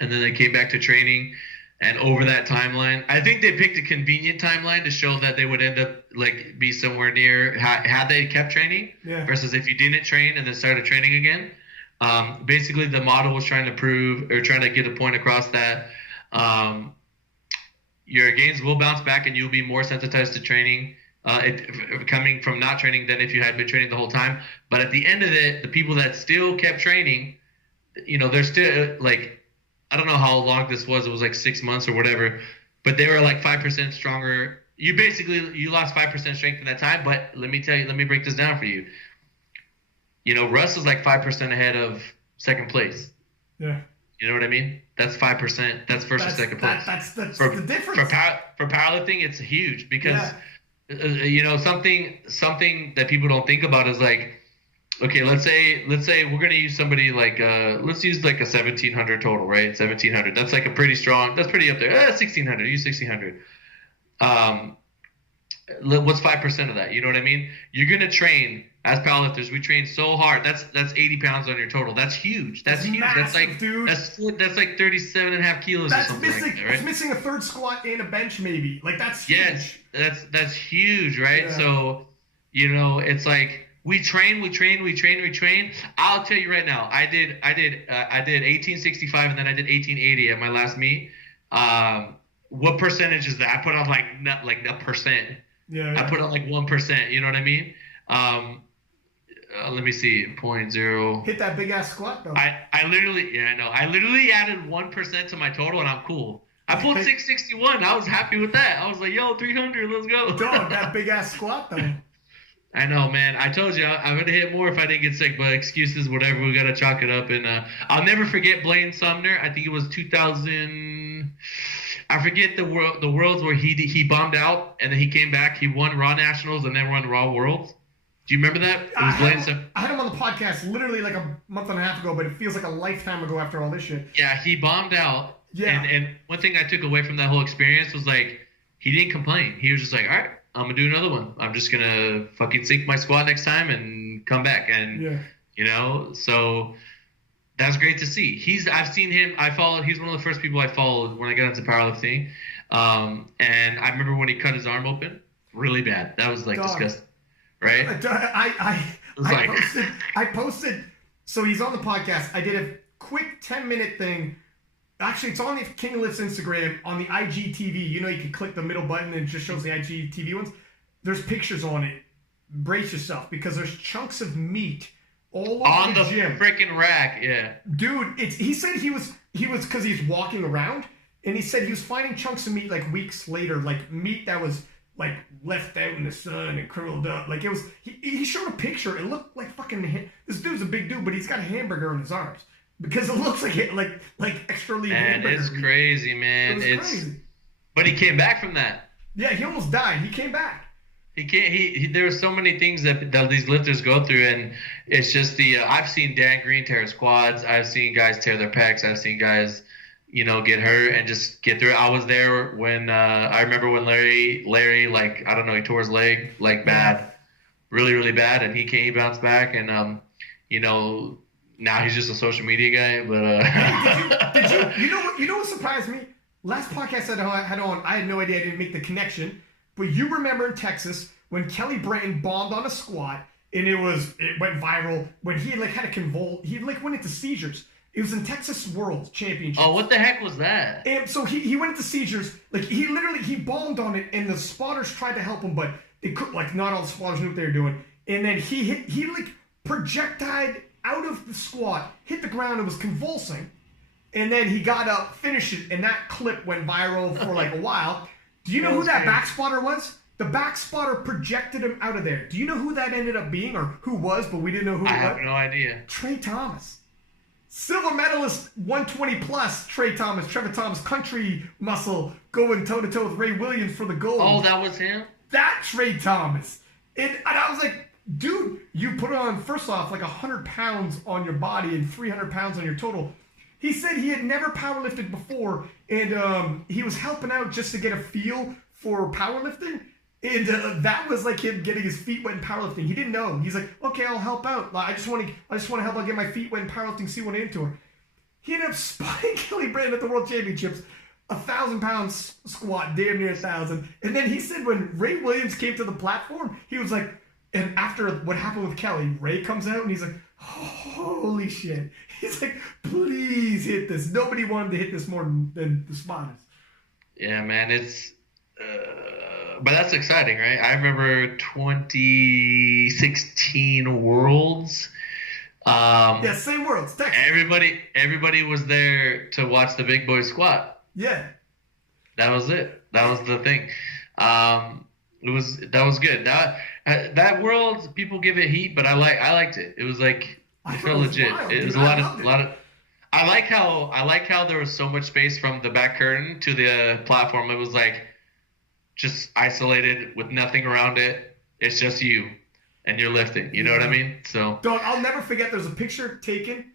and then they came back to training, and over that timeline, I think they picked a convenient timeline to show that they would end up like be somewhere near had they kept training versus if you didn't train and then started training again. Basically, the model was trying to get a point across that your gains will bounce back and you'll be more sensitized to training coming from not training than if you had been training the whole time. But at the end of it, the people that still kept training, they're still like, I don't know how long this was. It was like 6 months or whatever, but they were like 5% stronger. You lost 5% strength in that time. But let me break this down for you. Russ is like 5% ahead of second place. Yeah. You know what I mean? That's 5%. That's first or second place. That's the difference. For powerlifting, it's huge because, something that people don't think about is like, okay, let's say we're going to use somebody like, let's use like a 1,700 total, right? 1,700. That's like that's pretty up there. 1,600. Use 1,600. What's 5% of that? You know what I mean? You're going to train. As powerlifters, we train so hard. That's 80 pounds on your total. That's huge. That's huge. Massive, that's like, dude. That's like 37.5 kilos or something like that, right? It's missing a third squat and a bench maybe. Like that's huge. Yes, that's huge, right? Yeah. So, it's like we train. I'll tell you right now. I did 1865 and then I did 1880 at my last meet. What percentage is that? I put on like a percent. Yeah. I put on like 1%. You know what I mean? Let me see, 0.0. Hit that big ass squat though. I literally added 1% to my total and I'm cool. I pulled 661. I was happy with that. I was like, yo, 300, let's go. Dog, that big ass squat though. I know, man. I told you I'm gonna hit more if I didn't get sick, but excuses, whatever. We gotta chalk it up. And I'll never forget Blaine Sumner. I think it was 2000. I forget the worlds where he bombed out and then he came back. He won Raw Nationals and then won Raw Worlds. Do you remember that? It was Blaine Sumner. I had him on the podcast literally like a month and a half ago, but it feels like a lifetime ago after all this shit. Yeah, he bombed out. Yeah. And one thing I took away from that whole experience was like he didn't complain. He was just like, all right, I'm gonna do another one. I'm just gonna fucking sink my squat next time and come back. And you know, so that's great to see. I've seen him. He's one of the first people I followed when I got into powerlifting. And I remember when he cut his arm open, really bad. That was like disgusting, right? I posted. So he's on the podcast. I did a quick 10-minute thing. Actually, it's on the King Lifts Instagram on the IGTV. You know, you can click the middle button and it just shows the IGTV ones. There's pictures on it. Brace yourself because there's chunks of meat all over the gym. Freaking rack, yeah. Dude, he said he was because he's walking around, and he said he was finding chunks of meat like weeks later, like meat that was like left out in the sun and curled up. Like it was. He showed a picture. It looked like fucking. This dude's a big dude, but he's got a hamburger in his arms. Because it looks like extra lean hamburger. It's crazy, man. It's crazy. But he came back from that. Yeah, he almost died. He came back. There were so many things that these lifters go through, and it's just I've seen Dan Green tear his quads. I've seen guys tear their pecs. I've seen guys, get hurt and just get through it. I was there when I remember when Larry, like, I don't know, he tore his leg like bad, really, really bad, and he bounced back, and now he's just a social media guy, but did you know what surprised me? Last podcast I had on, I had no idea. I didn't make the connection, but you remember in Texas when Kelly Branton bombed on a squat and it went viral when he had a convulsion. He went into seizures. It was in Texas World Championship. Oh, what the heck was that? And so he went into seizures. Like he bombed on it, and the spotters tried to help him, but it could not all the spotters knew what they were doing. And then he projectile out of the squat, hit the ground, and was convulsing. And then he got up, finished it, and that clip went viral for like a while. Do you know who that back spotter was? The back spotter projected him out of there. Do you know who that ended up being, or who was, but we didn't know who it was? I have no idea. Trey Thomas. Silver medalist, 120 plus, Trey Thomas. Trevor Thomas, country muscle, going toe-to-toe with Ray Williams for the gold. Oh, that was him? That Trey Thomas. And I was like, dude, you put on, first off, like 100 pounds on your body and 300 pounds on your total. He said he had never powerlifted before, and he was helping out just to get a feel for powerlifting. And that was like him getting his feet wet in powerlifting. He didn't know. He's like, okay, I'll help out. I just want to help out get my feet wet in powerlifting, see what I'm into it. He ended up spotting Kelly Branton at the World Championships, 1,000 pounds squat, damn near 1,000. And then he said when Ray Williams came to the platform, he was like, and after what happened with Kelly, Ray comes out and he's like, holy shit. He's like, please hit this. Nobody wanted to hit this more than the spotters. Yeah, man, it's... but that's exciting, right? I remember 2016 Worlds. Yeah, same Worlds. Texas. Everybody was there to watch the big boy squat. Yeah. That was it. That was the thing. That was good. That Worlds, people give it heat, but I liked it. It was like, I felt legit. Wild, it was a lot of. I like how there was so much space from the back curtain to the platform. It was like just isolated with nothing around it. It's just you and you're lifting. You know what I mean? So I'll never forget. There's a picture taken.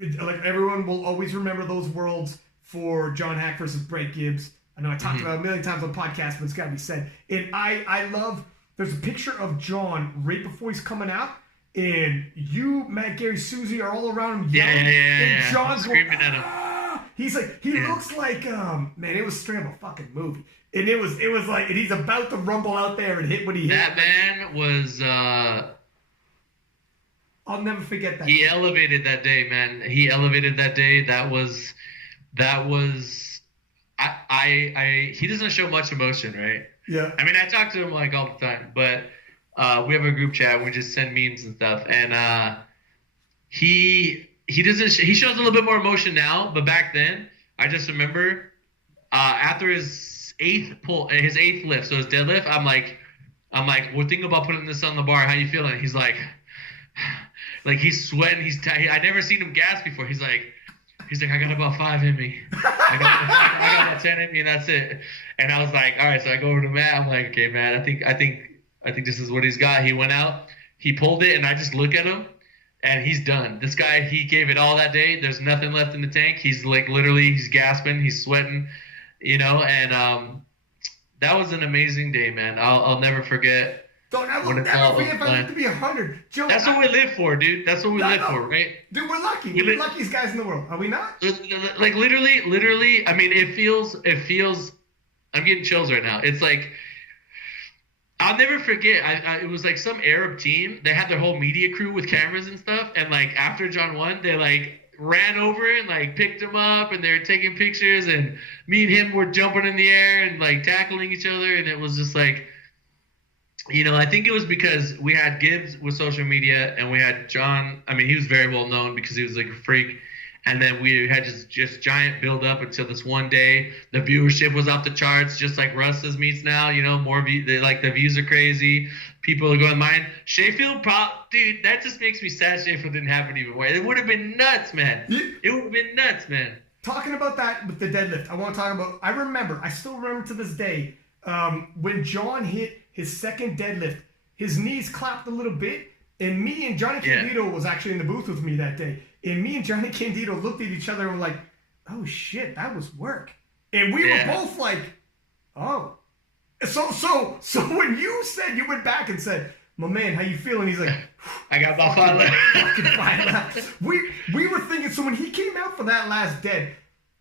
Like everyone will always remember those Worlds for John Hack versus Brett Gibbs. I know I talked about it a million times on podcasts, but it's got to be said. And I love. There's a picture of John right before he's coming out. And you, Matt, Gary, Susie are all around him yelling. And John's screaming at him. He's like, he looks like, man, it was straight up a fucking movie. And it was like, and he's about to rumble out there and hit what he hit. That man was, I'll never forget that. He elevated that day, man. He elevated that day. That was, he doesn't show much emotion, right? Yeah. I mean, I talk to him like all the time, but we have a group chat. We just send memes and stuff, and he shows a little bit more emotion now. But back then, I just remember After his eighth lift, so his deadlift, I'm like, we're thinking about putting this on the bar. How you feeling? He's like he's sweating. I never seen him gas before. He's like, I got about 5 in me. I got about 10 in me, and that's it. And I was like, all right. So I go over to Matt. I'm like, okay, Matt, I think this is what he's got. He went out, he pulled it, and I just look at him, and he's done. This guy, he gave it all that day. There's nothing left in the tank. He's like literally, he's gasping, he's sweating, and that was an amazing day, man. I'll never forget. I will never forget if I live to be 100. Joe, that's what we live for, dude. That's what we live for, right? Dude, we're lucky. We're the luckiest guys in the world. Are we not? Like literally. I mean, it feels. I'm getting chills right now. It's like, I'll never forget. It was like some Arab team. They had their whole media crew with cameras and stuff. And like after John won, they like ran over and like picked him up, and they're taking pictures. And me and him were jumping in the air and like tackling each other. And it was just like, I think it was because we had Gibbs with social media, and we had John. I mean, he was very well known because he was like a freak. And then we had just giant build up until this one day. The viewership was off the charts, just like Russ's meets now. More the views are crazy. People are going mine. Sheffield, dude, that just makes me sad. Sheffield didn't happen even more. It would have been nuts, man. It would have been nuts, man. Talking about that with the deadlift, I still remember to this day, when John hit his second deadlift, his knees clapped a little bit, and me and Johnny Candido was actually in the booth with me that day. And me and Johnny Candido looked at each other and were like, oh shit, that was work. And we were both like, oh. So when you said, you went back and said, my man, how you feeling? He's like, I got about 5 left. Fucking 5 left. We were thinking, so when he came out for that last dead,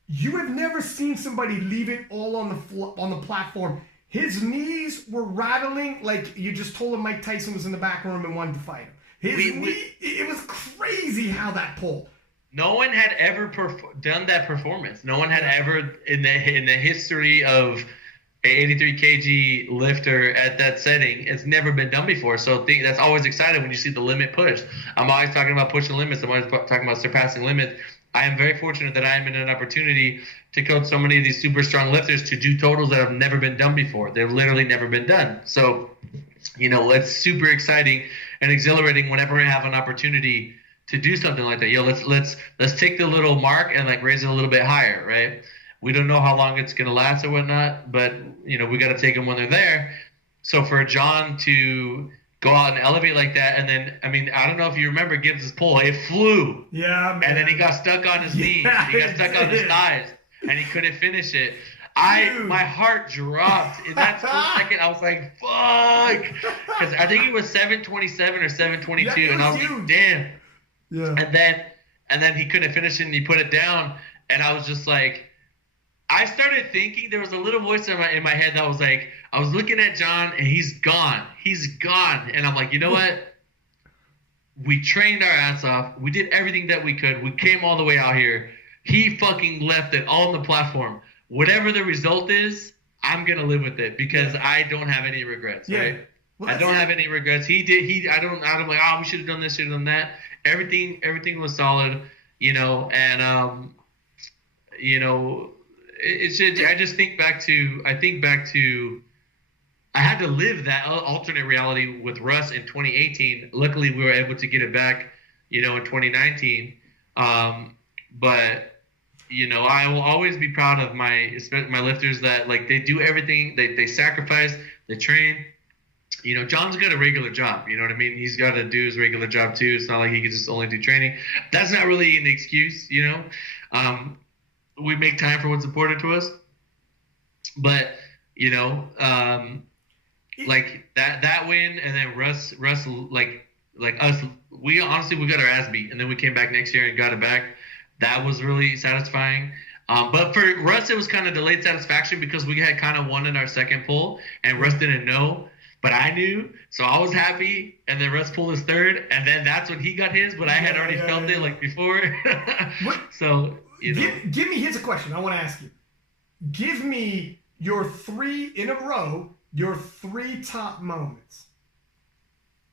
you have never seen somebody leave it all on the platform. His knees were rattling like you just told him Mike Tyson was in the back room and wanted to fight him. It was crazy how that pulled. No one had ever done that performance. No one had ever in the history of an 83 kg lifter at that setting. It's never been done before. So that's always exciting when you see the limit pushed. I'm always talking about pushing limits. I'm always talking about surpassing limits. I am very fortunate that I am in an opportunity to coach so many of these super strong lifters to do totals that have never been done before. They've literally never been done. So, it's super exciting and exhilarating whenever I have an opportunity to do something like that. Let's take the little mark and like raise it a little bit higher, right? We don't know how long it's gonna last or whatnot, but we got to take them when they're there. So for John to go out and elevate like that, and then I don't know if you remember Gibbs' pull, it flew. Yeah, man. And then he got stuck on his knees. He got stuck on his thighs, and he couldn't finish it. My heart dropped in that split second. I was like, fuck, because I think it was 727 or 722, and I was like, damn. Yeah. And then he couldn't finish it, and he put it down, and I was just like, I started thinking, there was a little voice in my head that was like, I was looking at John, and he's gone, and I'm like, you know what? We trained our ass off. We did everything that we could. We came all the way out here. He fucking left it all on the platform. Whatever the result is, I'm gonna live with it because I don't have any regrets, right? Well, I don't have any regrets. I'm like, oh, we should have done this, should have done that. Everything was solid, and it's just, I think back to I had to live that alternate reality with Russ in 2018. Luckily, we were able to get it back, in 2019. But I will always be proud of my lifters that like they do everything. They sacrifice. They train. John's got a regular job. You know what I mean? He's got to do his regular job too. It's not like he can just only do training. That's not really an excuse. We make time for what's important to us. But like that win, and then Russ like us, we got our ass beat, and then we came back next year and got it back. That was really satisfying. But for Russ, it was kind of delayed satisfaction because we had kind of won in our second pull, and Russ didn't know, but I knew, so I was happy. And then Russ pulled his third, and then that's when he got his, but I had already felt it like before. So give me. Here's a question I want to ask you. Give me your 3 in a row. Your 3 top moments.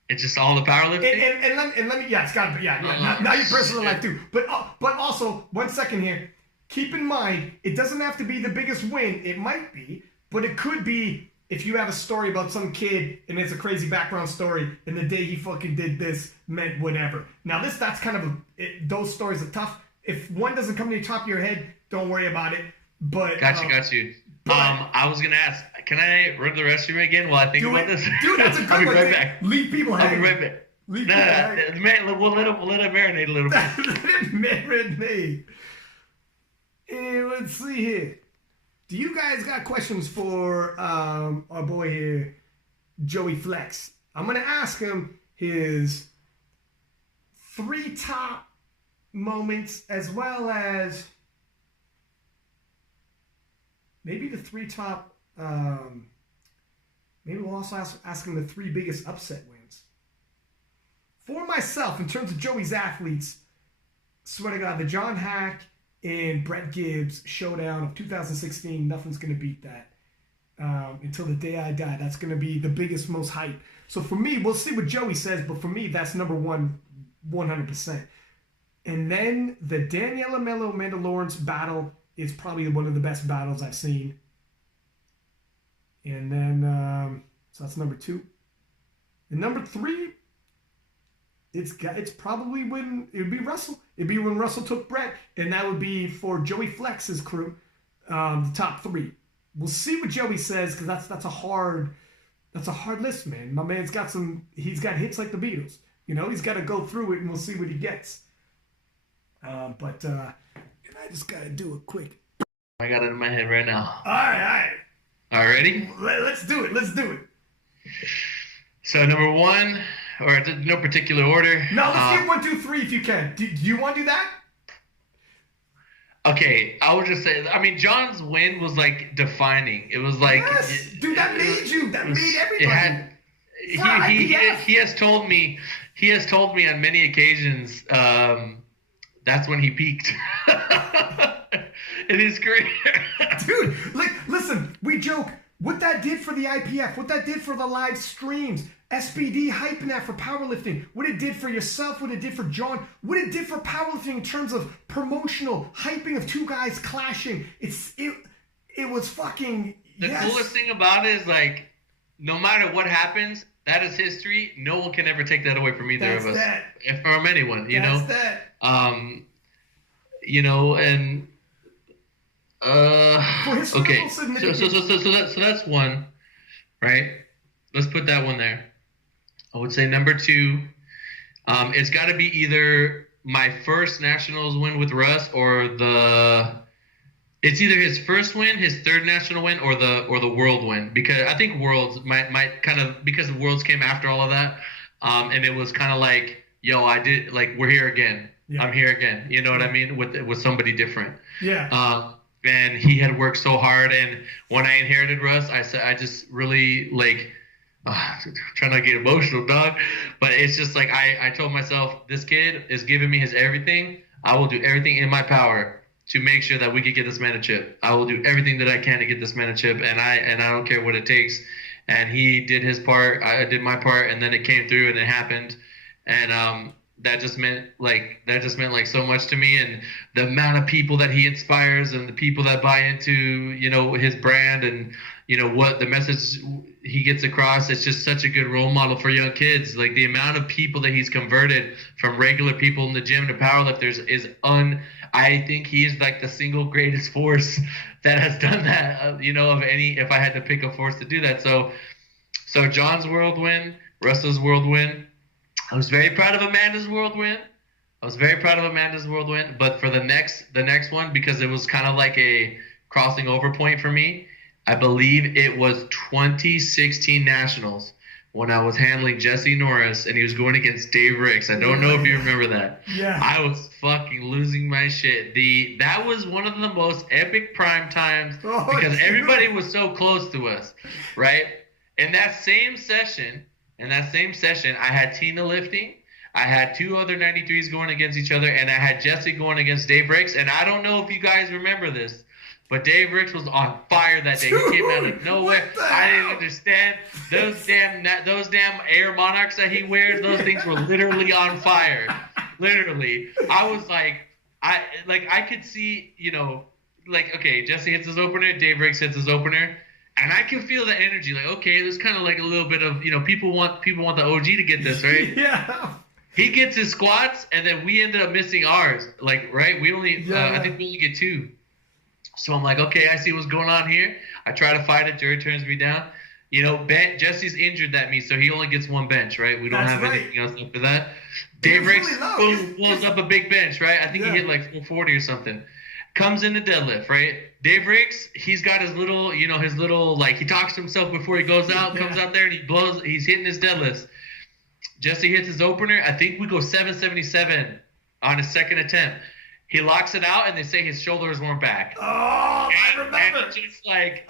It's just all the powerlifting? And let me, it's got to be, now your personal life too. But also, 1 second here. keep in mind, it doesn't have to be the biggest win. It might be, but it could be if you have a story about some kid and it's a crazy background story and the day he fucking did this meant whatever. Now that's kind of those stories are tough. If one doesn't come to the top of your head, don't worry about it. But got you. I was gonna ask, can I run the restroom again while I think about this? Dude, that's a good I'll be one. right back. Leave people hanging. I'll be right back. We'll let it marinate a little bit. Let it marinate. And let's see here. Do you guys got questions for our boy here, Joey Flexx? I'm going to ask him his 3 top moments as well as maybe the 3 top, maybe we'll also ask him the 3 biggest upset wins. For myself, in terms of Joey's athletes, swear to God, the John Hack and Brett Gibbs showdown of 2016, nothing's going to beat that. Until the day I die, that's going to be the biggest, most hype. So for me, we'll see what Joey says, but for me, that's number 1, 100%. And then the Daniela Melo Amanda Lawrence battle is probably one of the best battles I've seen. And then, so that's number 2. And number 3, it's probably when it would be Russell. It'd be when Russell took Brett, and that would be for Joey Flexx's crew, the top 3. We'll see what Joey says because that's a hard list, man. My man's got he's got hits like the Beatles. You know, he's got to go through it, and we'll see what he gets. And I just gotta do it quick. I got it in my head right now. All right. All right, ready? Let's do it. So number 1. Or no particular order. No, let's get 1, 2, 3 if you can. Do you want to do that? Okay, I would just say, I mean, John's win was like defining. It was like, yes, dude, that made you. That made everybody. He has told me on many occasions that's when he peaked in his career. Dude, listen, we joke. What that did for the IPF, what that did for the live streams, SBD hyping that for powerlifting, what it did for yourself, what it did for John, what it did for powerlifting in terms of promotional hyping of 2 guys clashing. It was fucking. The coolest thing about it is like, no matter what happens, that is history. No one can ever take that away from either of us, from anyone. You know. You know, and. Okay. So that's 1, right? Let's put that one there. I would say number 2, it's got to be either my first nationals win with Russ or it's either his first win, his 3rd national win, or the world win, because I think worlds might kind of, because the worlds came after all of that, and it was kind of like, yo, I did, like, we're here again. Yeah. I'm here again. You know what I mean? With somebody different. Yeah. And he had worked so hard, and when I inherited Russ, I just really like. Trying not to get emotional, dog, but it's just like I told myself, this kid is giving me his everything. I will do everything in my power to make sure that we can get this man a chip. I will do everything that I can to get this man a chip, and I don't care what it takes. And he did his part, I did my part, and then it came through and it happened. And that just meant like so much to me, and the amount of people that he inspires and the people that buy into, you know, his brand and, you know, what the message he gets across. It's just such a good role model for young kids. Like the amount of people that he's converted from regular people in the gym to powerlifters is I think he is like the single greatest force that has done that, you know, of any, if I had to pick a force to do that. So John's world win, Russell's world win. I was very proud of Amanda's world win. But for the next one, because it was kind of like a crossing over point for me, I believe it was 2016 Nationals when I was handling Jesse Norris and he was going against Dave Ricks. I don't know if you remember that. Yeah. I was fucking losing my shit. That was one of the most epic prime times because everybody was so close to us, right? In that same session, I had Tina lifting. I had 2 other 93s going against each other, and I had Jesse going against Dave Ricks. And I don't know if you guys remember this, but Dave Ricks was on fire that day. He came out of nowhere. I didn't understand. Those damn Air Monarchs that he wears, those things were literally on fire. Literally. I was like, I could see, like, okay, Jesse hits his opener, Dave Riggs hits his opener, and I can feel the energy. Like, okay, there's kind of like a little bit of, people want the OG to get this, right? Yeah. He gets his squats, and then we ended up missing ours. Like, right? We only, I think we only get 2. So I'm like, okay, I see what's going on here. I try to fight it. Jerry turns me down. Jesse's injured that meet, so he only gets 1 bench, right? We don't have anything else after that. Dave Riggs blows up a big bench, right? I think he hit like 440 or something. Comes in the deadlift, right? Dave Riggs, he's got his little, like, he talks to himself before he goes out, comes out there, and he's hitting his deadlifts. Jesse hits his opener. I think we go 777 on his second attempt. He locks it out, and they say his shoulders weren't back. Oh, I remember. And it's just like,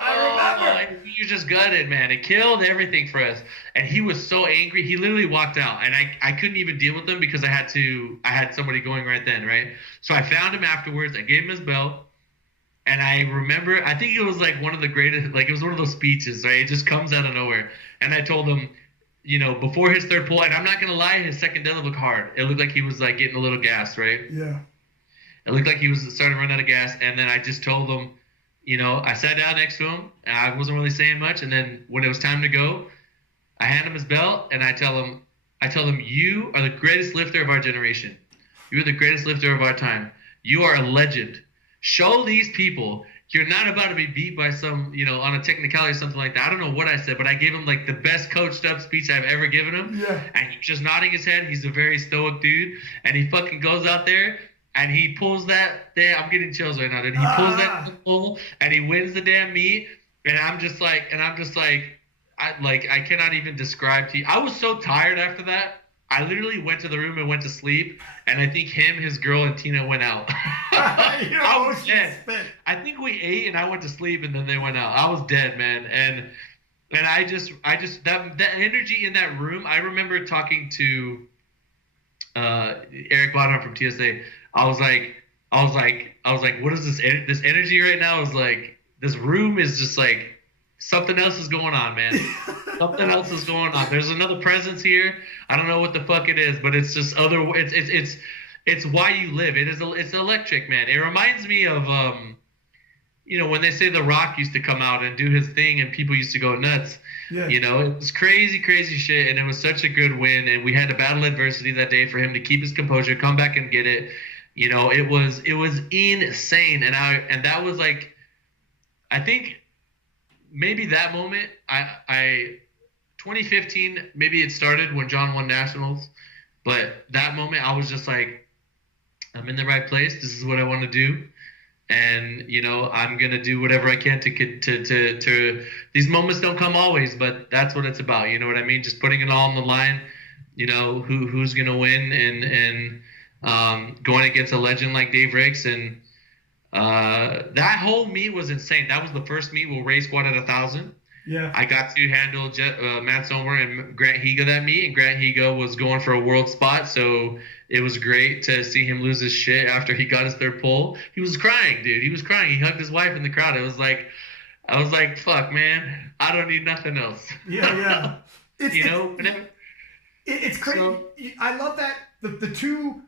you just gutted, man. It killed everything for us. And he was so angry. He literally walked out, and I couldn't even deal with him because I had somebody going right then, right? So I found him afterwards. I gave him his belt, and I remember, I think it was like one of the greatest, like it was one of those speeches, right? It just comes out of nowhere. And I told him, before his third pull, and I'm not going to lie, his second deadlift looked hard. It looked like he was like getting a little gassed, right? Yeah. It looked like he was starting to run out of gas, and then I just told him, I sat down next to him, and I wasn't really saying much, and then when it was time to go, I hand him his belt, and I tell him, you are the greatest lifter of our generation. You are the greatest lifter of our time. You are a legend. Show these people you're not about to be beat by some, on a technicality or something like that. I don't know what I said, but I gave him like the best coached up speech I've ever given him. Yeah. And he's just nodding his head. He's a very stoic dude, and he fucking goes out there. And he pulls that damn, I'm getting chills right now, dude. He pulls that pull, and he wins the damn meet. And I'm just like, I cannot even describe to you. I was so tired after that. I literally went to the room and went to sleep. And I think him, his girl, and Tina went out. I was dead. I think we ate, and I went to sleep, and then they went out. I was dead, man. And I just that energy in that room. I remember talking to Eric Bonham from TSA. I was like, what is this energy right now? Is like, this room is just like, something else is going on, man. Something else is going on. There's another presence here. I don't know what the fuck it is, but it's just it's why you live. It's electric, man. It reminds me of, when they say The Rock used to come out and do his thing and people used to go nuts. Yeah. It was crazy, crazy shit, and it was such a good win, and we had to battle adversity that day for him to keep his composure, come back and get it. It was insane, and that was like, I think maybe that moment, I 2015, maybe it started when John won nationals, but that moment I was just like, I'm in the right place. This is what I want to do. And, I'm going to do whatever I can to these moments don't come always, but that's what it's about. You know what I mean? Just putting it all on the line, who's going to win and going against a legend like Dave Riggs. And that whole meet was insane. That was the first meet where Ray squatted 1,000. Yeah. I got to handle Matt Sommer and Grant Higa that meet, and Grant Higa was going for a world spot, so it was great to see him lose his shit after he got his third pull. He was crying, dude. He was crying. He hugged his wife in the crowd. I was like, fuck, man. I don't need nothing else. Yeah. It's crazy. So, I love that the two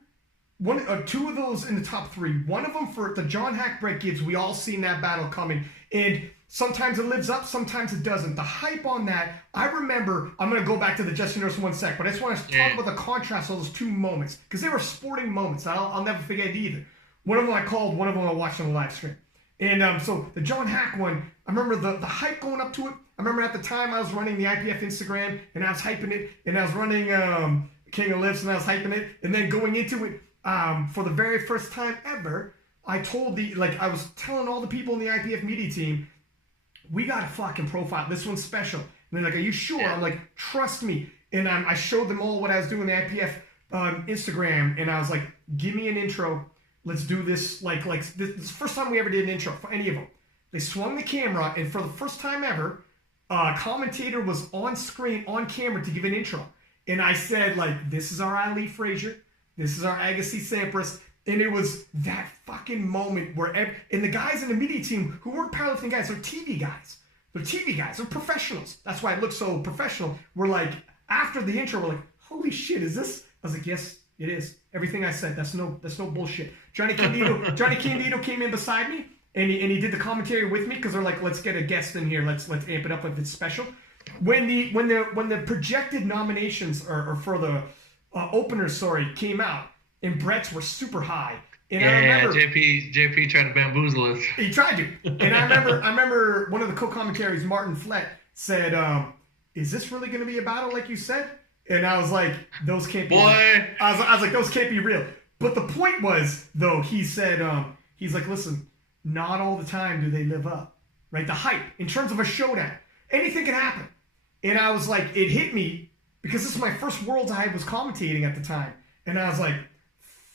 of those in the top 3. One of them for the John Hack Brett Gibbs. We all seen that battle coming, and sometimes it lives up, sometimes it doesn't. The hype on that, I remember, I'm going to go back to the Jesse Norris one sec, but I just want to talk about the contrast of those 2 moments, because they were sporting moments. I'll never forget either. One of them I called, one of them I watched on the live stream. And so the John Hack one, I remember the hype going up to it. I remember at the time I was running the IPF Instagram, and I was hyping it, and I was running King of Lifts, and I was hyping it, and then going into it, for the very first time ever, I was telling all the people in the IPF media team, we got a fucking profile. This one's special. And they're like, are you sure? I'm like, trust me. And I showed them all what I was doing on the IPF Instagram. And I was like, give me an intro. Let's do this. This is the first time we ever did an intro for any of them. They swung the camera. And for the first time ever, a commentator was on screen, on camera to give an intro. And I said, this is our Ali Frazier. This is our Agassi Sampras. And it was that fucking moment where, and the guys in the media team who weren't powerlifting guys, they're TV guys. They're TV guys. They're professionals. That's why it looks so professional. We're like, after the intro, we're like, holy shit, is this? I was like, yes, It is. Everything I said, that's no bullshit. Johnny Candido came in beside me, and he did the commentary with me because they're like, let's get a guest in here. Let's amp it up if it's special. When the projected nominations or for the openers, came out, and Brett's were super high. And I remember JP tried to bamboozle us. He tried to. And I remember one of the co-commentaries, Martin Flett, said, is this really going to be a battle like you said? And I was like, those can't be real. I was like, those can't be real. But the point was, though, he said, he's like, listen, not all the time do they live up. Right? The hype, in terms of a showdown. Anything can happen. And I was like, it hit me, because this is my first Worlds I was commentating at the time. And I was like,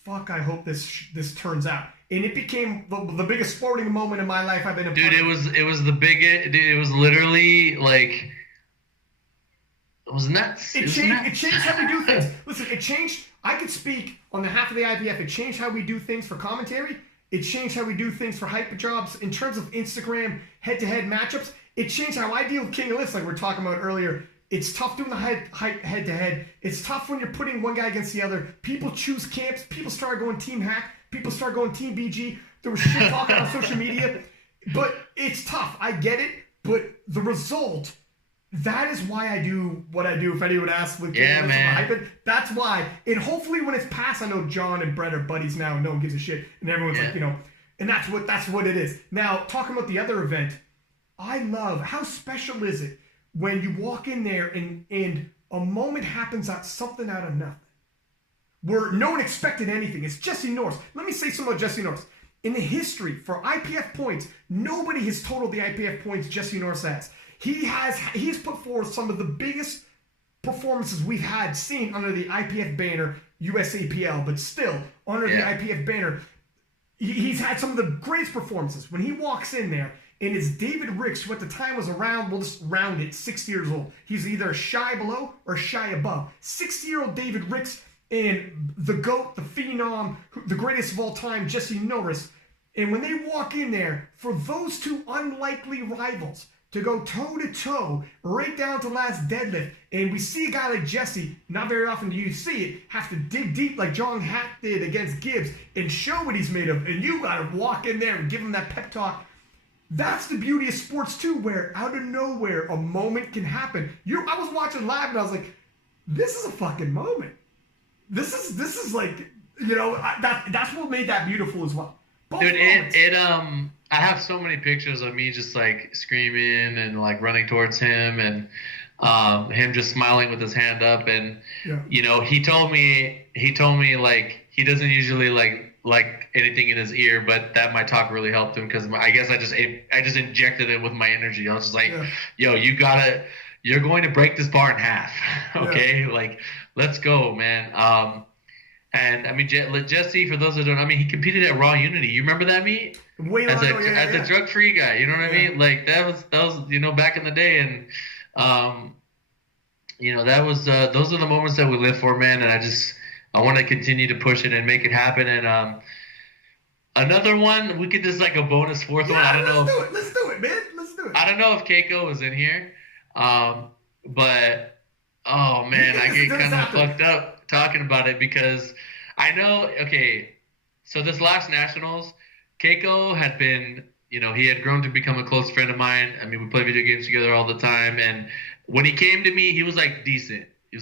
fuck, I hope this turns out. And it became the biggest sporting moment in my life I've been a part of. Dude, it was the biggest, dude, it was literally like, it was nuts. It changed how we do things. Listen, it changed, I could speak on behalf of the IPF, it changed how we do things for commentary. It changed how we do things for hype jobs. In terms of Instagram head-to-head matchups, it changed how I deal with King of Lists, like we were talking about earlier. It's tough doing the head-to-head. It's tough when you're putting one guy against the other. People choose camps. People start going Team Hack. People start going Team BG. There was shit talking on social media. But it's tough. I get it. But the result, that is why I do what I do. If anyone asks, with hype, that's why. And hopefully when it's passed, I know John and Brett are buddies now. No one gives a shit. And everyone's like, and that's what it is. Now, talking about the other event, I love, how special is it when you walk in there and a moment happens something out of nothing, where no one expected anything. It's Jesse Norris. Let me say something about Jesse Norris. In the history for IPF points, nobody has totaled the IPF points Jesse Norris has. He's put forth some of the biggest performances we've seen under the IPF banner, USAPL, but still under the IPF banner. He's had some of the greatest performances. When he walks in there, and it's David Ricks, who at the time was around, we'll just round it, 60 years old. He's either shy below or shy above. 60-year-old David Ricks and the GOAT, the Phenom, the greatest of all time, Jesse Norris. And when they walk in there, for those two unlikely rivals to go toe-to-toe, right down to last deadlift, and we see a guy like Jesse, not very often do you see it, have to dig deep like John Hack did against Gibbs and show what he's made of. And you got to walk in there and give him that pep talk. That's the beauty of sports too, where out of nowhere a moment can happen. I was watching live and I was like, this is a fucking moment. This is like, that's what made that beautiful as well. Both dude, I have so many pictures of me just like screaming and like running towards him, and him just smiling with his hand up, and he told me like he doesn't usually like anything in his ear, but that my talk really helped him, because I guess I just injected it with my energy. I was just like, yo, you're going to break this bar in half. Okay. Like, let's go, man. And I mean, Jesse, for those that don't know, I mean, he competed at Raw Unity. You remember that meet? As a drug-free guy, you know what I mean? Like that was back in the day, and that was those are the moments that we live for, man. And I want to continue to push it and make it happen. And another one, we could just like a bonus fourth one. I don't know. Let's do it, man. Let's do it. I don't know if Keiko was in here, but oh man, I get kind of fucked up talking about it, because I know. Okay, so this last Nationals, Keiko had been, he had grown to become a close friend of mine. I mean, we play video games together all the time, and when he came to me, he was like decent. He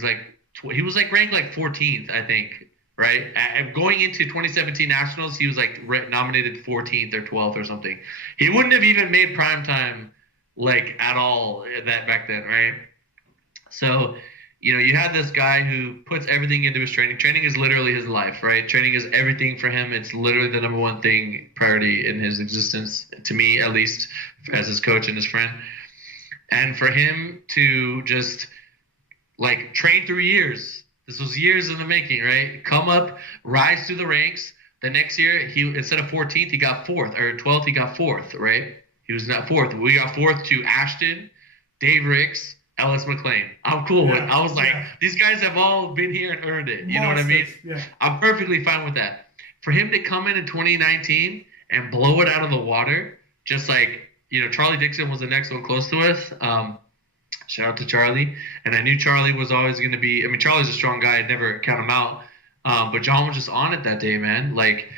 was like ranked like 14th, I think, right? Going into 2017 Nationals, he was like nominated 14th or 12th or something. He wouldn't have even made primetime like at all that back then, right? So, you had this guy who puts everything into his training. Training is literally his life, right? Training is everything for him. It's literally the number one priority in his existence, to me at least, as his coach and his friend. And for him to just like train through years. This was years in the making, right? Come up, rise through the ranks. The next year, he instead of 14th, he got 4th, or 12th, he got 4th, right? He was not 4th. We got 4th to Ashton, Dave Ricks, Ellis McLean. I'm cool with. I was like, these guys have all been here and earned it. You know what I mean? Yeah. I'm perfectly fine with that. For him to come in 2019 and blow it out of the water, just like, Charlie Dixon was the next one close to us. Shout out to Charlie. And I knew Charlie was always going to be, I mean, Charlie's a strong guy. I'd never count him out. But John was just on it that day, man. Like,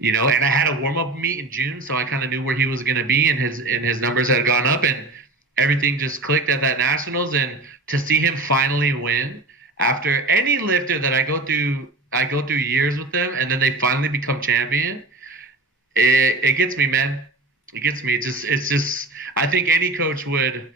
and I had a warm up meet in June, so I kind of knew where he was gonna be, and his numbers had gone up, and everything just clicked at that nationals. And to see him finally win after any lifter that I go through years with them, and then they finally become champion. It gets me, man. It gets me. It's just. I think any coach would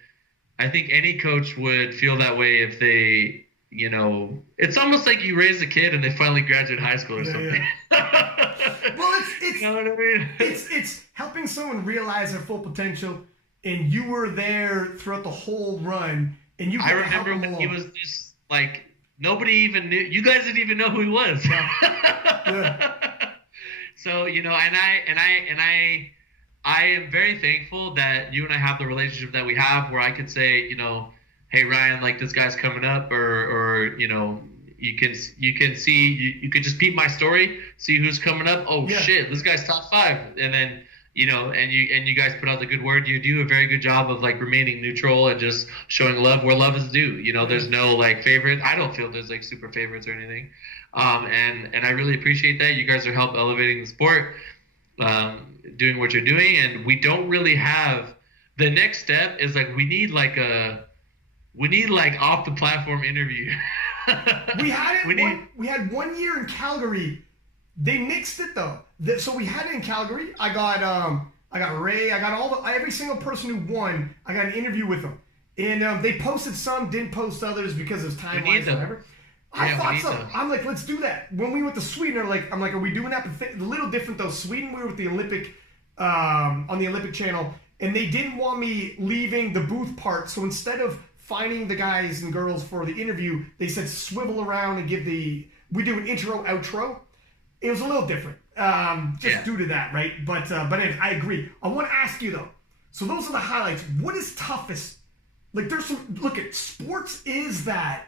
feel that way if they. It's almost like you raise a kid and they finally graduate high school or something. Yeah. Well, it's you know what I mean? It's helping someone realize their full potential, and you were there throughout the whole run, and you. I remember when he was just like nobody even knew. You guys didn't even know who he was. Yeah. So I am very thankful that you and I have the relationship that we have, where I could say, hey Ryan, like this guy's coming up, or you can see you can just peep my story, see who's coming up. Oh yeah. Shit, this guy's top 5, and then and you guys put out the good word. You do a very good job of like remaining neutral and just showing love where love is due. There's no like favorite. I don't feel there's like super favorites or anything. And I really appreciate that. You guys are help elevating the sport, doing what you're doing, and we don't really have the next step is like we need like off the platform interview. We had it. We had 1 year in Calgary. They mixed it though. So we had it in Calgary. I got Ray. I got every single person who won. I got an interview with them, and they posted some, didn't post others because of timelines or whatever. I thought so. I'm like, let's do that. When we went to Sweden, I'm like, are we doing that? But a little different though. Sweden, we were with the Olympic, on the Olympic channel, and they didn't want me leaving the booth part. So instead of finding the guys and girls for the interview, they said swivel around and we do an intro, outro. It was a little different, due to that, right? But anyway, I agree. I want to ask you though. So those are the highlights. What is toughest? Like, there's some. Look at sports. Is that?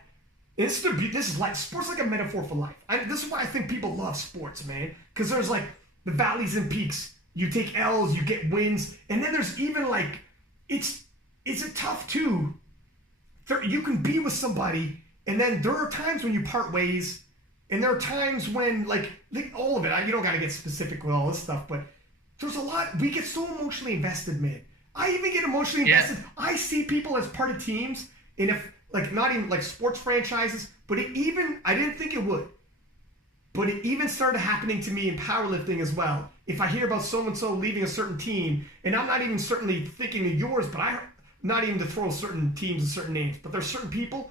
This is like sports, like a metaphor for life. This is why I think people love sports, man. Because there's like the valleys and peaks. You take L's, you get wins, and then there's even like it's tough too. You can be with somebody, and then there are times when you part ways. And there are times when, like all of it, you don't got to get specific with all this stuff, but there's a lot. We get so emotionally invested, man. I even get emotionally invested. I see people as part of teams, and if, like, not even like sports franchises, but I didn't think it would. But it even started happening to me in powerlifting as well. If I hear about so-and-so leaving a certain team, and I'm not even certainly thinking of yours, but not even to throw certain teams and certain names, but there's certain people,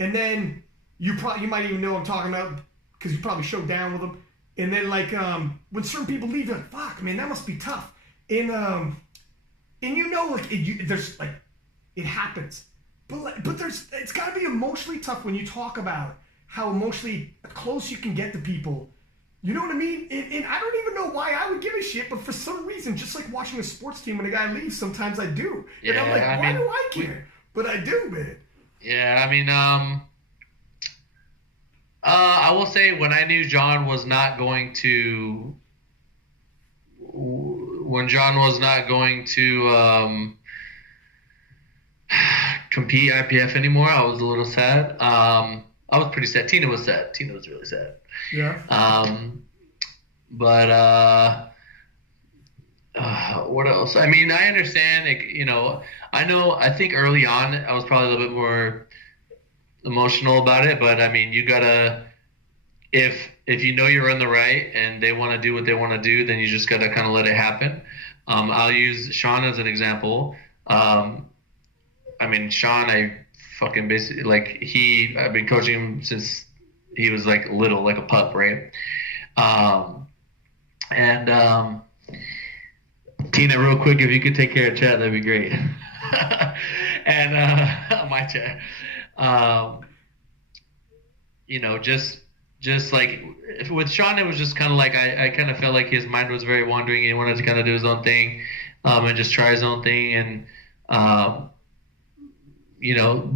and then you might even know what I'm talking about, because you probably showed down with them. And then, like, when certain people leave, you're like, fuck, man, that must be tough. And like, there's, like, it happens. But it's got to be emotionally tough when you talk about how emotionally close you can get to people. You know what I mean? And I don't even know why I would give a shit, but for some reason, just like watching a sports team when a guy leaves, sometimes I do. Yeah, and I'm like, why do I care? But I do, man. Yeah, I mean, I will say when I knew John was not going to compete IPF anymore, I was a little sad. I was pretty sad. Tina was sad. Tina was really sad. Yeah. But what else? I mean, I understand. I think early on I was probably a little bit more emotional about it, but I mean, you gotta, if you know you're in the right and they want to do what they want to do, then you just gotta kind of let it happen. I'll use Sean as an example. I mean, Sean, I fucking basically, like, I've been coaching him since he was like little, like a pup, right? Tina, real quick, if you could take care of chat, that'd be great. And my chat. Just like with Sean, it was just kind of like I kind of felt like his mind was very wandering. He wanted to kind of do his own thing, and just try his own thing, and but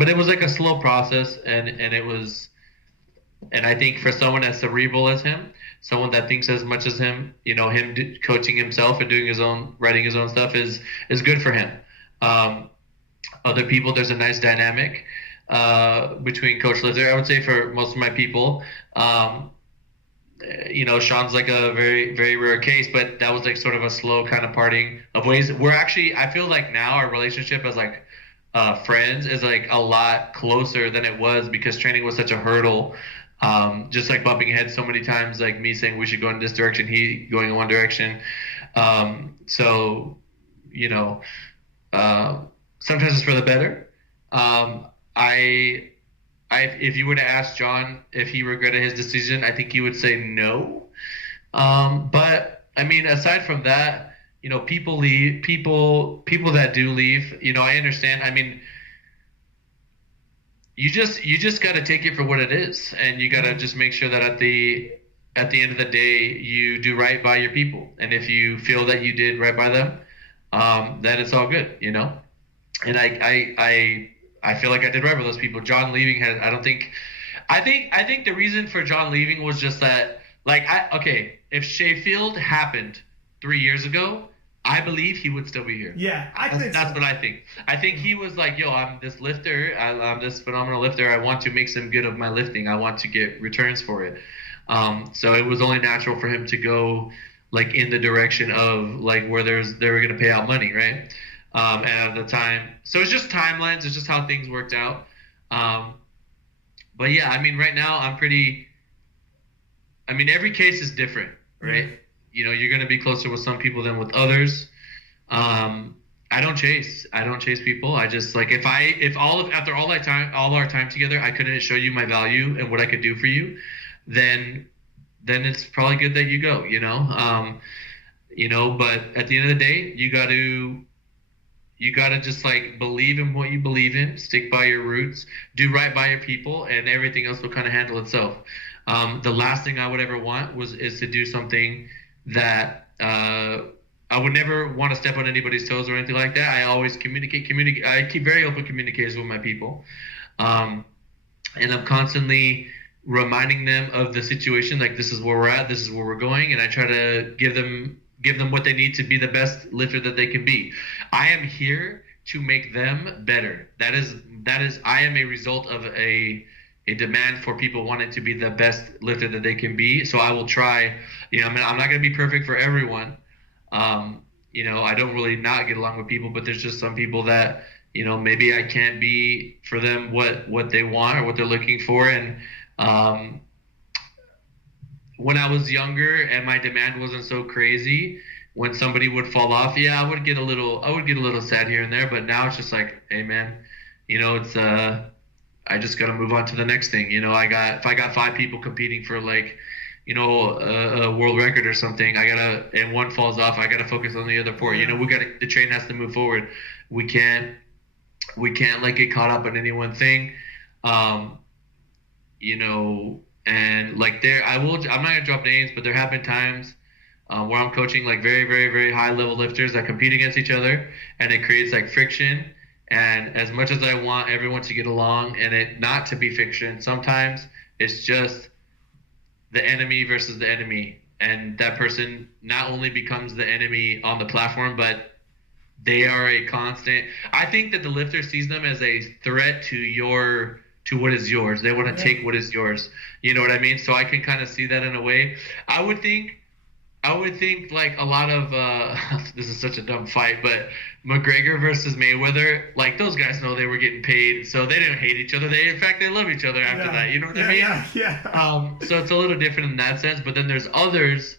it was like a slow process, and it was, and I think for someone as cerebral as him, someone that thinks as much as him, him coaching himself and doing his own, writing his own stuff is good for him. Other people, there's a nice dynamic between Coach Lizer. I would say for most of my people, Sean's like a very, very rare case, but that was like sort of a slow kind of parting of ways. We're actually, I feel like now our relationship as like friends is like a lot closer than it was because training was such a hurdle. Just like bumping heads so many times, like me saying we should go in this direction, he going in one direction. So, sometimes it's for the better. If you were to ask John if he regretted his decision, I think he would say no. But I mean, aside from that, people leave, people that do leave, I understand. I mean, you just got to take it for what it is, and you got to just make sure that at the end of the day, you do right by your people. And if you feel that you did right by them, then it's all good, And I feel like I did right with those people. John leaving I think the reason for John leaving was just that, if Sheffield happened 3 years ago, I believe he would still be here. Yeah, that's what I think. I think he was like, yo, I'm this lifter. I'm this phenomenal lifter. I want to make some good of my lifting. I want to get returns for it. So it was only natural for him to go like in the direction of like where they were going to pay out money, right? And at the time, so it's just timelines. It's just how things worked out. But yeah, I mean, right now every case is different, right? You're going to be closer with some people than with others. I don't chase people. I just like, after all our time together, I couldn't show you my value and what I could do for you, then it's probably good that you go, but at the end of the day, you got to just like believe in what you believe in, stick by your roots, do right by your people, and everything else will kind of handle itself. The last thing I would ever want is to do something that I would never want to step on anybody's toes or anything like that. I always communicate. I keep very open communication with my people. And I'm constantly reminding them of the situation. Like, this is where we're at, this is where we're going. And I try to give them what they need to be the best lifter that they can be. I am here to make them better. That is, I am a result of a demand for people wanting to be the best lifter that they can be. So I will try, I'm not going to be perfect for everyone. I don't really not get along with people, but there's just some people that, maybe I can't be for them what they want or what they're looking for. And when I was younger and my demand wasn't so crazy, when somebody would fall off, yeah, I would get a little sad here and there. But now it's just like, hey man, it's I just got to move on to the next thing. If I got 5 people competing for like, a world record or something, and one falls off, I gotta focus on the other 4. The train has to move forward. We can't like get caught up in any one thing. And like I'm not gonna drop names, but there have been times where I'm coaching like very, very, very high level lifters that compete against each other, and it creates like friction. And as much as I want everyone to get along and it not to be fiction, sometimes it's just the enemy versus the enemy. And that person not only becomes the enemy on the platform, but they are a constant. I think that the lifter sees them as a threat to what is yours. They want to take what is yours. You know what I mean? So I can kind of see that in a way. I would think like a lot of this is such a dumb fight, but McGregor versus Mayweather, like those guys know they were getting paid, so they didn't hate each other. In fact, they love each other after that. You know what I mean? Yeah. So it's a little different in that sense. But then there's others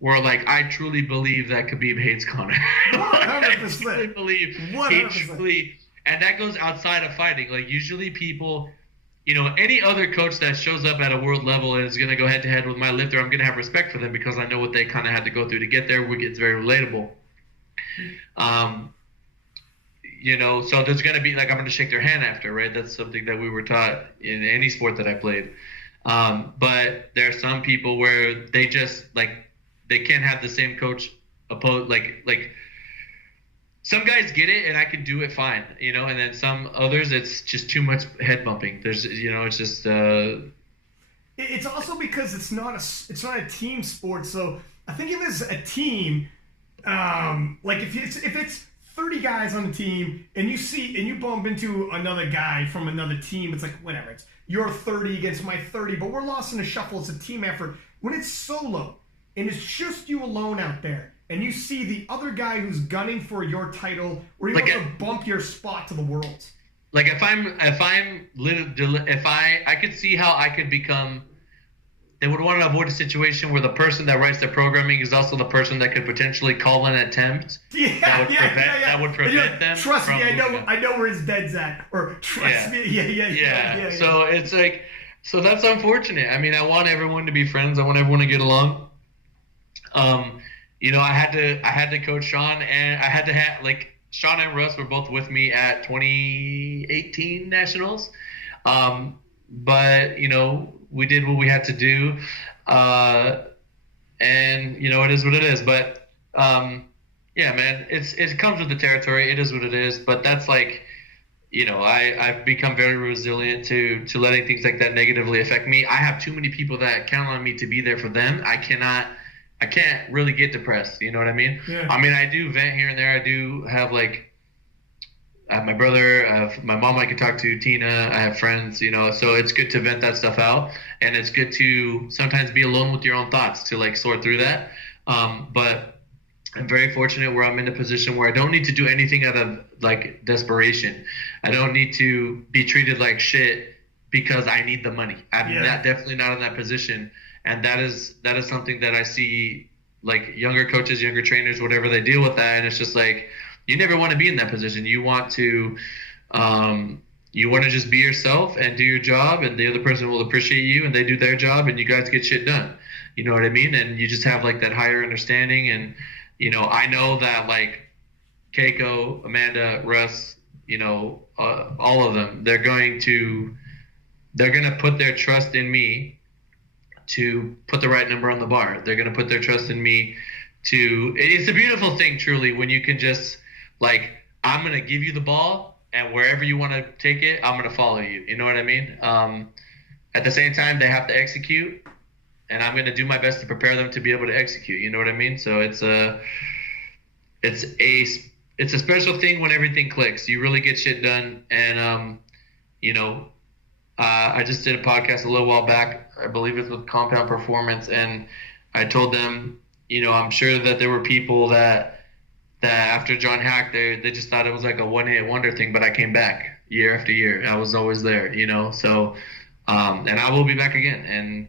where like I truly believe that Khabib hates Conor. 100%. I truly believe 100%. he truly, and that goes outside of fighting. Like usually people. Any other coach that shows up at a world level and is going to go head to head with my lifter, I'm going to have respect for them because I know what they kind of had to go through to get there. It's very relatable. So there's going to be like, I'm going to shake their hand after, right? That's something that we were taught in any sport that I played. But there are some people where they just like, they can't have the same coach oppose, like some guys get it and I can do it fine, and then some others, it's just too much head bumping. There's, it's just, It's also because it's not a team sport. So I think if it's a team, like if it's 30 guys on the team, and you bump into another guy from another team. It's like, whatever. It's your 30 against my 30, but we're lost in the shuffle. It's a team effort. When it's solo and it's just you alone out there, and you see the other guy who's gunning for your title, or you want to bump your spot to the world. Like if I could see how I could become. They would want to avoid a situation where the person that writes the programming is also the person that could potentially call an attempt. That would prevent them. Trust me, I know where his bed's at. Or trust me, yeah. So it's like, so that's unfortunate. I mean, I want everyone to be friends. I want everyone to get along. You know, I had to coach Sean, and I had to have Sean and Russ were both with me at 2018 Nationals. But you know, we did what we had to do, and you know, it is what it is. But yeah, man, it comes with the territory. It is what it is. But that's like, you know, I've become very resilient to letting things like that negatively affect me. I have too many people that count on me to be there for them. I can't really get depressed. You know what I mean? Yeah. I mean, I do vent here and there. I do have I have my brother, I have my mom I can talk to, Tina, I have friends, you know, so it's good to vent that stuff out, and it's good to sometimes be alone with your own thoughts to sort through that. But I'm very fortunate where I'm in a position where I don't need to do anything out of desperation. I don't need to be treated like shit because I need the money. I'm definitely not in that position. And that is something that I see younger coaches, younger trainers, whatever, they deal with that. And it's just you never want to be in that position. You want to just be yourself and do your job, and the other person will appreciate you and they do their job, and you guys get shit done. You know what I mean? And you just have that higher understanding. And, you know, I know that Keiko, Amanda, Russ, you know, all of them, they're going to put their trust in me to put the right number on the bar. They're going to put their trust in me it's a beautiful thing, truly, when you can just I'm going to give you the ball, and wherever you want to take it, I'm going to follow you. You know what I mean? At the same time, they have to execute, and I'm going to do my best to prepare them to be able to execute. You know what I mean? So it's a special thing when everything clicks. You really get shit done. And, you know, I just did a podcast a little while back. I believe it's with Compound Performance. And I told them, you know, I'm sure that there were people that after John Hack, they just thought it was like a one-hit wonder thing, but I came back year after year. I was always there, you know. So, and I will be back again. And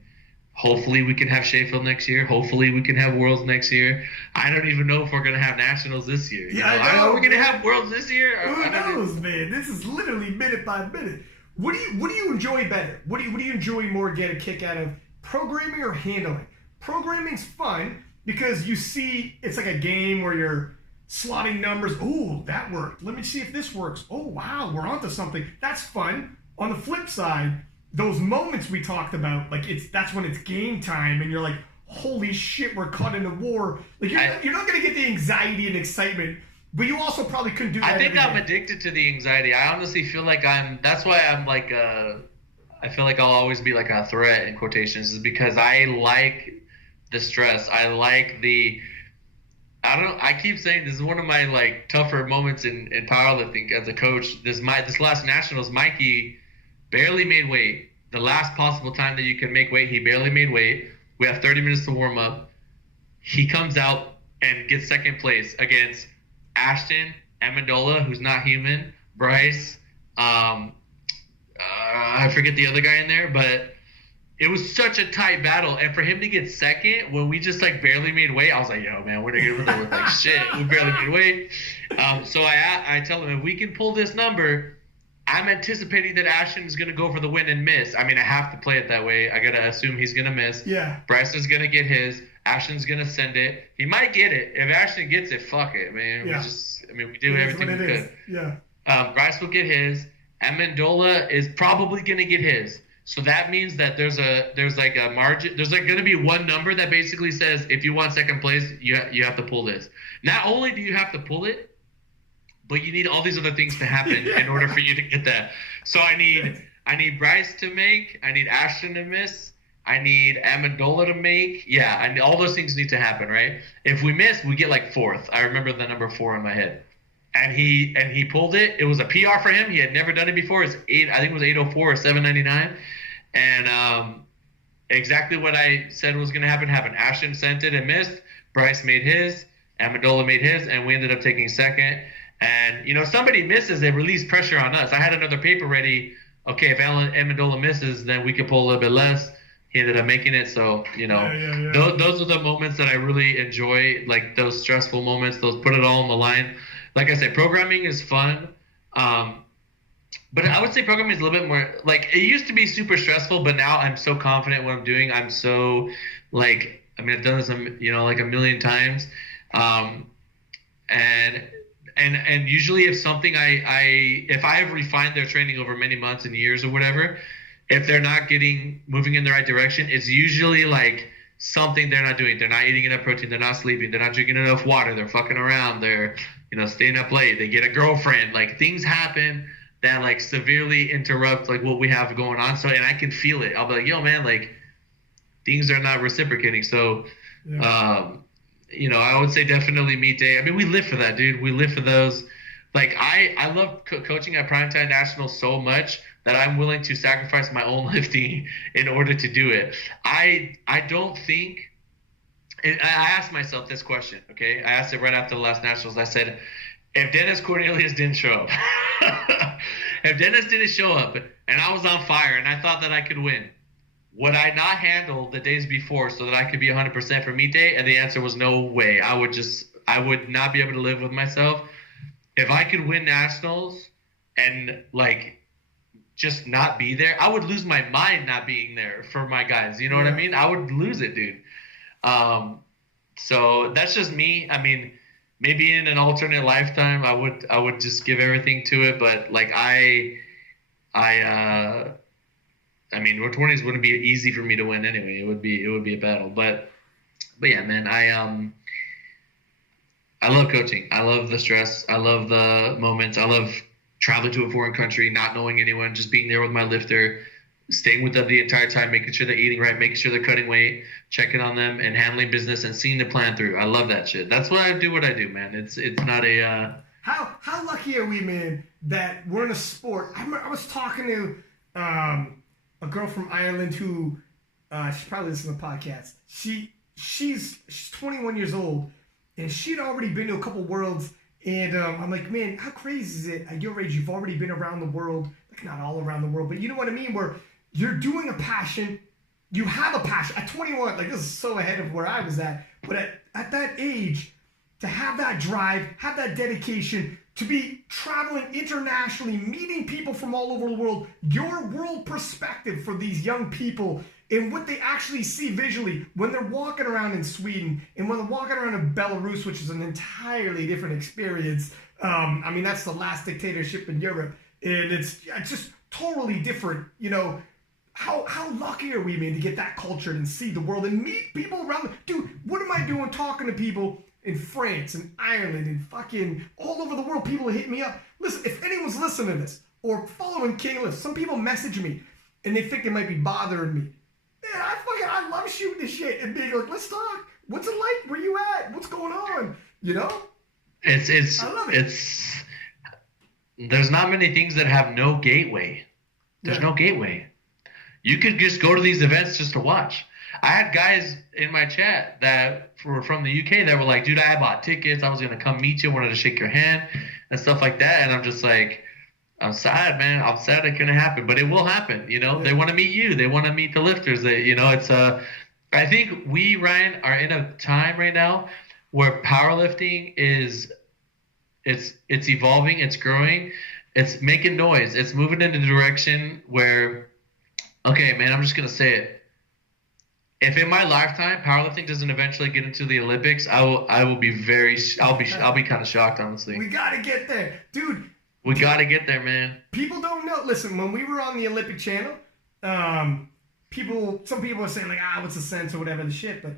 hopefully we can have Sheffield next year. Hopefully we can have Worlds next year. I don't even know if we're going to have Nationals this year. I know we're going to have Worlds this year. Who knows, man? This is literally minute by minute. What do you enjoy better? What do you enjoy more, get a kick out of, programming or handling? Programming's fun because you see it's like a game where you're slotting numbers. Oh, that worked. Let me see if this works. Oh, wow, we're onto something. That's fun. On the flip side, those moments we talked about, that's when it's game time, and you're like, holy shit, we're caught in a war. You're not going to get the anxiety and excitement, but you also probably couldn't do that. I think I'm addicted to the anxiety. I honestly feel like that's why I'm I feel like I'll always be a threat in quotations, is because I like the stress. I like I keep saying this is one of my tougher moments in powerlifting as a coach. This last Nationals, Mikey barely made weight. The last possible time that you can make weight, he barely made weight. We have 30 minutes to warm up. He comes out and gets second place against Ashton, Amendola, who's not human, Bryce, I forget the other guy in there, but it was such a tight battle. And for him to get second when we just barely made weight, I was like, yo, man, we're going to look shit. We barely made weight. So I tell him, if we can pull this number, I'm anticipating that Ashton is going to go for the win and miss. I mean, I have to play it that way. I got to assume he's going to miss. Yeah. Bryce is going to get his. Ashton's going to send it. He might get it. If Ashton gets it, fuck it, man. Yeah. We do everything we could. Yeah. Bryce will get his. Amendola is probably going to get his. So that means that there's a margin. There's going to be one number that basically says if you want second place, you have to pull this. Not only do you have to pull it, but you need all these other things to happen in order for you to get that. So I need Bryce to make. I need Ashton to miss. I need Amendola to make. Yeah, all those things need to happen, right? If we miss, we get fourth. I remember the number 4 in my head. and he pulled it. It was a PR for him. He had never done it before. I think it was 804 or 799, and exactly what I said was going to happen happened. Ashton sent it and missed. Bryce made his. Amendola made his, and we ended up taking second. And, somebody misses, they release pressure on us. I had another paper ready. Okay, if Amendola misses, then we could pull a little bit less. He ended up making it. So, Those are the moments that I really enjoy, like those stressful moments, those put it all on the line. Like I said, programming is fun. But I would say programming is a little bit more, like, it used to be super stressful, but now I'm so confident what I'm doing. I'm so, like, I've done this, like a million times. And usually if something if I have refined their training over many months and years or whatever, if they're not moving in the right direction, it's usually like something they're not doing. They're not eating enough protein. They're not sleeping. They're not drinking enough water. They're fucking around. They're, staying up late. They get a girlfriend. Like, things happen that like severely interrupt like what we have going on. So, and I can feel it. I'll be like, yo, man, like, things are not reciprocating. So, I would say definitely meet day. I mean, we live for that, dude. We live for those. Like, I love coaching at Primetime National so much that I'm willing to sacrifice my own lifting in order to do it. I don't think – I asked myself this question, okay? I asked it right after the last Nationals. I said, if Dennis Cornelius didn't show up, if Dennis didn't show up and I was on fire and I thought that I could win, would I not handle the days before so that I could be 100% for meet day? And the answer was no way. I would not be able to live with myself. If I could win nationals and like just not be there, I would lose my mind not being there for my guys. You know what I mean? I would lose it, dude. So that's just me. I mean, maybe in an alternate lifetime, I would just give everything to it. But like I mean, 20s wouldn't be easy for me to win anyway. It would be a battle. But yeah, man, I love coaching. I love the stress. I love the moments. I love traveling to a foreign country, not knowing anyone, just being there with my lifter, staying with them the entire time, making sure they're eating right, making sure they're cutting weight, checking on them, and handling business and seeing the plan through. I love that shit. That's why I do what I do, man. It's not a How lucky are we, man, that we're in a sport. I was talking to a girl from Ireland who she probably listens to the podcast. She's 21 years old, and she'd already been to a couple worlds. And I'm like, man, how crazy is it? At your age, you've already been around the world. Like, not all around the world, but you know what I mean? Where you're doing a passion. You have a passion. At 21, like, this is so ahead of where I was at. But at that age, to have that drive, have that dedication, to be traveling internationally, meeting people from all over the world, your world perspective for these young people and what they actually see visually when they're walking around in Sweden and when they're walking around in Belarus, which is an entirely different experience. I mean, that's the last dictatorship in Europe, and it's just totally different. How lucky are we, man, to get that culture and see the world and meet people around? Dude, what am I doing talking to people in France and Ireland and fucking all over the world? People hit me up. Listen, if anyone's listening to this or following King List, some people message me and they think it might be bothering me. Man, I love shooting this shit and being like, let's talk. What's it like? Where you at? What's going on? I love it. There's not many things that have no gateway. There's no gateway. You could just go to these events just to watch. I had guys in my chat that were from the UK that were like, dude, I bought tickets. I was going to come meet you. I wanted to shake your hand and stuff like that. And I'm just like, I'm sad, man. I'm sad it couldn't happen, but it will happen. They want to meet you. They want to meet the lifters. I think we, Ryan, are in a time right now where powerlifting it's evolving. It's growing. It's making noise. It's moving in a direction where, okay, man, I'm just going to say it. If in my lifetime powerlifting doesn't eventually get into the Olympics, I'll be kind of shocked, honestly. We got to get there. Dude, we got to get there, man. People don't know. Listen, when we were on the Olympic channel, some people are saying like, what's the sense or whatever the shit, but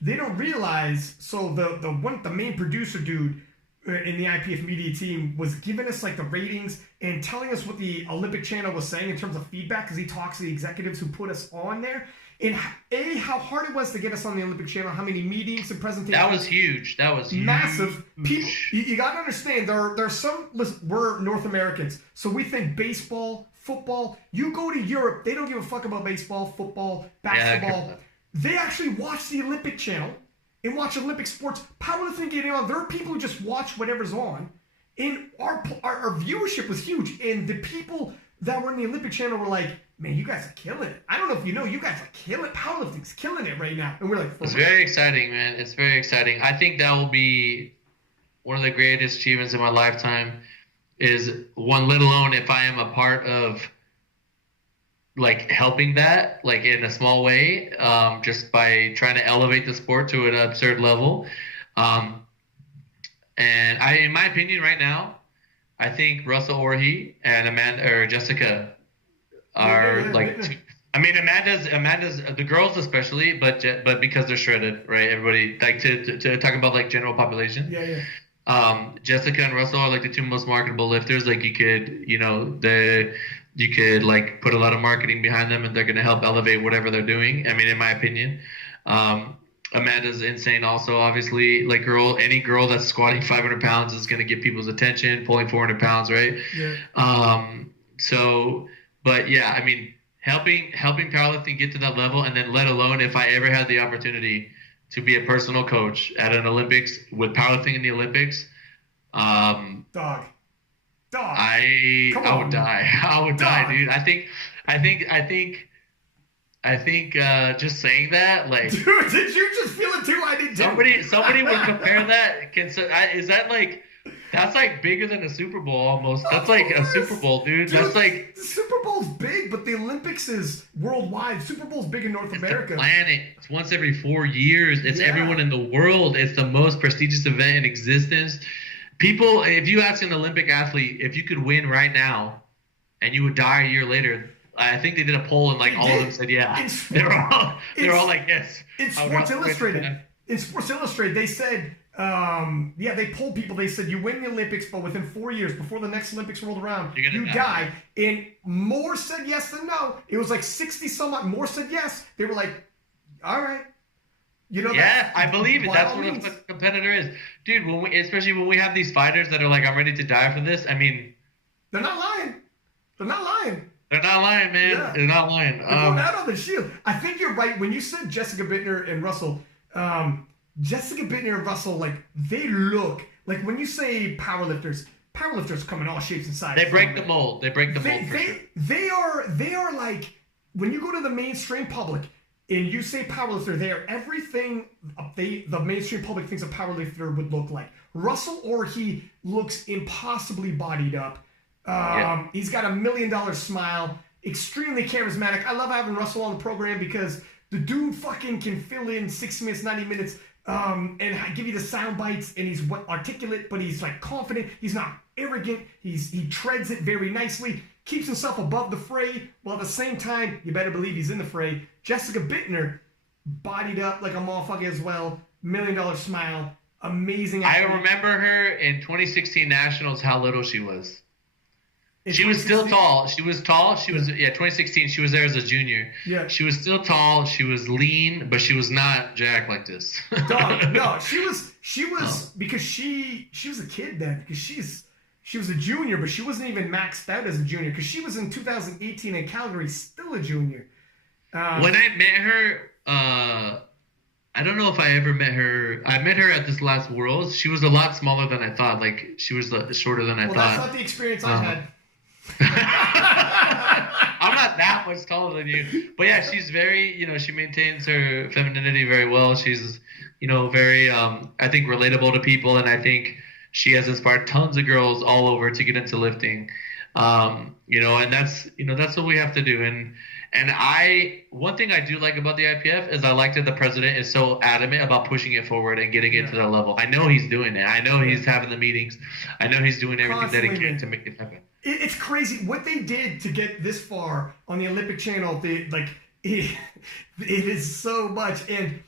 they don't realize. So the main producer dude in the IPF media team was giving us like the ratings and telling us what the Olympic channel was saying in terms of feedback, because he talks to the executives who put us on there. And how hard it was to get us on the Olympic channel, how many meetings and presentations. That was huge. That was huge. Massive. People, you got to understand, there are some, listen, we're North Americans, so we think baseball, football. You go to Europe, they don't give a fuck about baseball, football, basketball. Yeah, they actually watch the Olympic channel and watch Olympic sports. Powerlifting getting on. There are people who just watch whatever's on. And our viewership was huge. And the people that were in the Olympic channel were like, man, you guys are killing it. I don't know if you know, you guys are killing it. Powerlifting's killing it right now. And we're like, it's very exciting, man. It's very exciting. I think that will be one of the greatest achievements in my lifetime is one, let alone if I am a part of like helping that, like in a small way, just by trying to elevate the sport to an absurd level. And in my opinion right now, I think Russell Orhe and Amanda or Jessica are Amanda's the girls especially, but because they're shredded, right? Everybody like to talk about like general population. Yeah. Jessica and Russell are like the two most marketable lifters. Like you could like put a lot of marketing behind them, and they're going to help elevate whatever they're doing. I mean, in my opinion, Amanda's insane. Also, obviously, like any girl that's squatting 500 pounds is going to get people's attention. Pulling 400 pounds, right? Yeah. But yeah, I mean, helping powerlifting get to that level, and then let alone if I ever had the opportunity to be a personal coach at an Olympics with powerlifting in the Olympics, Dog. I would die. I would die, dude. I think just saying that, like, dude, did you just feel it too? I did too. Somebody would compare that. Is that like? That's like bigger than a Super Bowl almost. That's like a Super Bowl, dude. That's like the Super Bowl's big, but the Olympics is worldwide. Super Bowl's big in North America. The planet. It's once every 4 years. It's everyone in the world. It's the most prestigious event in existence. People, if you ask an Olympic athlete if you could win right now, and you would die a year later, I think they did a poll and like all of them said yeah. They're all like yes. In Sports Illustrated, they said. They polled people. They said you win the Olympics, but within 4 years, before the next Olympics rolled around, you die. And more said yes than no. It was like 60 some odd. More said yes. They were like, all right. You know. Yeah, I believe it. That's what a competitor is, dude. Especially when we have these fighters that are like, I'm ready to die for this. I mean, they're not lying. They're not lying. They're not lying, man. Yeah. They're not lying. They're going out on the shield. I think you're right when you said Jessica Bittner and Russell. Jessica Bittner and Russell, like, they look like when you say powerlifters come in all shapes and sizes. They break the mold. They break the mold. They are like when you go to the mainstream public and you say powerlifter, they are everything the mainstream public thinks a powerlifter would look like. Russell Orhe looks impossibly bodied up. He's got $1 million smile, extremely charismatic. I love having Russell on the program because the dude fucking can fill in 60 minutes, 90 minutes. And give you the sound bites, and he's articulate, but he's like confident. He's not arrogant. He treads it very nicely, keeps himself above the fray, while at the same time, you better believe he's in the fray. Jessica Bittner, bodied up like a motherfucker as well, $1 million smile, amazing. I remember her in 2016 Nationals, how little she was. She was still tall. She was tall. She was 2016. She was there as a junior. Yeah. She was still tall. She was lean, but she was not jacked like this. No, she was because she was a kid then because she was a junior, but she wasn't even maxed out as a junior because she was in 2018 in Calgary, still a junior. When I met her, I don't know if I ever met her. I met her at this last Worlds. She was a lot smaller than I thought. Like she was shorter than I thought. That's not the experience I had. I'm not that much taller than you, but yeah, she's very, she maintains her femininity very well. She's, very, I think relatable to people, and I think she has inspired tons of girls all over to get into lifting. And that's what we have to do. And one thing I do like about the IPF is I like that the president is so adamant about pushing it forward and getting it to that level. I know he's doing it. I know he's having the meetings. I know he's doing everything that he can to make it happen. It's crazy what they did to get this far on the Olympic channel. It is so much. And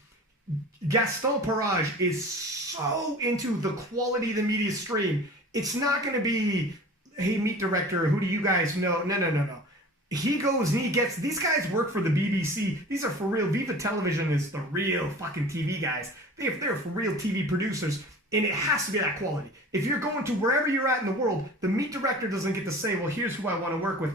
Gaston Parage is so into the quality of the media stream. It's not going to be, hey, meet director, who do you guys know? No. he goes and he gets, these guys work for the BBC. These are for real. Viva Television is the real fucking TV guys. They're for real TV producers, and it has to be that quality. If you're going to wherever you're at in the world, the meat director doesn't get to say, well, here's who I want to work with.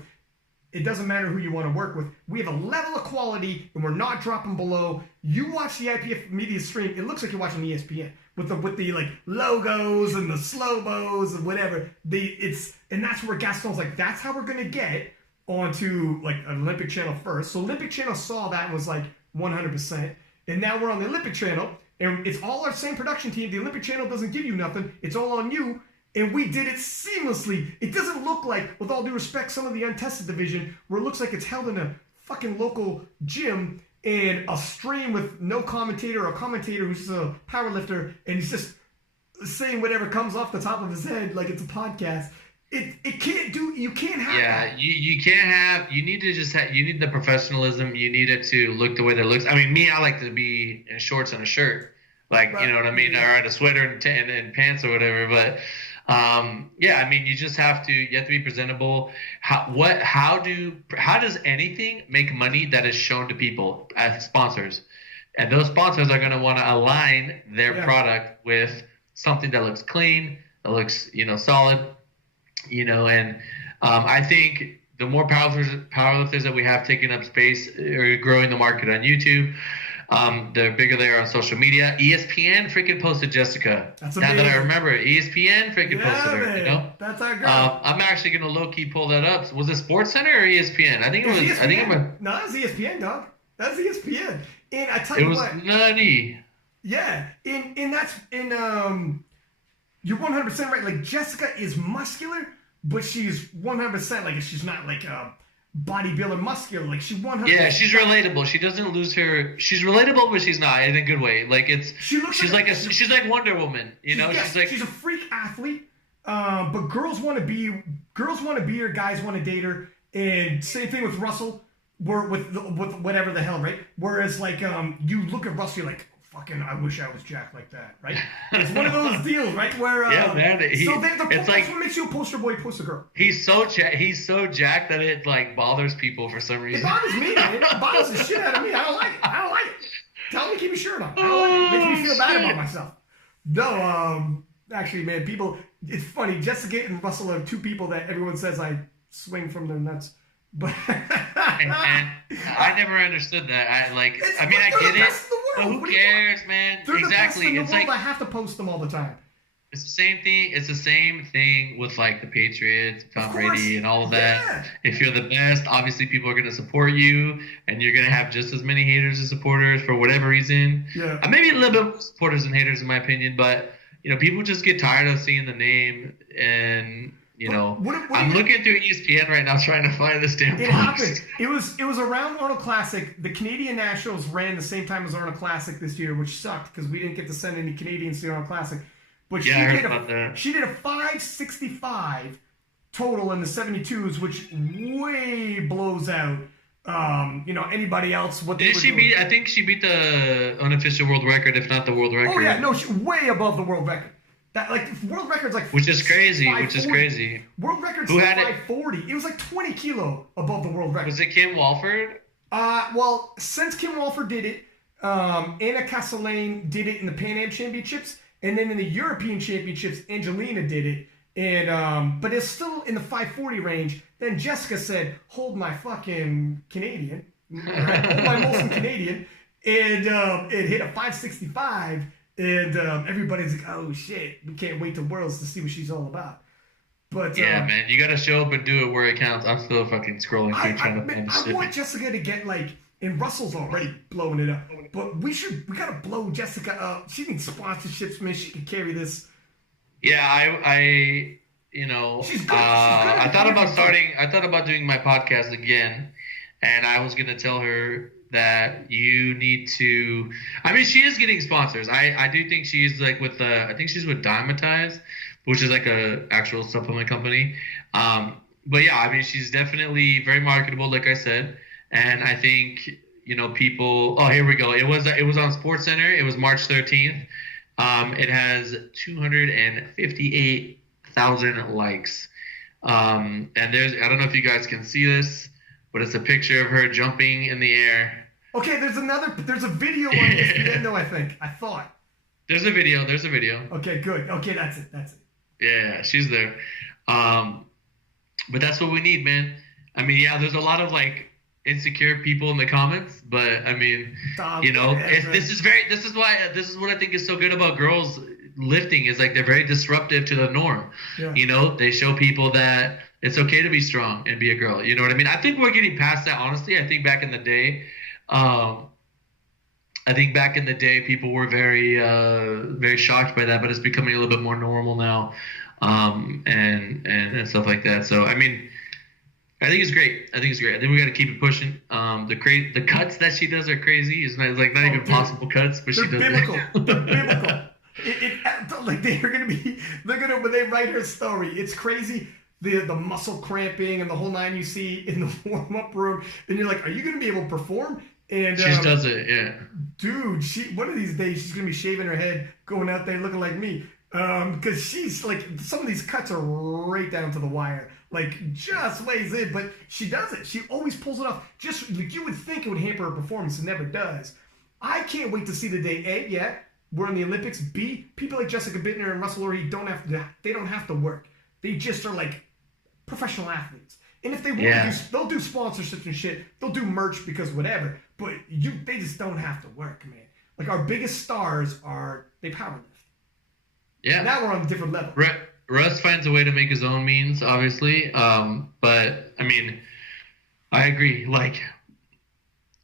It doesn't matter who you want to work with. We have a level of quality, and we're not dropping below. You watch the IPF media stream, it looks like you're watching ESPN with the like logos and the slow-mos and whatever. And that's where Gaston's like, that's how we're gonna get onto like an Olympic Channel first. So Olympic Channel saw that and was like 100%. And now we're on the Olympic Channel, and it's all our same production team. The Olympic Channel doesn't give you nothing. It's all on you. And we did it seamlessly. It doesn't look like, with all due respect, some of the untested division, where it looks like it's held in a fucking local gym and a stream with no commentator, or a commentator who's just a powerlifter, and he's just saying whatever comes off the top of his head like it's a podcast. It can't do, you can't have that. You can't have, you need to just have, you need the professionalism. You need it to look the way that it looks. I mean, me, I like to be in shorts and a shirt. Like, right. You know what I mean? Or in a sweater and pants or whatever. But, I mean, you have to be presentable. How does anything make money that is shown to people as sponsors? And those sponsors are going to want to align their product with something that looks clean, that looks, solid, and I think the more powerlifters that we have taking up space or growing the market on YouTube, the bigger they are on social media. ESPN freaking posted Jessica. That's amazing. Now that I remember, ESPN freaking posted her. Man. That's our girl. I'm actually gonna low key pull that up. Was it Sports Center or ESPN? I think it was. ESPN. I think it was. No, that's ESPN, dog. That's ESPN. And I tell you what, it was nutty. Yeah, you're 100% right. Like, Jessica is muscular, but she's 100% like, she's not like a bodybuilder muscular. Like, she 100%. Yeah, she's relatable. She doesn't lose her. She's relatable, but she's not in a good way. Like, she's like Wonder Woman. She's a freak athlete. But girls want to be her. Guys want to date her. And same thing with Russell. With whatever the hell, right? Whereas like you look at Russell, you're like, fucking, I wish I was jacked like that, right? It's one of those deals, right? Where that's what makes you a poster boy, poster girl. He's so jacked that it like bothers people for some reason. It bothers me, man. It bothers the shit out of me. I don't like it. Tell me to keep your shirt on. I don't like it. It makes me feel bad about myself. No, actually, man, people. It's funny. Jessica and Russell are two people that everyone says I swing from their nuts. But and I never understood that. I get it. But who cares, man? They're exactly. The best in the it's world. like I have to post them all the time. It's the same thing. It's the same thing with like the Patriots, Tom Brady, and all of that. Yeah. If you're the best, obviously people are going to support you, and you're going to have just as many haters as supporters for whatever reason. Yeah. Maybe a little bit more supporters than haters, in my opinion. But people just get tired of seeing the name and. I'm looking through ESPN right now trying to find this damn post. It happened. It was around Arnold Classic. The Canadian Nationals ran the same time as Arnold Classic this year, which sucked because we didn't get to send any Canadians to the Arnold Classic. But she did a 565 total in the 72s, which way blows out anybody else. What they beat? I think she beat the unofficial world record, if not the world record. Oh yeah, no, way above the world record. That world record's like which is crazy. World record's like 540. It was like 20 kilo above the world record. Was it Kim Walford? Well, since Kim Walford did it, Anna Castellane did it in the Pan Am Championships, and then in the European Championships, Angelina did it. And but it's still in the 540 range. Then Jessica said, "Hold my fucking Canadian, right? Hold my Molson Canadian," and it hit a 565. And everybody's like, "Oh shit, we can't wait to Worlds to see what she's all about." But man, you gotta show up and do it where it counts. I'm still fucking scrolling through trying to find I want Jessica to get like, and Russell's already blowing it up, but we gotta blow Jessica up. She needs sponsorships, man. She can carry this. Yeah, She's good. I thought about doing my podcast again, and I was gonna tell her that you need to. I mean, she is getting sponsors. I do think she's like I think she's with Dymatize, which is like a actual supplement company. But yeah, I mean, she's definitely very marketable, like I said. And I think people. Oh, here we go. It was on SportsCenter. It was March 13th. It has 258,000 likes. And I don't know if you guys can see this. but it's a picture of her jumping in the air. Okay, there's a video on ESPN though, I thought. There's a video. Okay, good. Okay, that's it. Yeah, she's there. But that's what we need, man. I mean, yeah, there's a lot of like insecure people in the comments, but I mean, this is what I think is so good about girls lifting is like they're very disruptive to the norm. Yeah. They show people that it's okay to be strong and be a girl. You know what I mean? I think we're getting past that, honestly. I think back in the day, people were very, very shocked by that, but it's becoming a little bit more normal now, and stuff like that. So, I mean, I think it's great. I think we got to keep it pushing. The cuts that she does are crazy. It's not even possible cuts, but she does. Biblical. They're biblical. When they write her story, it's crazy. The muscle cramping and the whole nine you see in the warm-up room, and you're like, are you going to be able to perform? And she just does it, yeah. Dude, one of these days she's going to be shaving her head, going out there looking like me. Because she's like, some of these cuts are right down to the wire. Like, just weighs in, but she does it. She always pulls it off. Just like you would think it would hamper her performance, it never does. I can't wait to see the day, A, yeah, we're in the Olympics. B, people like Jessica Bittner and Russell Orey don't have to work. They just are like professional athletes. And if they want they'll do sponsorships and shit. They'll do merch because whatever. But they just don't have to work, man. Like our biggest stars they powerlift. Yeah. Now we're on a different level. Russ finds a way to make his own means, obviously. But I mean, I agree. Like,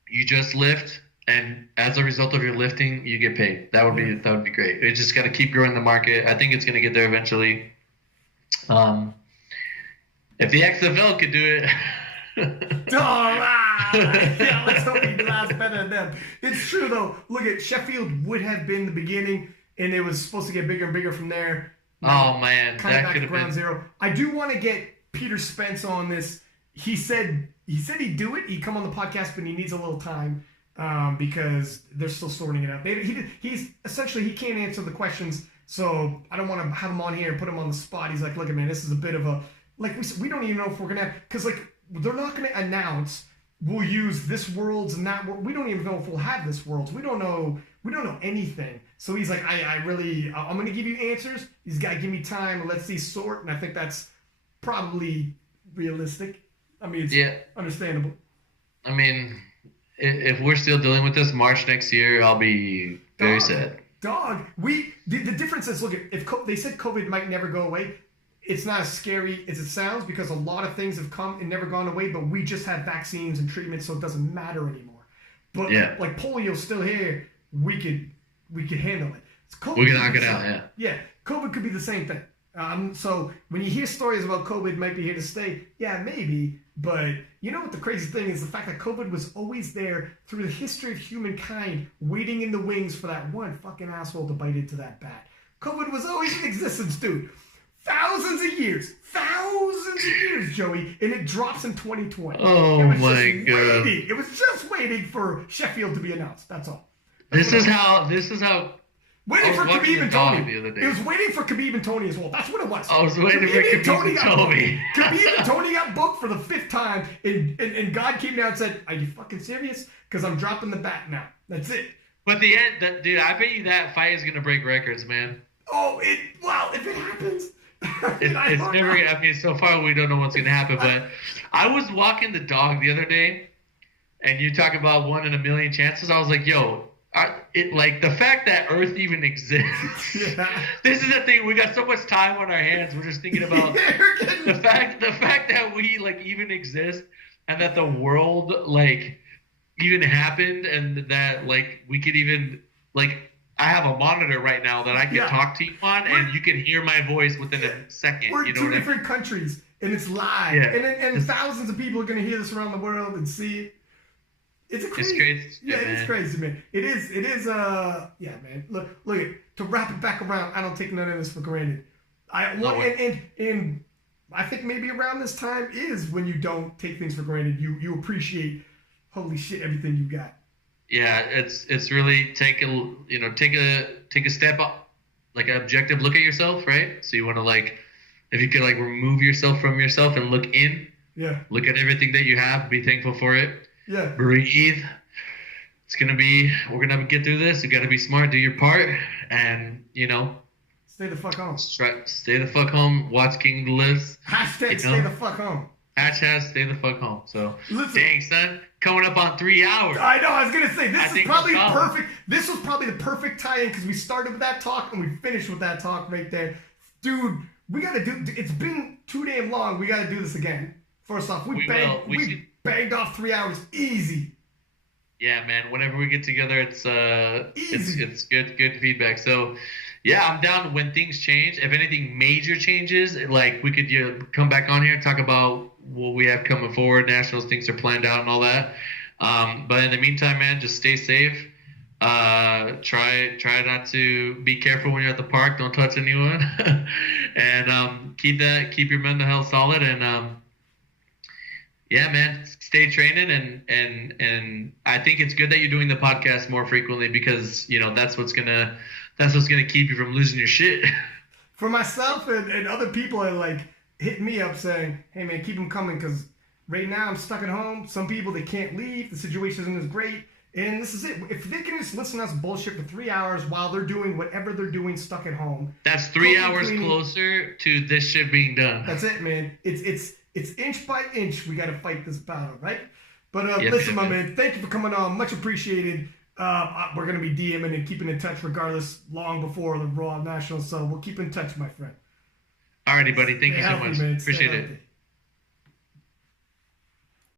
you just lift, and as a result of your lifting, you get paid. That would be great. It just got to keep growing the market. I think it's going to get there eventually. If the XFL could do it. Yeah, let's hope he does better than them. It's true though. Look at Sheffield would have been the beginning, and it was supposed to get bigger and bigger from there. Oh man, that could have been ground zero. I do want to get Peter Spence on this. He said he'd do it. He'd come on the podcast, but he needs a little time because they're still sorting it out. He's essentially he can't answer the questions, so I don't want to have him on here and put him on the spot. He's like, look, man, this is a bit of a we don't even know if we're gonna have because they're not gonna announce we'll use this worlds and that world. We don't even know if we'll have this worlds. We don't know anything. So he's like, I'm going to give you answers. He's got to give me time and let's see sort. And I think that's probably realistic. I mean, it's understandable. I mean, if we're still dealing with this March next year, I'll be very sad. The difference is, look, if they said COVID might never go away, it's not as scary as it sounds because a lot of things have come and never gone away, but we just have vaccines and treatments, so it doesn't matter anymore. But like polio's still here, we could handle it. We can knock it out, yeah. Yeah, COVID could be the same thing. So when you hear stories about COVID might be here to stay, yeah, maybe. But you know what the crazy thing is? The fact that COVID was always there through the history of humankind, waiting in the wings for that one fucking asshole to bite into that bat. COVID was always in existence, dude. Thousands of years, Joey, and it drops in 2020. Oh my god! It was just waiting for Sheffield to be announced. That's all. This is how. Waiting for Khabib and Tony. It was waiting for Khabib and Tony as well. That's what it was. I was waiting for Khabib and Tony. Khabib and Tony got booked for the 5th time, and God came down and said, "Are you fucking serious? Because I'm dropping the bat now. That's it." But the end, dude, I bet you that fight is gonna break records, man. Oh, if it happens. It's never gonna. I mean, so far we don't know what's gonna happen. But I was walking the dog the other day, and you talk about 1 in a million chances. I was like, "Yo, the fact that Earth even exists." Yeah. This is the thing. We got so much time on our hands. We're just thinking about the fact that we even exist, and that the world even happened, and that we could even I have a monitor right now that I can talk to you on, and you can hear my voice within a second. We're in 2 different countries, and it's live. Yeah. And thousands of people are going to hear this around the world and see it. It's crazy. Yeah, it's crazy, man. It is, man. Look, to wrap it back around, I don't take none of this for granted. And I think maybe around this time is when you don't take things for granted. You appreciate, holy shit, everything you got. Yeah, it's really take a step up, an objective look at yourself, right? So you want to if you could remove yourself from yourself and look in, Yeah. Look at everything that you have. Be thankful for it. Yeah. Breathe. We're gonna get through this. You gotta be smart, do your part, and stay the fuck home. Stay the fuck home. Watch King of the List. Hashtag stay the fuck home. Hashtag stay the fuck home. So, listen, dang son, coming up on 3 hours. I know. I was gonna say this is probably perfect. This was probably the perfect tie-in because we started with that talk and we finished with that talk right there, dude. We gotta do. It's been too damn long. We gotta do this again. First off, we banged off 3 hours easy. Yeah, man. Whenever we get together, it's good feedback. So, yeah, I'm down when things change. If anything major changes, like we could come back on here and talk about what we have coming forward. Nationals, things are planned out and all that. But in the meantime, man, just stay safe. Try not to be careful when you're at the park. Don't touch anyone, and keep your mental health solid. And yeah, man, stay training, and I think it's good that you're doing the podcast more frequently because that's what's gonna keep you from losing your shit. For myself and other people are like hitting me up saying, "Hey man, keep them coming," because right now I'm stuck at home. Some people they can't leave. The situation isn't as great, and this is it. If they can just listen to us bullshit for 3 hours while they're doing whatever they're doing stuck at home, that's 3 hours closer to this shit being done. That's it, man. It's inch by inch we got to fight this battle, right? But listen, my man, thank you for coming on. Much appreciated. We're going to be DMing and keeping in touch regardless long before the Raw Nationals, so we'll keep in touch, my friend. Alrighty, buddy. Thank you so much. Man. Appreciate it.